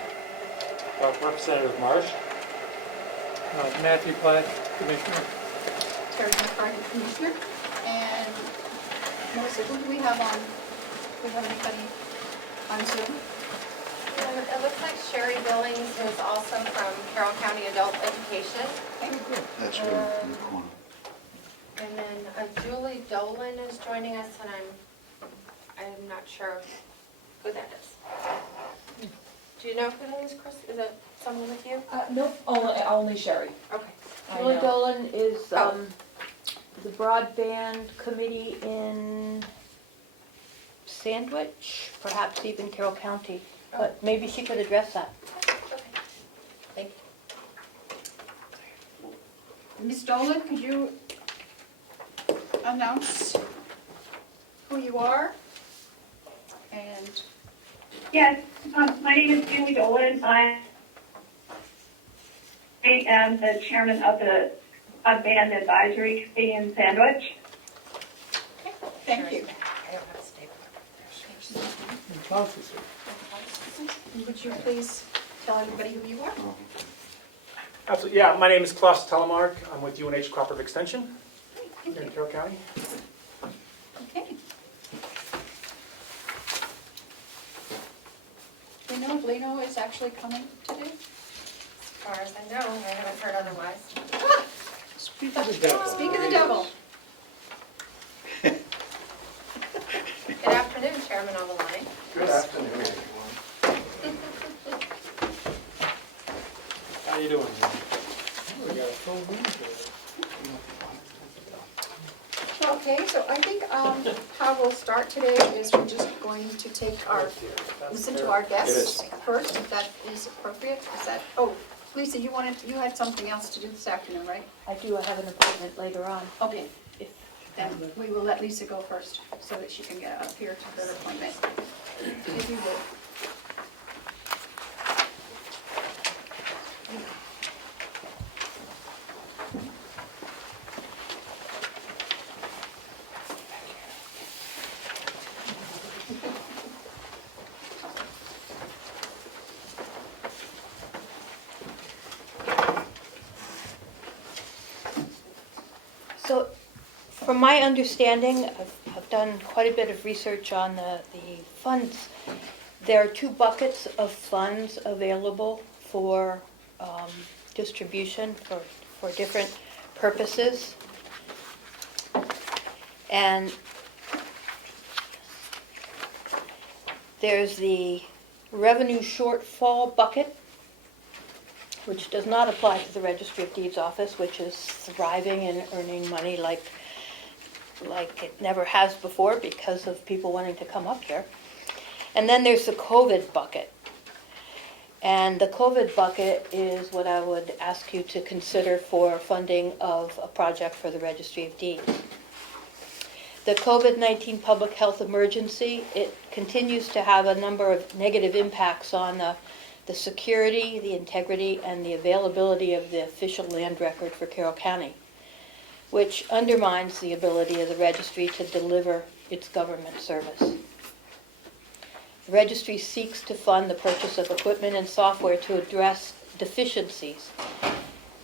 Representative Marsh. Matthew Platt, Commissioner. Terry McCarthy, Commissioner. And Melissa, who do we have on, do we have anybody on Zoom? It looks like Sherry Billings, who's also from Carroll County Adult Education. That's her in the corner. And then Julie Dolan is joining us, and I'm not sure who that is. Do you know who that is, Chris? Is it someone with you? Nope, only Sherry. Okay. I Julie know. Dolan is Oh. the broadband committee in Sandwich, perhaps even Carroll County, but maybe she could address that. Okay. Thank you. Ms. Dolan, could you announce who you are? And Yes, my name is Julie Dolan. I am the chairman of the Broadband Advisory Committee in Sandwich. thank you. I don't have a stapler. Would you please tell everybody who you are? Absolutely, yeah. My name is Klaus Telemark. I'm with UNH Cooperative Extension here in Carroll County. Okay. Do you know if Leno is actually coming today? As far as I know, I haven't heard otherwise. Speak of the devil. Speak of the devil. Good afternoon, Chairman on the line. Good afternoon, everyone. How you doing? We got a full room here. Okay, so I think how we'll start today is we're just going to take listen to our guests first, if that is appropriate. Is that, oh, Lisa, you had something else to do this afternoon, right? I do have an appointment later on. Okay, then we will let Lisa go first so that she can get up here to her appointment. If you would. So, from my understanding, I've done quite a bit of research on the funds. There are two buckets of funds available for distribution for different purposes. And there's the revenue shortfall bucket, which does not apply to the Registry of Deeds office, which is thriving and earning money like it never has before because of people wanting to come up here. And then there's the COVID bucket. And the COVID bucket is what I would ask you to consider for funding of a project for the Registry of Deeds. The COVID-19 public health emergency, it continues to have a number of negative impacts on the security, the integrity, and the availability of the official land record for Carroll County, which undermines the ability of the registry to deliver its government service. The registry seeks to fund the purchase of equipment and software to address deficiencies.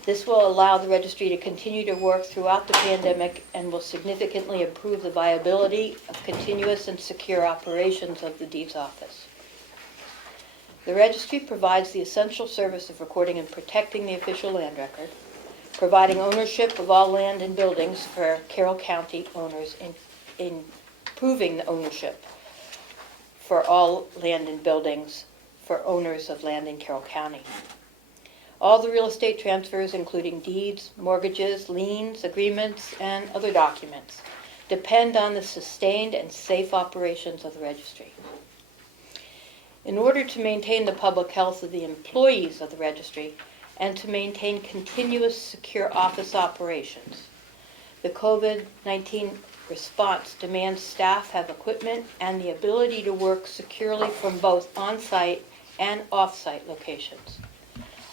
This will allow the registry to continue to work throughout the pandemic and will significantly improve the viability of continuous and secure operations of the Deeds Office. The registry provides the essential service of recording and protecting the official land record, providing ownership of all land and buildings for Carroll County owners, improving the ownership for all land and buildings for owners of land in Carroll County. All the real estate transfers, including deeds, mortgages, liens, agreements, and other documents, depend on the sustained and safe operations of the registry. In order to maintain the public health of the employees of the registry and to maintain continuous secure office operations, the COVID-19 response demands staff have equipment and the ability to work securely from both on-site and off-site locations.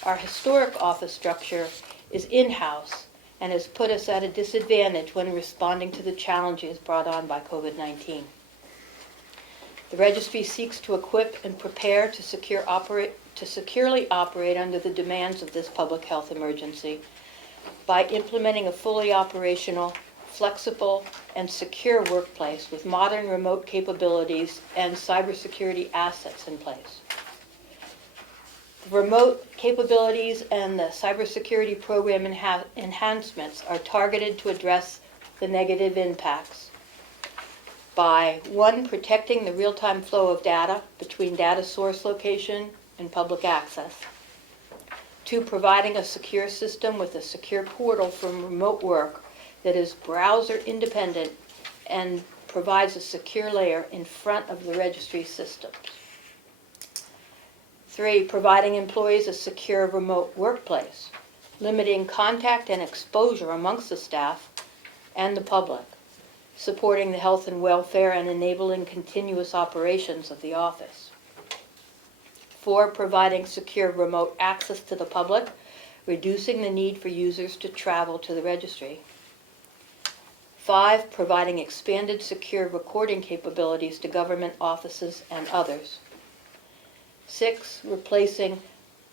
Our historic office structure is in-house and has put us at a disadvantage when responding to the challenges brought on by COVID-19. The registry seeks to equip and prepare to securely operate under the demands of this public health emergency by implementing a fully operational, flexible, and secure workplace with modern remote capabilities and cybersecurity assets in place. The remote capabilities and the cybersecurity program enhancements are targeted to address the negative impacts by, 1, protecting the real-time flow of data between data source location and public access, 2, providing a secure system with a secure portal from remote work that is browser independent and provides a secure layer in front of the registry systems. 3, providing employees a secure remote workplace, limiting contact and exposure amongst the staff and the public, supporting the health and welfare and enabling continuous operations of the office. 4, providing secure remote access to the public, reducing the need for users to travel to the registry. 5, providing expanded secure recording capabilities to government offices and others. 6, replacing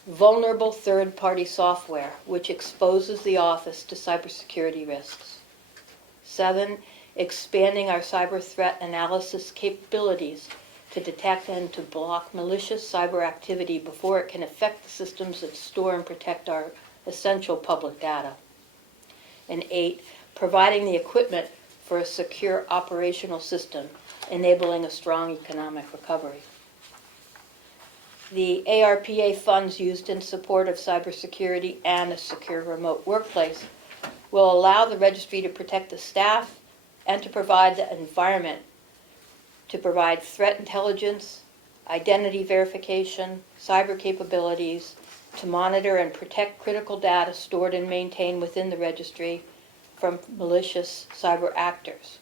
vulnerable third-party software, which exposes the office to cybersecurity risks. 7, expanding our cyber threat analysis capabilities to detect and to block malicious cyber activity before it can affect the systems that store and protect our essential public data. And 8, providing the equipment for a secure operational system, enabling a strong economic recovery. The ARPA funds used in support of cybersecurity and a secure remote workplace will allow the registry to protect the staff and to provide the environment to provide threat intelligence, identity verification, cyber capabilities, to monitor and protect critical data stored and maintained within the registry from malicious cyber actors.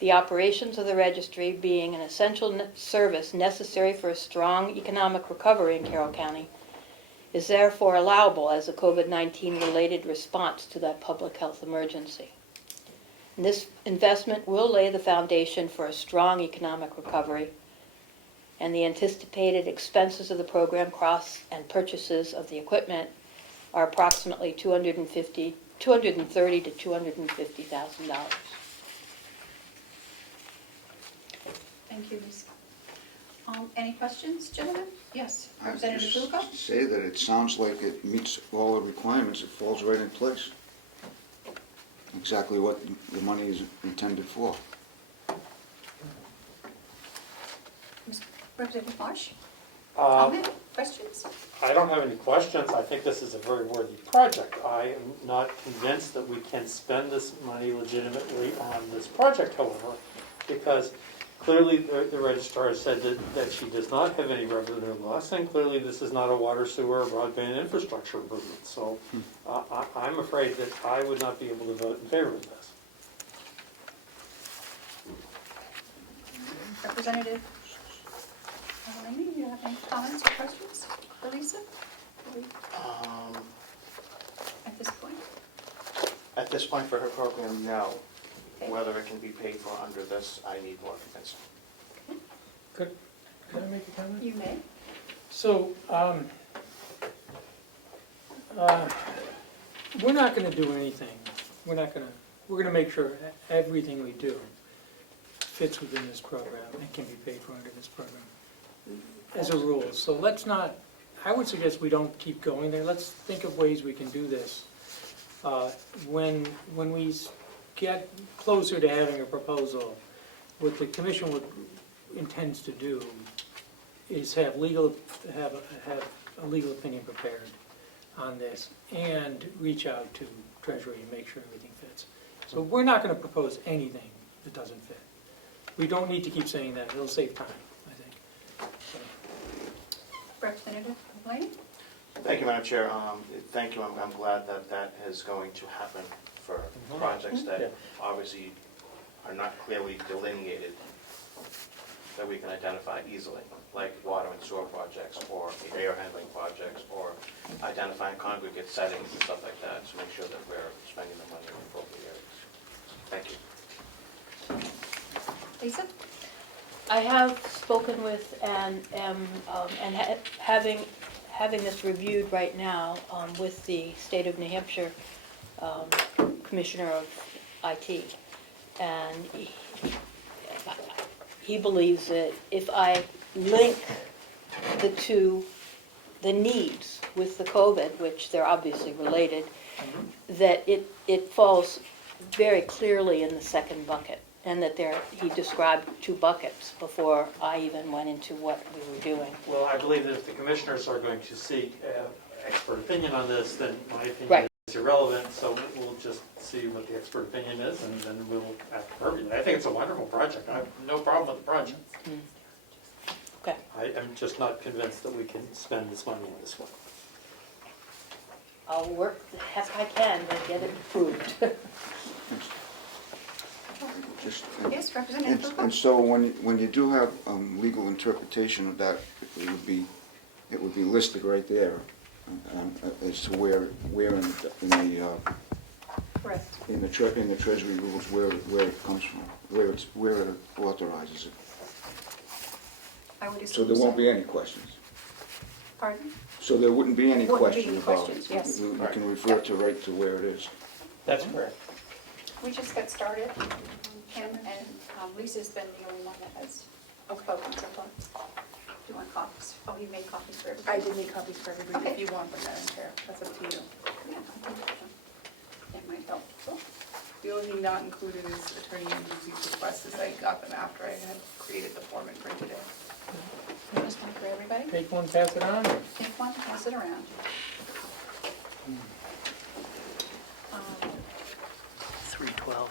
The operations of the registry, being an essential service necessary for a strong economic recovery in Carroll County, is therefore allowable as a COVID-19 related response to that public health emergency. And this investment will lay the foundation for a strong economic recovery, and the anticipated expenses of the program, costs and purchases of the equipment are approximately $230,000 to $250,000. Thank you, Lisa. Any questions, gentlemen? Yes, I would Representative just Luca? say that it sounds like it meets all the requirements, it falls right in place. Exactly what the money is intended for. Representative Marsh? Um, Comment? Questions? I don't have any questions. I think this is a very worthy project. I am not convinced that we can spend this money legitimately on this project, however, because clearly the registrar has said that she does not have any revenue loss, and clearly this is not a water, sewer, or broadband infrastructure improvement. So I'm afraid that I would not be able to vote in favor of this. Representative Amy, do you have any comments or questions for Lisa? At this point? At this point for her program, no. Okay. Whether it can be paid for under this, I need more convincing. Could I make a comment? You may. So, we're not gonna do anything, we're gonna make sure everything we do fits within this program and can be paid for under this program, as a rule. So let's not, I would suggest we don't keep going there, let's think of ways we can do this. When we get closer to having a proposal, what the commission intends to do is have a legal opinion prepared on this and reach out to Treasury and make sure everything fits. So we're not gonna propose anything that doesn't fit. We don't need to keep saying that, it'll save time, I think. So. Representative Blaney? Thank you, Madam Chair. Thank you. I'm glad that that is going to happen for projects that obviously are not clearly delineated, that we can identify easily, like water and sewer projects, or air handling projects, or identifying congregate settings and stuff like that, to make sure that we're spending the money in appropriate areas. Thank you. Lisa? I have spoken with and having this reviewed right now with the State of New Hampshire Commissioner of IT. And he believes that if I link the needs with the COVID, which they're obviously related, that it falls very clearly in the second bucket. And that he described 2 buckets before I even went into what we were doing. Well, I believe that if the commissioners are going to seek expert opinion on this, then my opinion Right. is irrelevant, so we'll just see what the expert opinion is, and then we'll act accordingly. I think it's a wonderful project. I have no problem with the project. Okay. I'm just not convinced that we can spend this money on this one. I'll work the heck I can to get it approved. Yes, Representative Lupo? And so when you do have legal interpretation of that, it would be listed right there as to where Correct. in the Treasury rules where it comes from, where it authorizes it. I would So assume there won't be any questions. Pardon? So there wouldn't be any Wouldn't be any question about it. questions, yes. We can refer to right to where it is. That's correct. We just got started, Kim, and Lisa's been the only one that has spoken so far. Do you want copies? Oh, you made copies for everybody? I did make copies for everybody Okay. if you want them, Madam Chair. That's up to you. Yeah, I think that might help. Cool. The only thing not included is Attorney Andrews's request, is I got them after I had created the form and printed it. Just one for everybody? Take one, pass it on. Take one, pass it around. 312.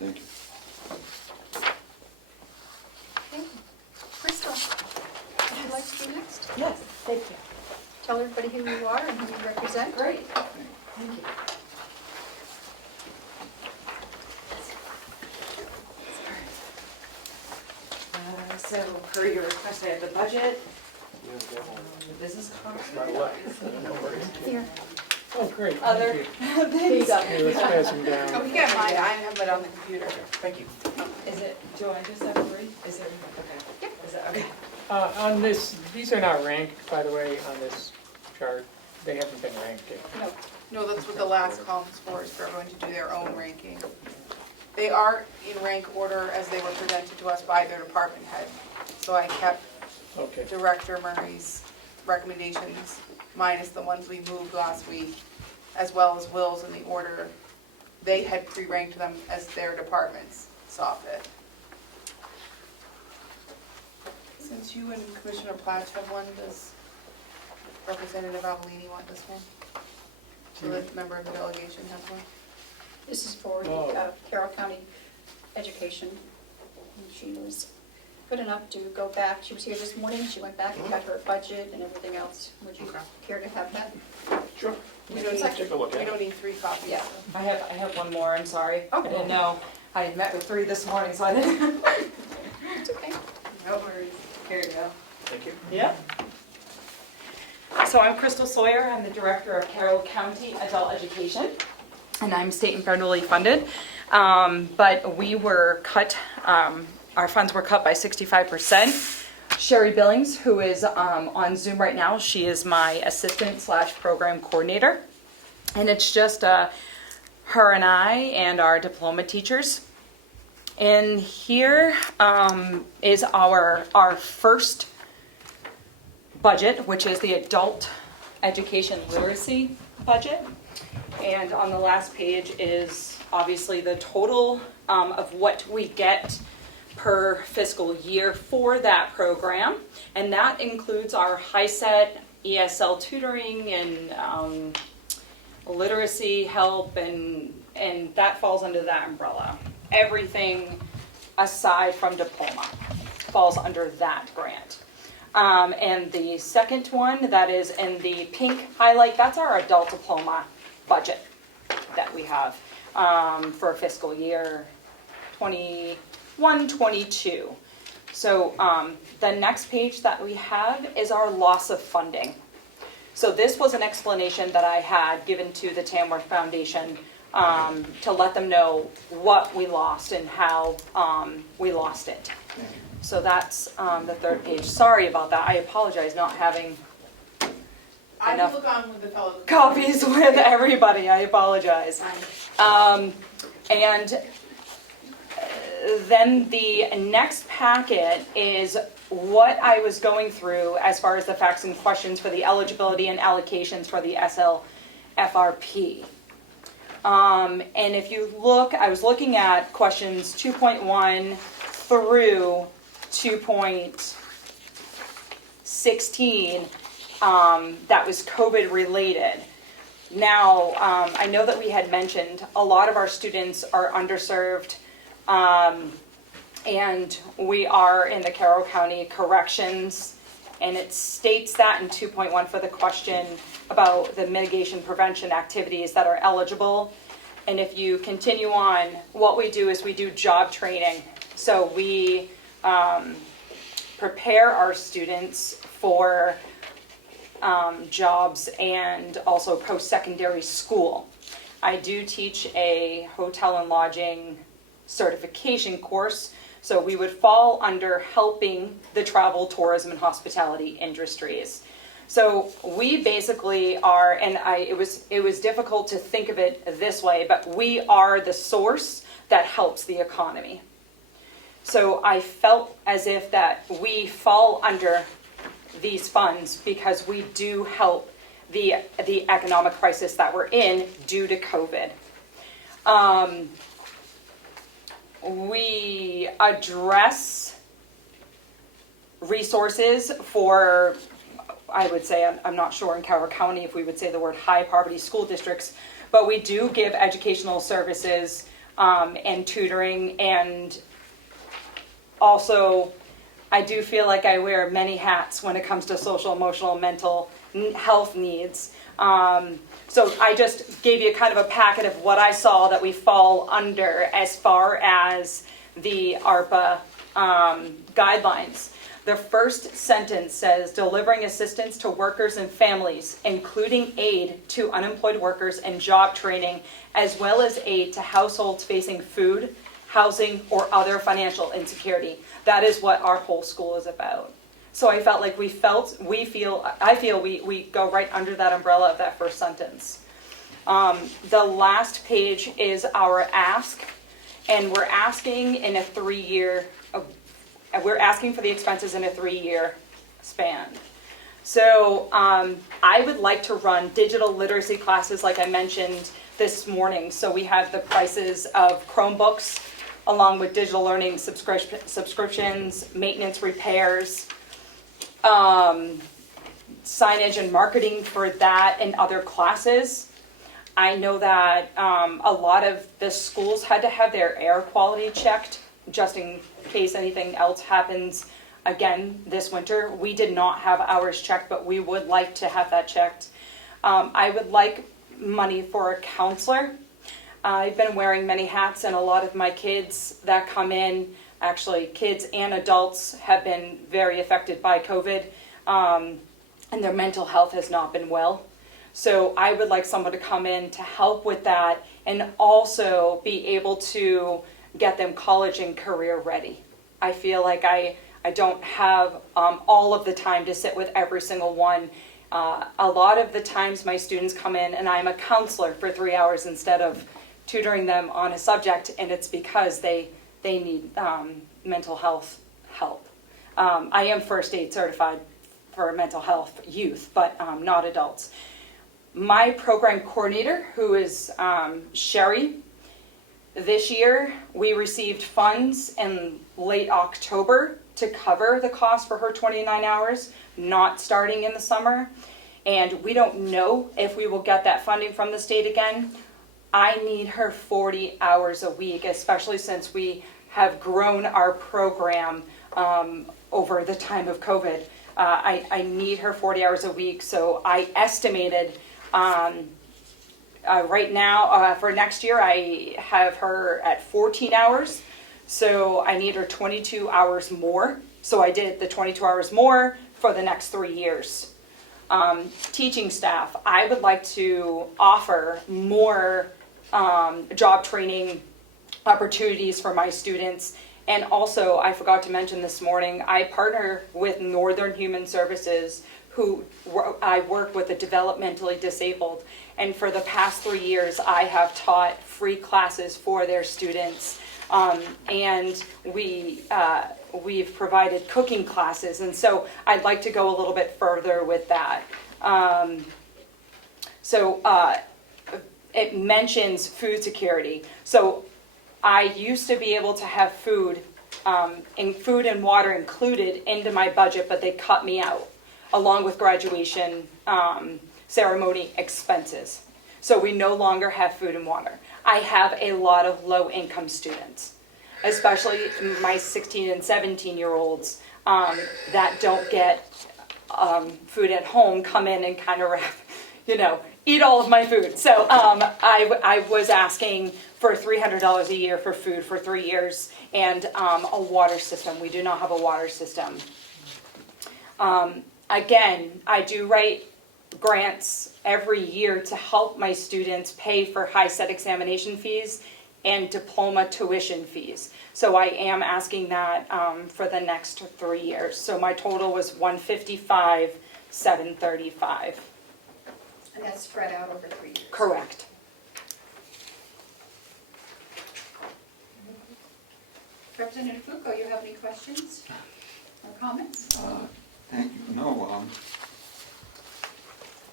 Thank you. Okay. Crystal, would you like to be next? Yes, thank you. Tell everybody who you are and who you represent. Great, thank you. So per your request, I have the budget, the business card. Here. Oh, great, Other thank you. things. Here, let's pass them down. Oh, you got mine, I have it on the computer. Thank you. Is it, do I just have 3? Is it, okay. Is it, okay. On this, these are not ranked, by the way, on this chart. They haven't been ranked yet. No, that's what the last column's for, is for everyone to do their own ranking. They are in rank order as they were presented to us by their department head. So I kept Okay. Director Murray's recommendations minus the ones we moved last week, as well as Will's in the order. They had pre-ranked them as their departments saw fit. Since you and Commissioner Platch have one, does Representative Avalini want this one? So the member of the delegation has one? This is for the Carroll County Education. And she was good enough to go back. She was here this morning. She went back and got her budget and everything else. Would you care to have that? Sure. We don't need, Take a look at we it. don't need 3 copies. Yeah. I have one more, I'm sorry. Oh. I didn't know. I had met with 3 this morning, so I didn't. It's okay. No worries. Here you go. Thank you. Yeah. So I'm Crystal Sawyer, I'm the Director of Carroll County Adult Education, and I'm state and federally funded. But we were cut, our funds were cut by 65%. Sherry Billings, who is on Zoom right now, she is my assistant/program coordinator. And it's just her and I and our diploma teachers. And here is our first budget, which is the adult education literacy budget. And on the last page is obviously the total of what we get per fiscal year for that program. And that includes our high-set ESL tutoring and literacy help, and that falls under that umbrella. Everything aside from diploma falls under that grant. And the second one that is in the pink highlight, that's our adult diploma budget that we have for fiscal year 21-22. So the next page that we have is our loss of funding. So this was an explanation that I had given to the Tamworth Foundation to let them know what we lost and how we lost it. So that's the third page. Sorry about that. I apologize not having I enough can look on with the fellow. copies with everybody. I apologize. And then the next packet is what I was going through as far as the facts and questions for the eligibility and allocations for the SLFRP. And if you look, I was looking at questions 2.1 through 2.16 that was COVID related. Now, I know that we had mentioned a lot of our students are underserved, and we are in the Carroll County Corrections, and it states that in 2.1 for the question about the mitigation prevention activities that are eligible. And if you continue on, what we do is we do job training. So we prepare our students for jobs and also post-secondary school. I do teach a hotel and lodging certification course, so we would fall under helping the travel, tourism, and hospitality industries. So we basically are, and it was difficult to think of it this way, but we are the source that helps the economy. So I felt as if that we fall under these funds because we do help the economic crisis that we're in due to COVID. We address resources for, I would say, I'm not sure in Carroll County if we would say the word high poverty school districts, but we do give educational services and tutoring, and also I do feel like I wear many hats when it comes to social, emotional, mental health needs. So I just gave you kind of a packet of what I saw that we fall under as far as the ARPA guidelines. The first sentence says, delivering assistance to workers and families, including aid to unemployed workers and job training, as well as aid to households facing food, housing, or other financial insecurity. That is what our whole school is about. So I felt like I feel we go right under that umbrella of that first sentence. The last page is our ask, and we're asking in a 3-year, we're asking for the expenses in a 3-year span. So I would like to run digital literacy classes like I mentioned this morning. So we have the prices of Chromebooks along with digital learning subscriptions, maintenance, repairs, signage and marketing for that and other classes. I know that a lot of the schools had to have their air quality checked just in case anything else happens again this winter. We did not have ours checked, but we would like to have that checked. I would like money for a counselor. I've been wearing many hats, and a lot of my kids that come in, actually kids and adults, have been very affected by COVID, and their mental health has not been well. So I would like someone to come in to help with that and also be able to get them college and career ready. I feel like I don't have all of the time to sit with every single one. A lot of the times my students come in and I'm a counselor for 3 hours instead of tutoring them on a subject, and it's because they need mental health help. I am first aid certified for mental health youth, but not adults. My program coordinator, who is Sherry, this year we received funds in late October to cover the cost for her 29 hours, not starting in the summer. And we don't know if we will get that funding from the state again. I need her 40 hours a week, especially since we have grown our program over the time of COVID. I need her 40 hours a week, so I estimated right now for next year I have her at 14 hours, so I need her 22 hours more. So I did the 22 hours more for the next 3 years. Teaching staff, I would like to offer more job training opportunities for my students. And also, I forgot to mention this morning, I partner with Northern Human Services, I work with the developmentally disabled. And for the past 3 years, I have taught free classes for their students. And we've provided cooking classes. And so I'd like to go a little bit further with that. It mentions food security. So I used to be able to have food and water included into my budget, but they cut me out, along with graduation ceremony expenses. So we no longer have food and water. I have a lot of low-income students, especially my 16 and 17-year-olds that don't get food at home, come in and kind of, eat all of my food. So I was asking for $300 a year for food for 3 years and a water system. We do not have a water system. Again, I do write grants every year to help my students pay for high set examination fees and diploma tuition fees. So I am asking that for the next 3 years. So my total was $155,735. And that's spread out over 3 years. Correct. Representative Foucault, you have any questions or comments? Thank you. No,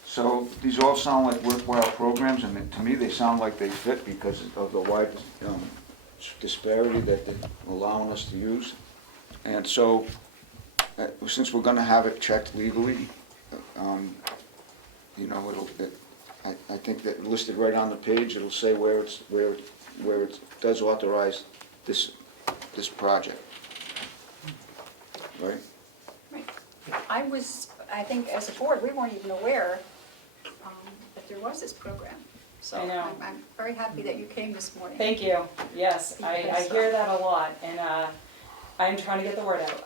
so these all sound like worthwhile programs, and to me, they sound like they fit because of the wide disparity that they're allowing us to use. And so, since we're gonna have it checked legally, I think that listed right on the page, it'll say where it does authorize this project, right? I think as a board, we weren't even aware that there was this program. So I know. I'm very happy that you came this morning. Thank you. Yes, I Because, hear that a lot, and I'm trying to get the word out.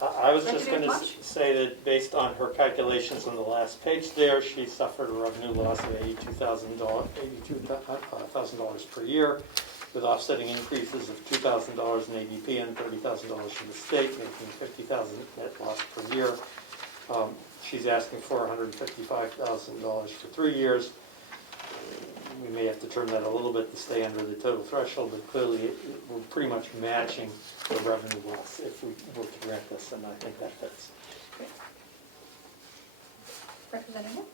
I was just Representative going to Much? say that based on her calculations on the last page there, she suffered a revenue loss of $82,000 per year, with offsetting increases of $2,000 in ADP and $30,000 from the state, making $50,000 net loss per year. She's asking for $155,000 for 3 years. We may have to turn that a little bit to stay under the total threshold, but clearly we're pretty much matching the revenue loss if we were to grant this, and I think that fits. Representative?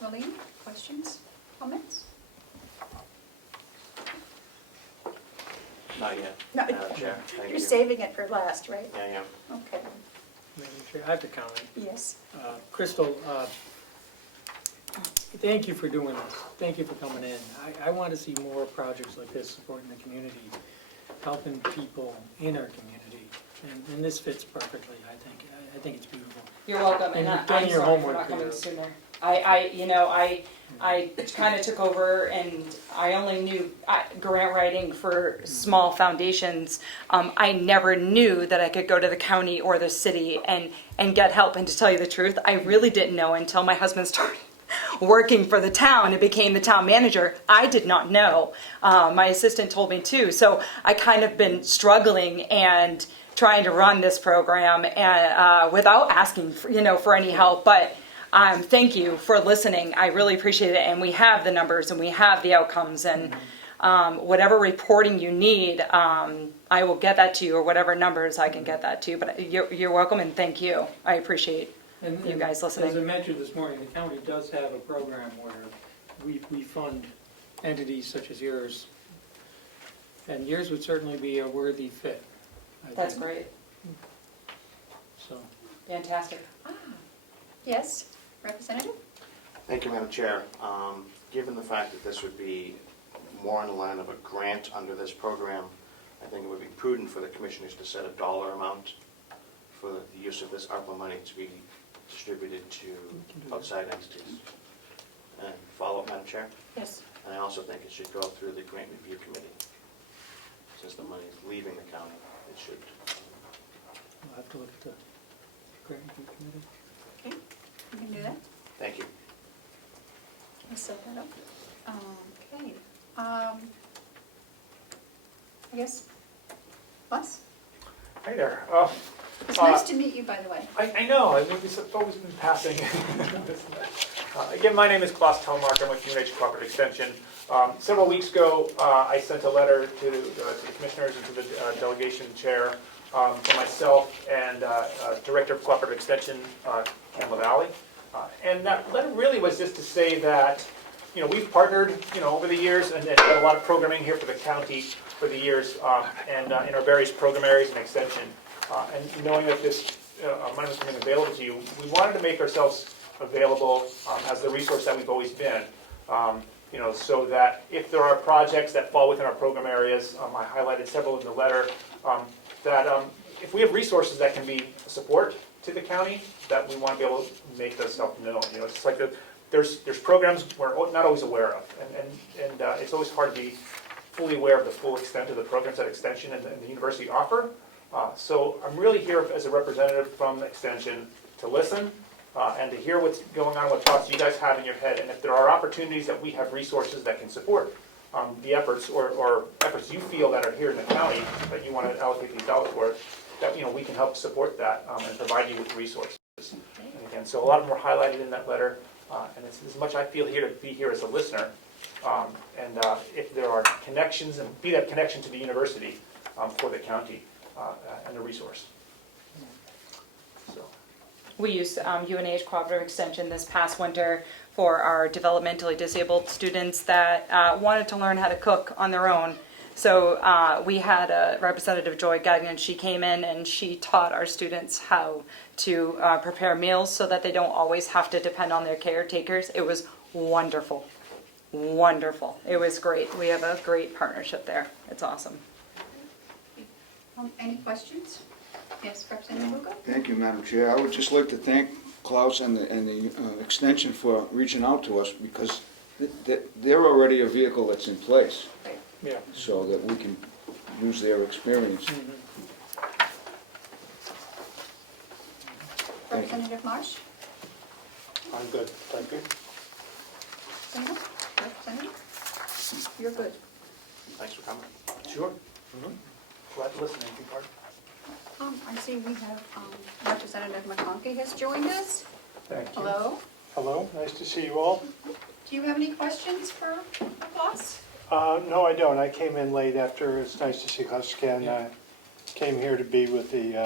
Colleen, questions, comments? Not yet, No, Madam Chair, thank you. you're saving it for last, right? Yeah, yeah. Okay, Madam Chair, I have to comment. yes. Crystal, thank you for doing this. Thank you for coming in. I want to see more projects like this supporting the community, helping people in our community. And this fits perfectly, I think. I think it's beautiful. You're welcome, And and you've done I'm your sorry for homework not coming here. sooner. I kind of took over, and I only knew grant writing for small foundations. I never knew that I could go to the county or the city and get help. And to tell you the truth, I really didn't know until my husband started working for the town and became the town manager. I did not know. My assistant told me too. So I kind of been struggling and trying to run this program and without asking for any help. But thank you for listening. I really appreciate it. And we have the numbers and we have the outcomes, and whatever reporting you need, I will get that to you, or whatever numbers I can get that to you. But you're welcome, and thank you. I appreciate you guys listening. As I mentioned this morning, the county does have a program where we fund entities such as yours. And yours would certainly be a worthy fit. That's great. So. Fantastic. Yes, Representative? Thank you, Madam Chair. Given the fact that this would be more in the line of a grant under this program, I think it would be prudent for the commissioners to set a dollar amount for the use of this ARPA money to be distributed to outside entities. And follow up, Madam Chair? Yes. And I also think it should go through the grant review committee. Since the money is leaving the county, it should. We'll have to look at the grant review committee. Okay, you can do that. Thank you. I'll set that up. Okay. I guess, Bus? Hi there. It's nice to meet you, by the way. I know, I mean, this has always been passing. Again, my name is Klaus Telmark, I'm with UNH Cooperative Extension. Several weeks ago, I sent a letter to the commissioners and to the delegation chair for myself and Director of Cooperative Extension, Ken LaValle. And that letter really was just to say that, you know, we've partnered, you know, over the years and done a lot of programming here for the county for the years and in our various program areas and extension. And knowing that this money was coming available to you, we wanted to make ourselves available as the resource that we've always been. You know, so that if there are projects that fall within our program areas, I highlighted several in the letter, that if we have resources that can be a support to the county, that we want to be able to make those stuff known. You know, it's just like there's programs we're not always aware of, and it's always hard to be fully aware of the full extent of the programs that Extension and the university offer. So I'm really here as a representative from Extension to listen and to hear what's going on, what thoughts you guys have in your head, and if there are opportunities that we have resources that can support the efforts or efforts you feel that are here in the county that you want to allocate these dollars for, that, you know, we can help support that and provide you with resources. And again, so a lot of them were highlighted in that letter, and it's as much I feel here to be here as a listener, and if there are connections, and be that connection to the university for the county and a resource. So. We used UNH Cooperative Extension this past winter for our developmentally disabled students that wanted to learn how to cook on their own. So we had Representative Joy Gagnon. She came in and she taught our students how to prepare meals so that they don't always have to depend on their caretakers. It was wonderful. Wonderful. It was great. We have a great partnership there. It's awesome. Any questions? Yes, Representative Lugo? Thank you, Madam Chair. I would just like to thank Klaus and the Extension for reaching out to us, because they're already a vehicle that's in place. Yeah. So that we can use their experience. Representative Marsh? I'm good, thank you. Dana? Representative? You're good. Thanks for coming. Sure. Glad to listen, anything hard? I see we have Representative McConkey has joined us. Thank you. Hello. Hello, nice to see you all. Do you have any questions for us? No, I don't. I came in late after, it's nice to see us again. I came here to be with the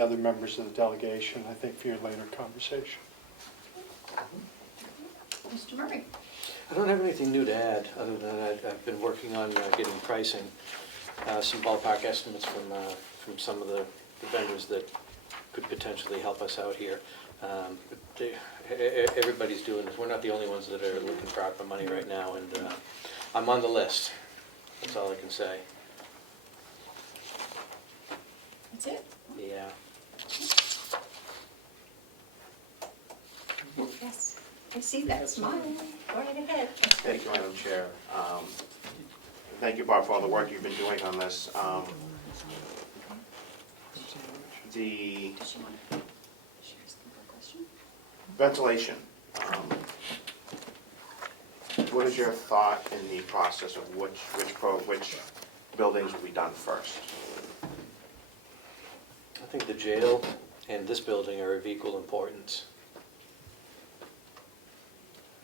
other members of the delegation, I think for your later conversation. Mr. Murray? I don't have anything new to add, other than I've been working on getting pricing, some ballpark estimates from some of the vendors that could potentially help us out here. Everybody's doing this. We're not the only ones that are looking for ARPA money right now, and I'm on the list. That's all I can say. That's it? Yeah. Yes. I see that smile. Go right ahead. Thank you, Madam Chair. Thank you, Bob, for all the work you've been doing on this. The ventilation, what is your thought in the process of which buildings will be done first? I think the jail and this building are of equal importance.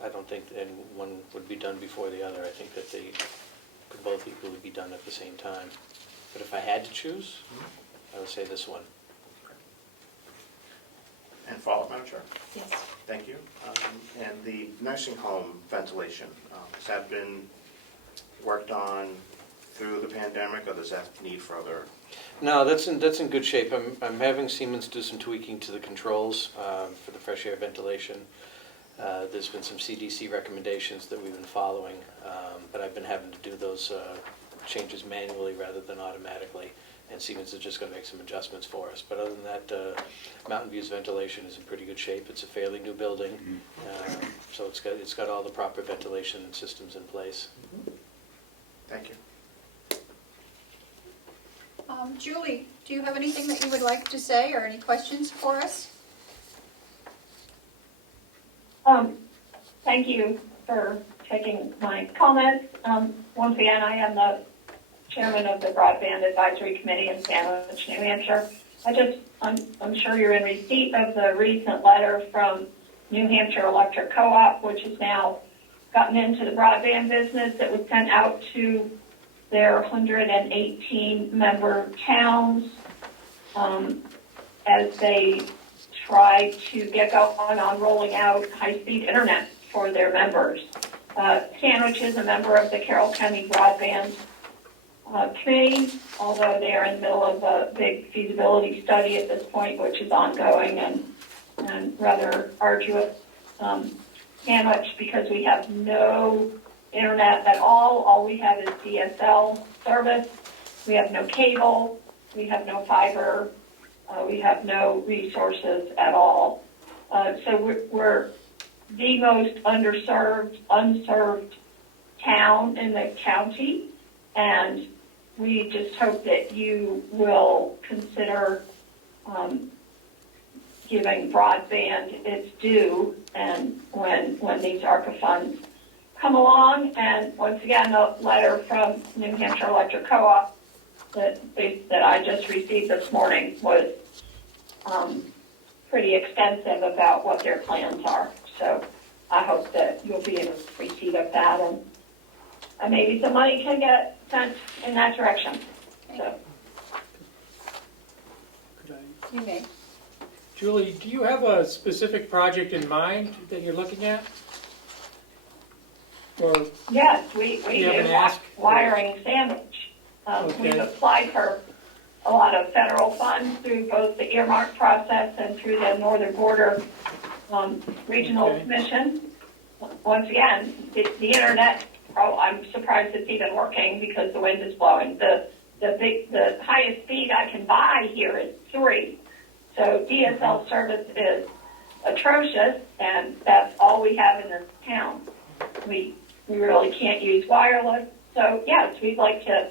I don't think that one would be done before the other. I think that they could both equally be done at the same time. But if I had to choose, I would say this one. And follow-up, Madam Chair? Yes. Thank you. And the nursing home ventilation, has that been worked on through the pandemic, or does that need further? No, that's in good shape. I'm having Siemens do some tweaking to the controls for the fresh air ventilation. There's been some CDC recommendations that we've been following, but I've been having to do those changes manually rather than automatically, and Siemens is just going to make some adjustments for us. But other than that, Mountain View's ventilation is in pretty good shape. It's a fairly new building, so it's got all the proper ventilation systems in place. Thank you. Julie, do you have anything that you would like to say or any questions for us? Thank you. for taking my comments. Once again, I am the chairman of the Broadband Advisory Committee in Sandwich, New Hampshire. I'm sure you're in receipt of the recent letter from New Hampshire Electric Co-op, which has now gotten into the broadband business. That was sent out to their 118 member towns as they try to get going on rolling out high-speed internet for their members. Sandwich is a member of the Carroll County Broadband Committee, although they are in the middle of a big feasibility study at this point, which is ongoing and rather arduous. Sandwich, because we have no internet at all. All we have is DSL service. We have no cable. We have no fiber. We have no resources at all. So we're the most unserved town in the county, and we just hope that you will consider giving broadband its due, and when these ARPA funds come along. And once again, the letter from New Hampshire Electric Co-op that I just received this morning was pretty extensive about what their plans are. So I hope that you'll be in receipt of that, and maybe some money can get sent in that direction. So. You may. Julie, do you have a specific project in mind that you're looking at? Or Yes, we do have an ask? wiring sandwich. We've applied for a lot of federal funds through both the earmark process and through the Northern Border Regional Commission. Once again, the internet, I'm surprised it's even working because the wind is blowing. The highest speed I can buy here is 3. So DSL service is atrocious, and that's all we have in this town. We really can't use wireless. So yes, we'd like to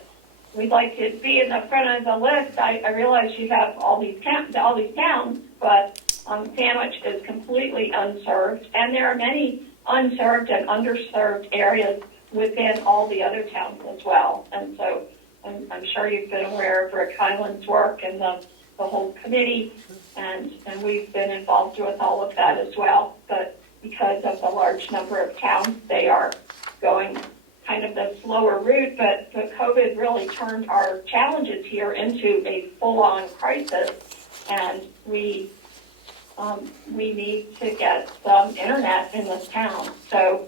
be in the front of the list. I realize you have all these towns, but Sandwich is completely unserved, and there are many unserved and underserved areas within all the other towns as well. And so I'm sure you've been aware of Rick Hyland's work and the whole committee, and we've been involved with all of that as well. But because of the large number of towns, they are going kind of the slower route, but COVID really turned our challenges here into a full-on crisis, and we need to get some internet in this town. So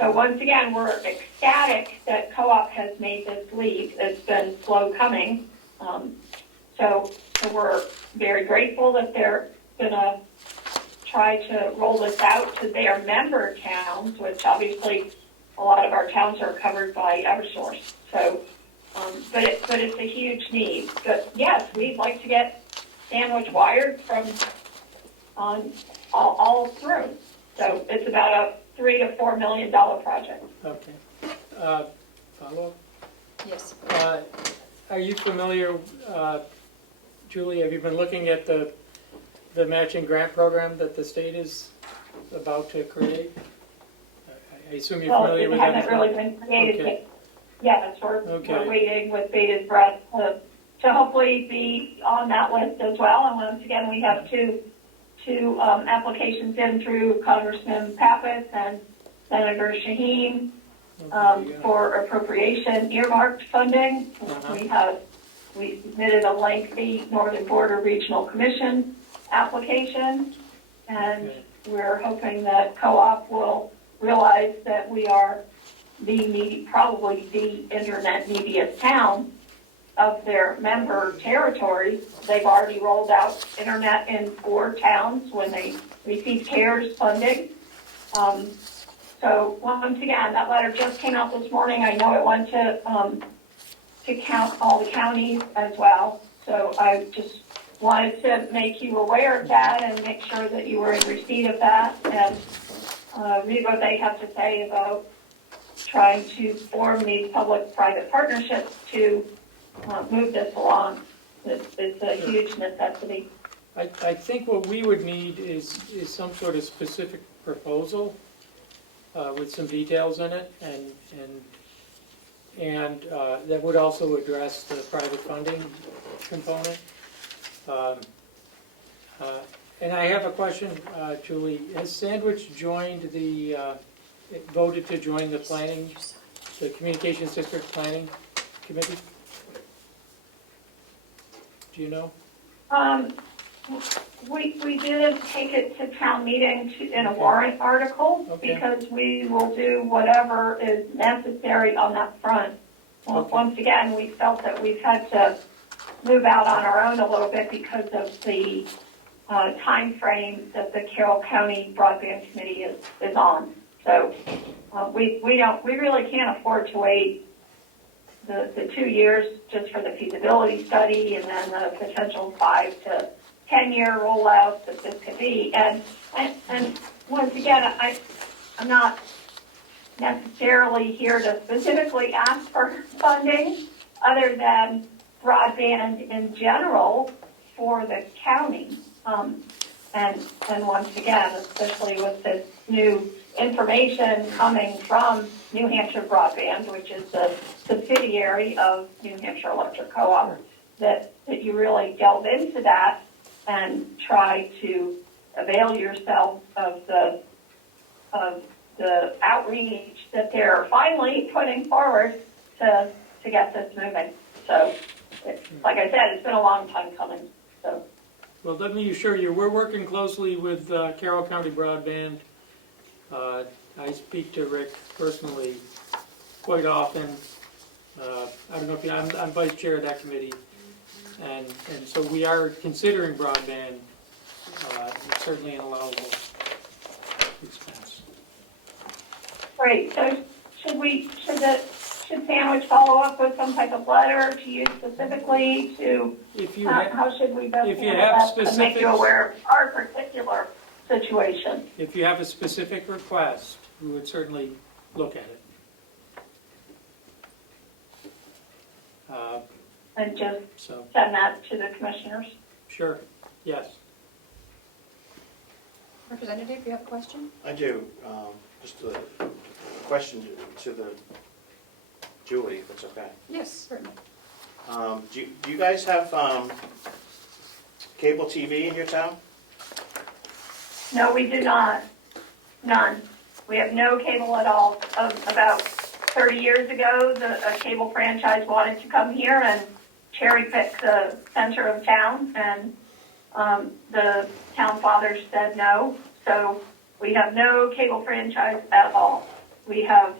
once again, we're ecstatic that Co-op has made this leap. It's been slow coming. So we're very grateful that they're going to try to roll this out to their member towns, which obviously a lot of our towns are covered by Eversource. So, but it's a huge need. But yes, we'd like to get Sandwich wired from all through. So it's about a $3 to $4 million project. Okay. Follow-up? Yes. Are you familiar, Julie, have you been looking at the matching grant program that the state is about to create? I assume you're familiar with that. It hasn't really been created yet. Yes, we're waiting with bated breath to hopefully be on that list as well. And once again, we have two applications in through Congressman Pappas and Senator Shaheen for appropriation earmarked funding. We submitted a lengthy Northern Border Regional Commission application, and we're hoping that Co-op will realize that we are probably the internet neediest town of their member territories. They've already rolled out internet in 4 towns when they received CARES funding. So once again, that letter just came out this morning. I know it went to count all the counties as well. So I just wanted to make you aware of that and make sure that you were in receipt of that, and read what they have to say about trying to form these public-private partnerships to move this along. It's a huge necessity. I think what we would need is some sort of specific proposal with some details in it, and that would also address the private funding component. And I have a question, Julie. Has Sandwich joined voted to join the Communications District Planning Committee? Do you know? We did take it to town meeting in a warrant article, Okay. because we will do whatever is necessary on that front. Well, Okay. once again, we felt that we've had to move out on our own a little bit because of the time frame that the Carroll County Broadband Committee is on. So we really can't afford to wait the 2 years just for the feasibility study and then the potential 5 to 10-year rollouts that this could be. And once again, I'm not necessarily here to specifically ask for funding other than broadband in general for the county. And once again, especially with this new information coming from New Hampshire Broadband, which is the subsidiary of New Hampshire Electric Co-op, that you really delve into that and try to avail yourself of the outreach that they're finally putting forward to get this moving. So, like I said, it's been a long time coming. So. Well, let me assure you, we're working closely with Carroll County Broadband. I speak to Rick personally quite often. I don't know if I'm vice chair of that committee, and so we are considering broadband. It's certainly an allowable expense. Great. So should Sandwich follow up with some type of letter to you specifically to, how should we best handle that to make you aware of our particular situation? If you have a specific request, we would certainly look at it. And just send that to the commissioners? Sure, yes. Representative, you have a question? I do. Just a question to the Julie, if it's okay. Yes, certainly. Do you guys have cable TV in your town? No, we do not. None. We have no cable at all. About 30 years ago, a cable franchise wanted to come here and cherry pick the center of town, and the town fathers said no. So we have no cable franchise at all. We have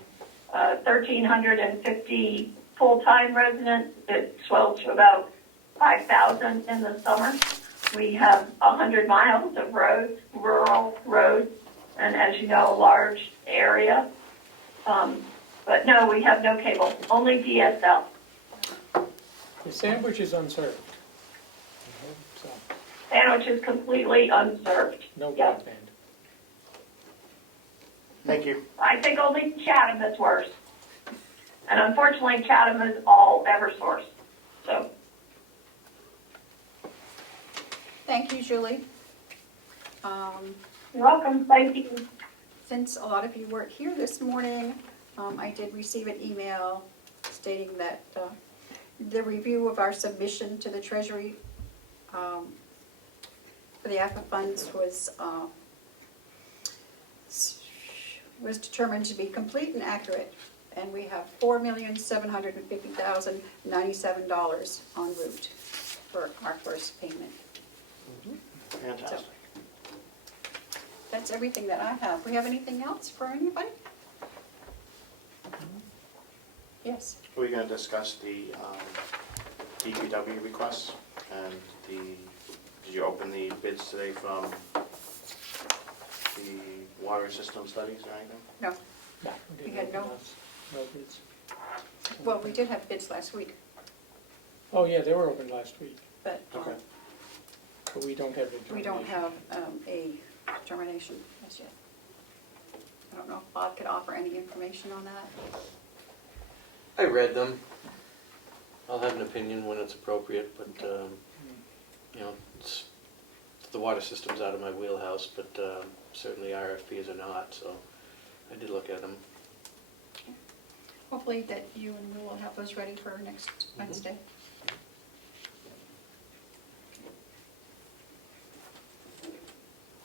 1,350 full-time residents. It swells to about 5,000 in the summer. We have 100 miles of roads, rural roads, and as you know, a large area. But no, we have no cable, only DSL. The Sandwich is unserved. So, Sandwich is completely unserved. no Yep. broadband. Thank you. I think only Chatham is worse. And unfortunately, Chatham is all Eversource. So, Thank you, Julie. you're welcome. Thank you. Since a lot of you weren't here this morning, I did receive an email stating that the review of our submission to the Treasury for the AFA funds was determined to be complete and accurate, and we have $4,750,097 en route for our first payment. Fantastic. That's everything that I have. We have anything else for anybody? Yes. We're going to discuss the DPW requests and did you open the bids today from the water system studies or anything? No. No, We had no. no bids. Well, we did have bids last week, Oh, yeah, they were open last week, but Okay. but we don't have a we don't determination. have a determination as yet. I don't know if Bob could offer any information on that. I read them. I'll have an opinion when it's appropriate, but, you know, the water system's out of my wheelhouse, but certainly RFPs are not, so I did look at them. Hopefully that you and we will have those ready for next Wednesday.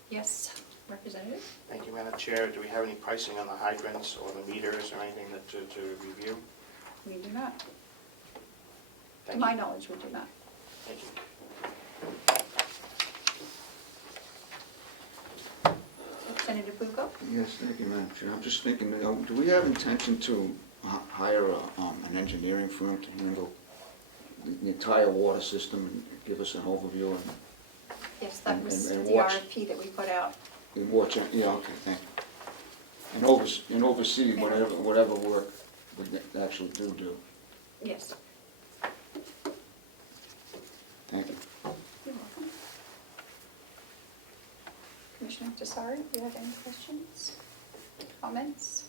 Yes, Representative? Thank you, Madam Chair. Do we have any pricing on the hydrants or the meters or anything to review? We do not. To Thank my you. knowledge, we do not. Thank you. Representative Bucco? Yes, thank you, Madam Chair. I'm just thinking, do we have intention to hire an engineering firm to handle the entire water system and give us an overview and Yes, that was And the watch. RFP that we put out. watch it? Yeah, okay, thank you. And oversee whatever work we actually do. Yes. Thank you. You're welcome. Commissioner Tessari, do you have any questions, comments?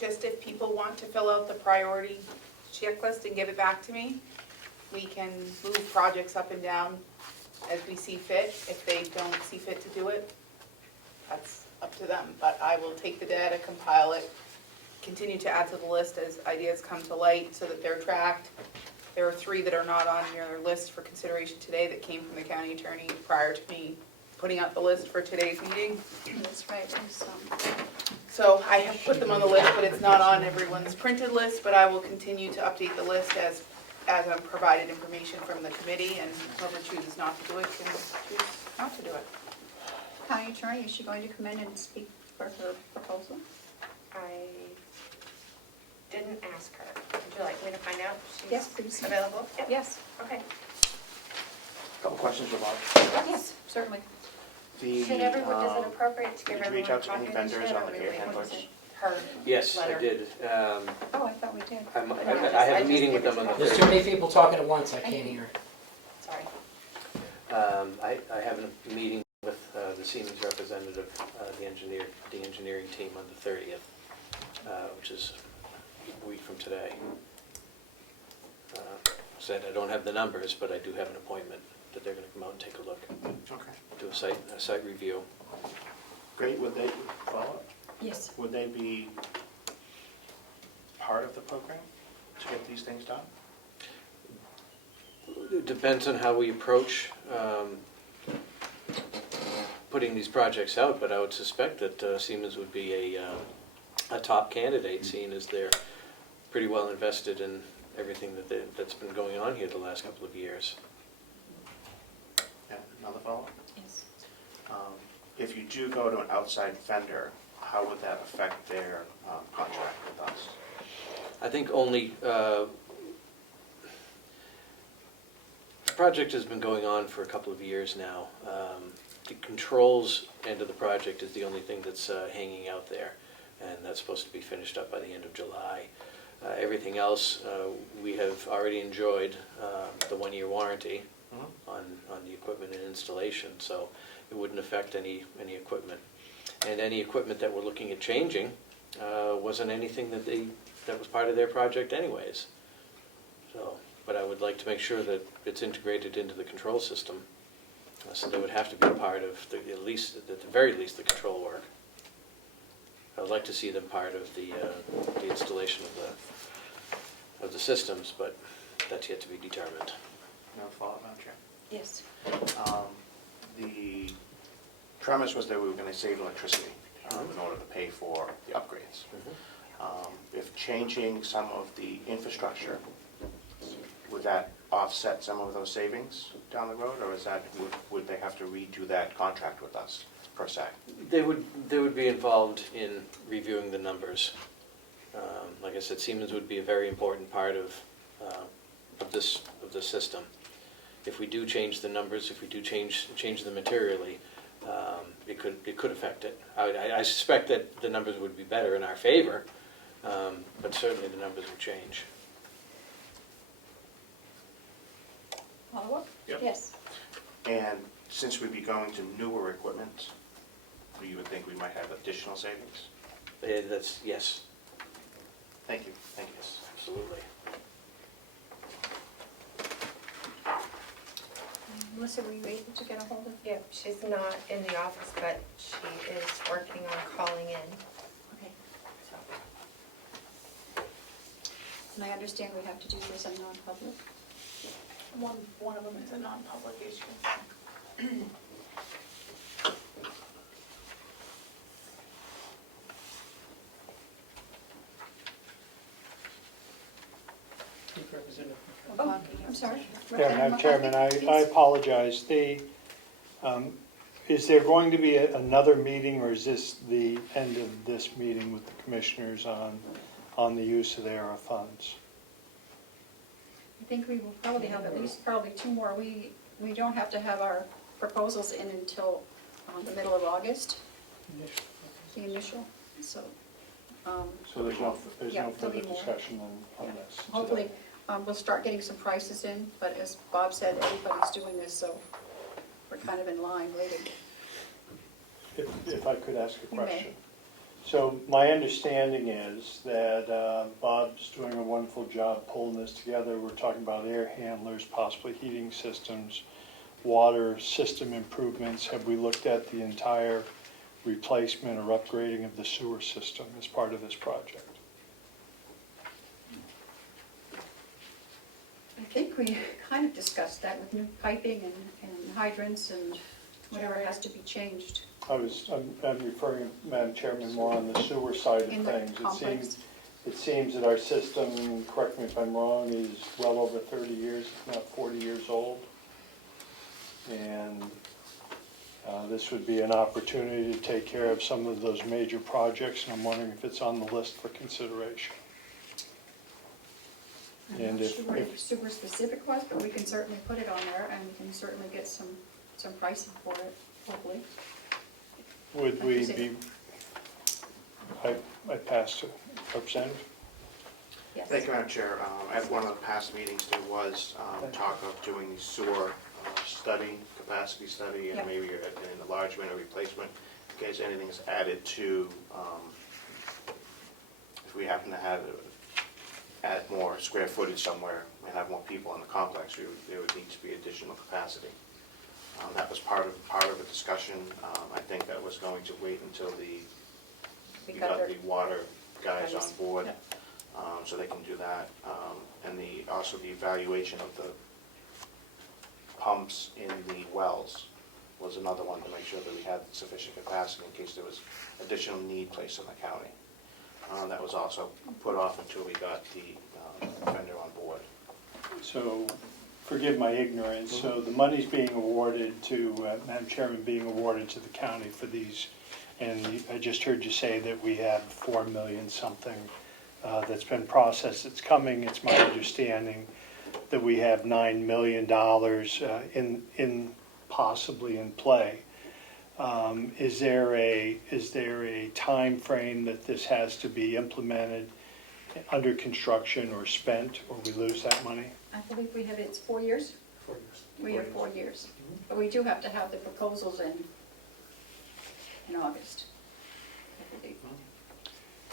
Just if people want to fill out the priority checklist and give it back to me, we can move projects up and down as we see fit. If they don't see fit to do it, that's up to them. But I will take the data, compile it, continue to add to the list as ideas come to light so that they're tracked. There are 3 that are not on your list for consideration today that came from the county attorney prior to me putting out the list for today's meeting. That's right. So I have put them on the list, but it's not on everyone's printed list, but I will continue to update the list as I'm provided information from the committee, and whoever chooses not to do it can choose not to do it. County attorney, is she going to come in and speak for her proposal? I didn't ask her. Would you like me to find out if Yes, she's please. available? Yep. Yes. Okay. Couple questions for Bob. Yes, certainly. Should everyone, is it appropriate to give Did you reach everyone a out to any copy of this vendors yet, on or the we air wait handlers? her Yes, letter? I did. Oh, I thought we did. I have a meeting with them on the 30th. There's too many people talking at once, I can't hear. Sorry. I have a meeting with the Siemens representative, the engineering team on the 30th, which is a week from today. Said I don't have the numbers, but I do have an appointment that they're going to come out and take a look, Okay. do a site review. Great. Would they follow up? Yes. Would they be part of the program to get these things done? It depends on how we approach putting these projects out, but I would suspect that Siemens would be a top candidate, seeing as they're pretty well invested in everything that's been going on here the last couple of years. Yeah, another follow-up? Yes. If you do go to an outside vendor, how would that affect their contract with us? I think only, the project has been going on for a couple of years now. The controls end of the project is the only thing that's hanging out there, and that's supposed to be finished up by the end of July. Everything else, we have already enjoyed the 1-year warranty on the equipment and installation, so it wouldn't affect any equipment. And any equipment that we're looking at changing wasn't anything that was part of their project anyways. So, but I would like to make sure that it's integrated into the control system, so they would have to be a part of at the very least, the control work. I would like to see them part of the installation of the systems, but that's yet to be determined. No follow-up, Madam Chair? Yes. The premise was that we were going to save electricity in order to pay for the upgrades. If changing some of the infrastructure, would that offset some of those savings down the road, or would they have to redo that contract with us, per se? They would be involved in reviewing the numbers. Like I said, Siemens would be a very important part of this system. If we do change the numbers, if we do change them materially, it could affect it. I suspect that the numbers would be better in our favor, but certainly the numbers would change. Follow-up? Yep. Yes. And since we'd be going to newer equipment, you would think we might have additional savings? Yes. Thank you. Thank you. Yes, absolutely. Melissa, were you able to get a hold of? Yeah, she's not in the office, but she is working on calling in. Okay. And I understand we have to do this in non-public. One of them is a non-public issue. Oh, I'm sorry. Yeah, Madam Chairman, I apologize. Is there going to be another meeting, or is this the end of this meeting with the commissioners on the use of the ARA funds? I think we will probably have at least probably 2 more. We don't have to have our proposals in until the middle of August, the initial, so. So there's no yeah, further there'll be more. discussion on Yeah. this today? Hopefully, we'll start getting some prices in, but as Bob said, everybody's doing this, so we're kind of in line waiting. If I could ask a You may. question. So my understanding is that Bob's doing a wonderful job pulling this together. We're talking about air handlers, possibly heating systems, water system improvements. Have we looked at the entire replacement or upgrading of the sewer system as part of this project? I think we kind of discussed that with new piping and hydrants and whatever has to be changed. I'm referring, Madam Chairman, more on the sewer side of In the things. complex. It seems that our system, correct me if I'm wrong, is well over 30 years, if not 40 years old. And this would be an opportunity to take care of some of those major projects, and I'm wondering if it's on the list for consideration. I'm And not if, sure if super specific was, but we can certainly put it on there, and we can certainly get some pricing for it, hopefully. would Like we you said. be, I pass to Representative. Yes. Thank you, Madam Chair. At one of the past meetings, there was talk of doing the sewer study, capacity study, and Yep. maybe an enlargement or replacement, in case anything is added to, if we happen to add more square footage somewhere and have more people in the complex, there would need to be additional capacity. That was part of the discussion. I think that was going to wait until we got the water guys on board, so they can do that. And also the evaluation of the pumps in the wells was another one to make sure that we had sufficient capacity in case there was additional need placed on the county. That was also put off until we got the vendor on board. So, forgive my ignorance, so the money's being awarded to, Madam Chairman, being awarded to the county for these, and I just heard you say that we have 4 million something that's been processed, it's coming, it's my understanding that we have $9 million in possibly in play. Is there a time frame that this has to be implemented, under construction or spent, or we lose that money? I believe we have, it's 4 years? 4 years. We have 4 years. But we do have to have the proposals in August. I believe.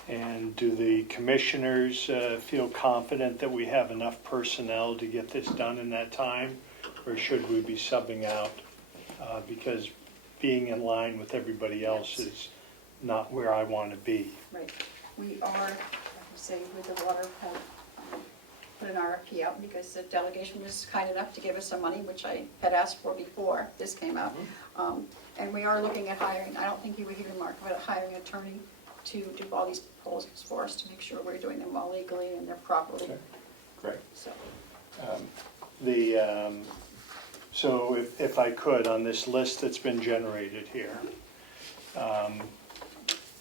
And do the commissioners feel confident that we have enough personnel to get this done in that time? Or should we be subbing out? Because being in line with everybody else is not where I want to be. Right. We are, like I say, with the water, have put an RFP out because the delegation was kind enough to give us some money, which I had asked for before this came out. And we are looking at hiring, I don't think you would hear Mark, about hiring an attorney to do all these proposals for us to make sure we're doing them all legally and they're properly. Okay. Great. So, So if I could, on this list that's been generated here,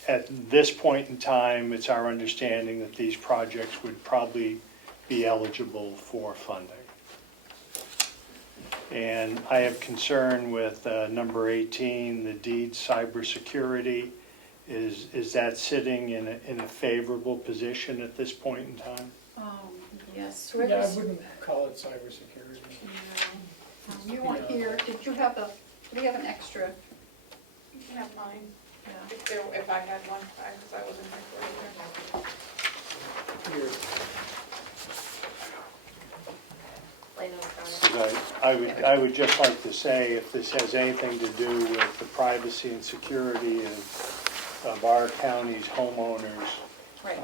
at this point in time, it's our understanding that these projects would probably be eligible for funding. And I have concern with number 18, the deed cybersecurity. Is that sitting in a favorable position at this point in time? yes. Yeah, I wouldn't call it cybersecurity. No. You weren't here, did you have do we have an extra? You can have mine, Yeah. if I had one, because I wasn't here for it either. Here. Leyland's got it. Because I would just like to say, if this has anything to do with the privacy and security of our county's homeowners, Right.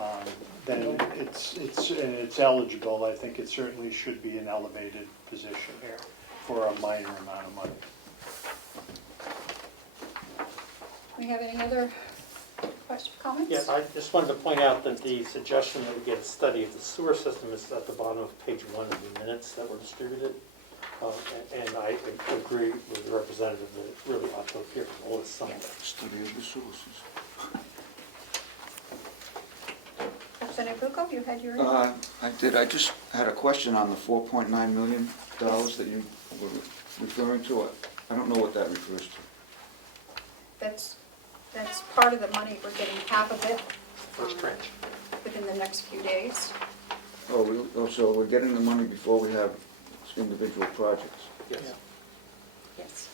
then it's eligible. I think it certainly should be an elevated position here for a minor amount of money. We have any other questions, comments? Yeah, I just wanted to point out that the suggestion that we get a study of the sewer system is at the bottom of page 1 of the minutes that were distributed. And I agree with the representative that it really ought to appear in the list somewhere. Study of the sources. Representative Bucco, you had your? I did, I just had a question on the $4.9 million that you were referring to. I don't know what that refers to. That's part of the money. We're getting half of it First tranche. within the next few days. So we're getting the money before we have individual projects. Yes. Yes.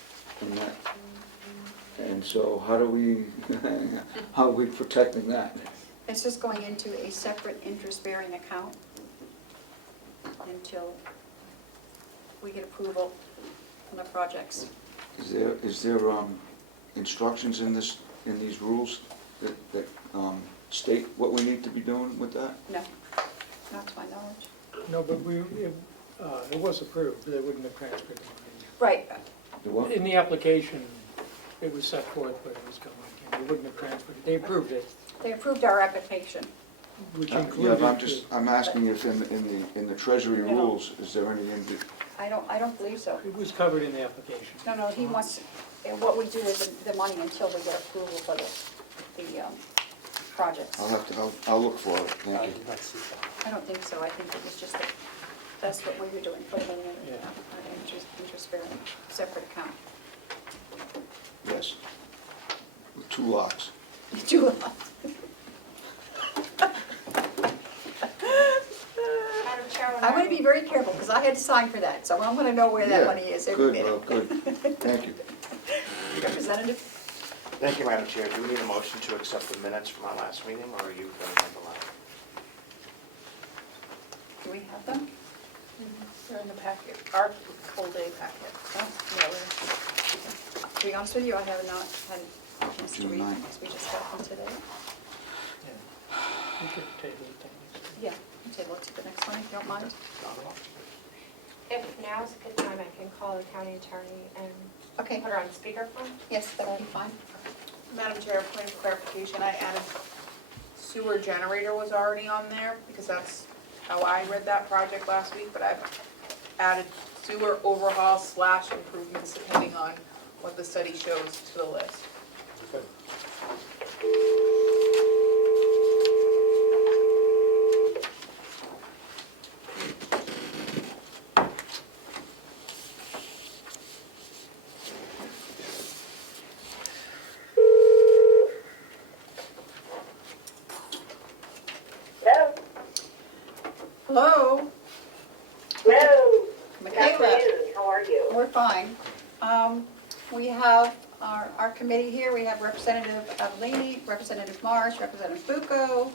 And so how are we protecting that? It's just going into a separate interest-bearing account until we get approval on the projects. Is there instructions in these rules that state what we need to be doing with that? No, not to my knowledge. No, but it was approved, they wouldn't have transferred the Right. The what? money. In the application, it was set forth, but it was going, they wouldn't have transferred it. They approved it, They approved our application. which Yeah, included. but I'm asking if in the treasury No. rules, is there any I don't believe so. It was covered in the application. No, he wants, what we do with the money until we get approval for the projects. I'll look for it, thank you. I don't think so. I think it was just that, that's what we were doing, putting it in Yeah. an interest-bearing, separate account. Yes. With 2 lots. Two of them. Madam Chair, when I'm gonna be very careful, because I had to sign for that, so I'm gonna know where that Yeah, money is every minute. Good, thank you. Representative? Thank you, Madam Chair. Do we need a motion to accept the minutes from our last meeting, or are you going to handle that? Do we have them? They're in the packet, our full day packet. Oh, Yeah, we're- To be honest with you, I have not had a chance to June read them, 9th. because we just got them today. We could table it then. Yeah, we'll table it to the next one, if you don't mind. If now's a good time, I can call the county attorney and Okay. put her on speakerphone. Yes, that would be fine. Madam Chair, point of clarification, I added sewer generator was already on there, because that's how I read that project last week, but I've added sewer overhaul / improvements, depending on what the study shows, to the list. Okay. Hello? Hello, Hello? Good Michaela. afternoon. How are you? We're fine. We have our committee here. We have Representative Avellini, Representative Marsh, Representative Bucco.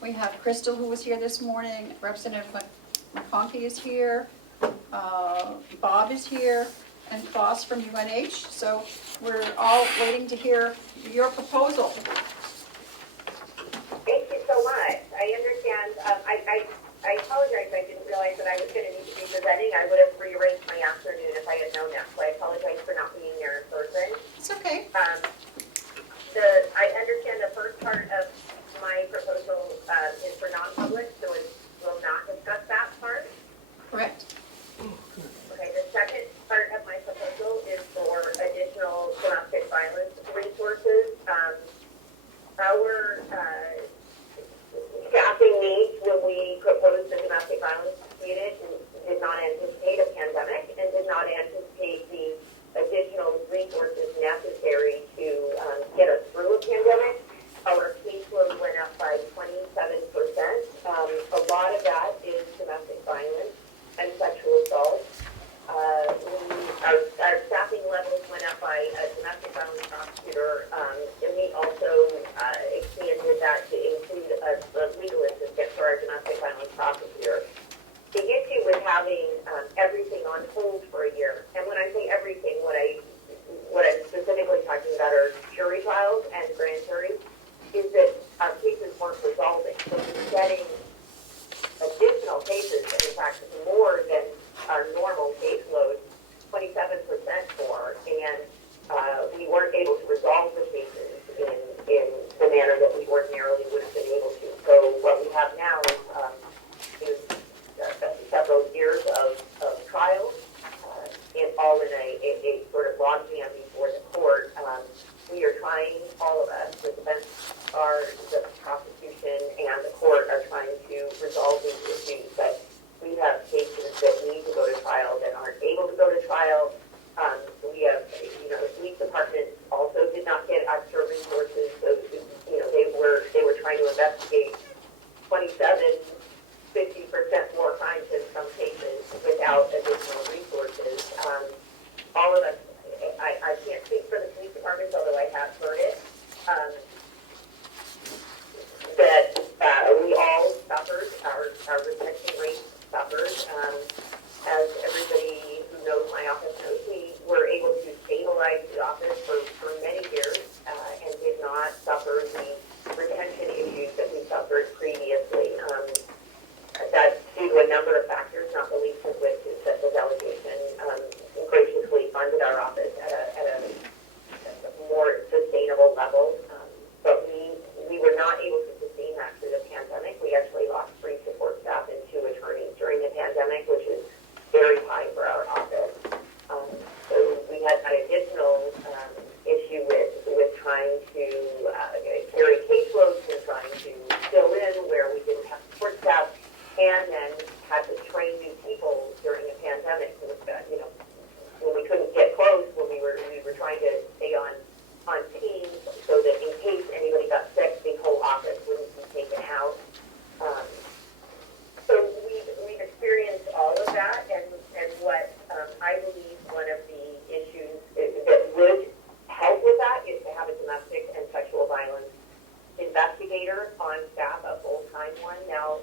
We have Crystal, who was here this morning. Representative McConkey is here. Bob is here, and Klaus from UNH. So we're all waiting to hear your proposal. Thank you so much. I understand. I apologize. I didn't realize that I was going to need to be presenting. I would have rearranged my afternoon if I had known that. So I apologize for not being there in person. It's okay. I understand the first part of my proposal is for non-public, so it will not discuss that part. Correct. Okay, the second part of my proposal is for additional domestic violence resources. Our staffing needs when we proposed the domestic violence unit did not anticipate a pandemic and did not all in a sort of logjam before the court. We are trying, all of us, the defense, the prosecution, and the court are trying to resolve these issues, but we have cases that need to go to trial that aren't able to go to trial. We have, the police department also did not get extra resources, so, they were trying to investigate 27, 50% more crimes in some cases without additional resources. All of us, I can't speak for the police department, although I have heard it, that we all suffered, our retention rate suffered. As everybody who knows my office knows, we were able to stabilize the office for many years and did not suffer the retention issues that we suffered previously. That's due to a number of factors, not the least of which is that the delegation graciously funded our office at a more sustainable level. But we were not able to sustain that through the pandemic. We actually lost 3 support staff and 2 attorneys during the pandemic, which is very high for our office. So we had that additional issue with trying to carry caseloads and trying to fill in where we didn't have support staff, and then had to train new people during the pandemic. When we couldn't get close, when we were trying to stay on teams so that in case anybody got sick, the whole office wouldn't be taken out. So we've experienced all of that, and what I believe one of the issues that would help with that is to have a domestic and sexual violence investigator on staff, a full-time one. Now,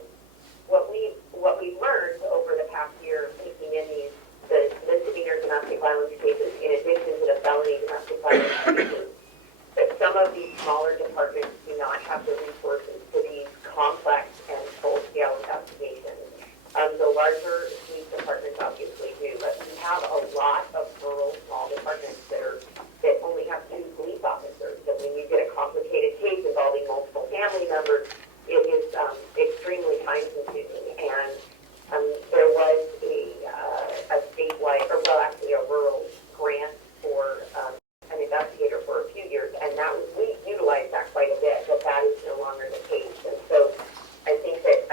what we've learned over the past year, taking in the misdemeanor domestic violence cases, in addition to the felony domestic violence cases, that some of these smaller departments do not have the resources for these complex and full-scale investigations. The larger police departments obviously do, but we have a lot of rural small departments that only have 2 police officers. So when you get a complicated case involving multiple family members, it is extremely time-consuming. And there was a statewide, or well, actually a rural grant for an investigator for a few years, and we utilized that quite a bit, but that is no longer the case. And so I think that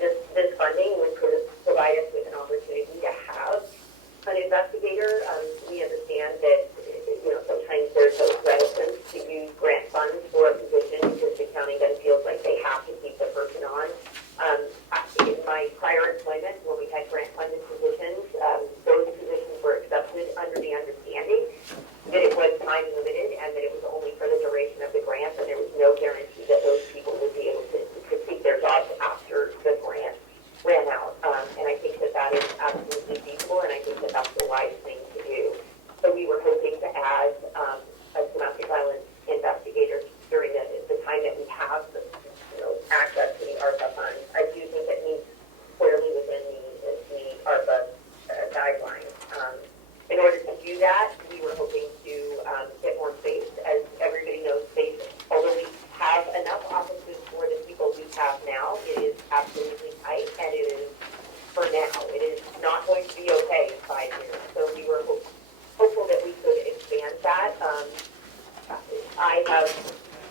this funding would provide us with an opportunity to have an investigator. We understand that sometimes there's a reticence to use grant funds for a position because the county then feels like they have to keep the person on. In my prior employment, when we had grant-funded positions, those positions were accepted under the understanding that it was time-limited and that it was only for the duration of the grant, and there was no guarantee that those people would be able to keep their jobs after the grant ran out. And I think that is absolutely feasible, and I think that that's the wise thing to do. So we were hoping to add a domestic violence investigator during the time that we have access to the ARPA funds. I do think it needs squarely within the ARPA guidelines. In order to do that, we were hoping to get more space. As everybody knows, space, although we have enough offices for the people we have now, it is absolutely tight, and it is for now. It is not going to be okay in 5 years. So we were hopeful that we could expand that. I have,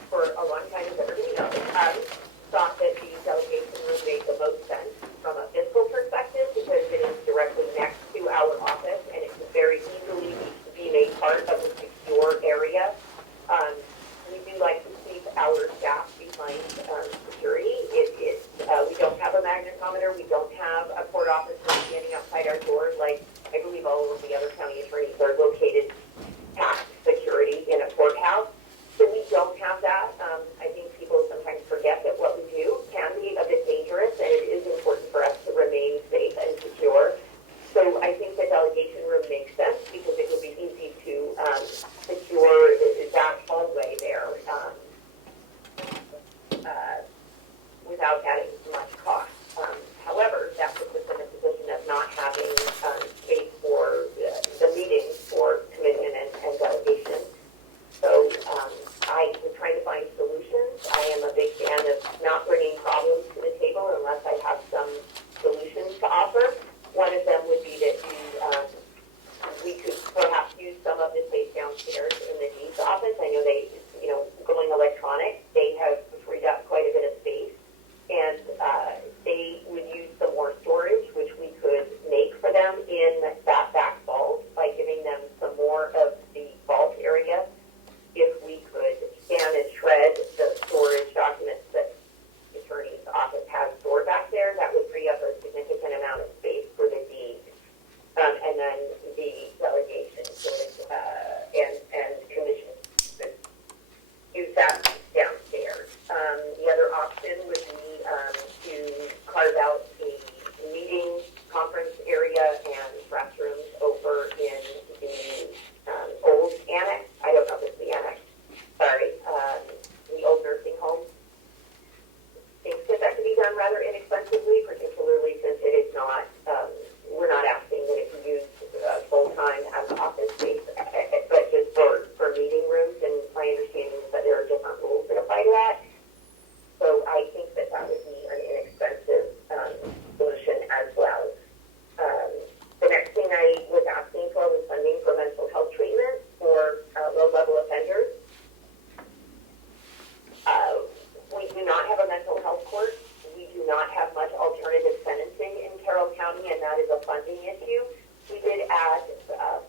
for a long time, as everybody knows, thought that the delegation would make the most sense from a fiscal perspective because it is directly next to our office and it could very easily be made part of a secure area. We do like to keep our staff behind security. We don't have downstairs in the Dean's office. I know they, going electronic, they have freed up quite a bit of space. And they would use some more storage, which we could make for them in that back vault by giving them some more of the vault area. If we could scan and shred the storage documents that the attorney's office has stored back there, that would free up a significant amount of space for the deed. And then the delegation and commission could use that downstairs. The other option would be to carve out a meeting conference area and restrooms over in the old annex. I don't know if it's the annex. Sorry, the old nursing home. Things that could be done rather inexpensively, particularly since it is not. We're not asking that it be used full time as an office space, but just for meeting rooms. And my understanding is that there are different rules that apply to that. So I think that would be an inexpensive solution as well. The next thing I was asking for was funding for mental health treatment for low-level offenders. We do not have a mental health court. We do not have much alternative sentencing in Carroll County, and that is a funding issue. We did add,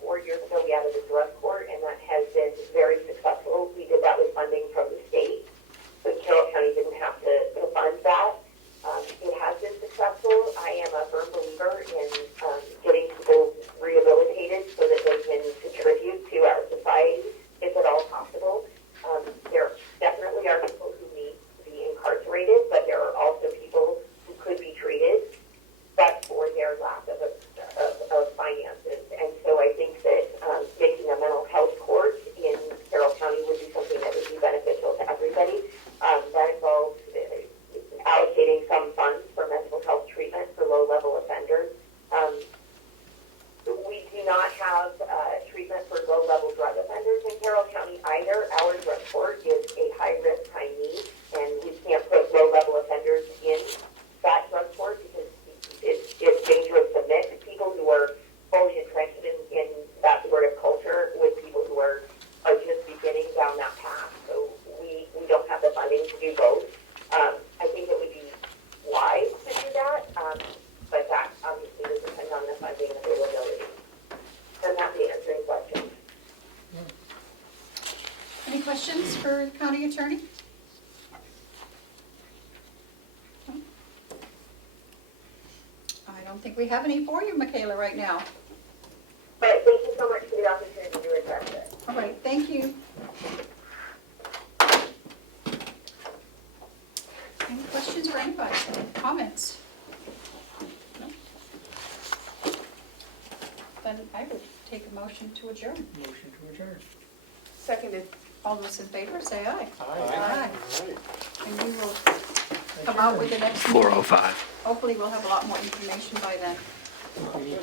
4 years ago, we added a drug court, and that has been very successful. We did that with funding from the state. So Carroll County didn't have to fund that. It has been successful. I am a firm believer in getting people rehabilitated so that they can contribute to our society, if at all possible. There definitely are people who need to be incarcerated, but there are also people who could be treated, but for their lack of finances. And so I think that making a mental health court in Carroll County would be something that would be beneficial to everybody. That involves allocating some funds for mental health treatment for low-level offenders. We do not have treatment for low-level drug offenders in Carroll County either. Our drug court is a high-risk, high-need, and we can't put low-level offenders in that drug court because it's dangerous to mix people who are fully entrenched in that sort of culture with people who are just beginning down that path. So we don't have the funding to do both. I think it would be wise to do that, but that obviously would depend on the funding availability. I'm happy answering questions. Any questions for the county attorney? No? I don't think we have any for you, Michaela, right now. But thank you so much for the opportunity to address it. All right, thank you. Any questions for anybody? Comments? No? Then I would take a motion to adjourn. Motion to adjourn. Seconded. All those in favor, say aye. Aye. Aye. And we will come out with the next meeting. 4:05. Hopefully we'll have a lot more information by then.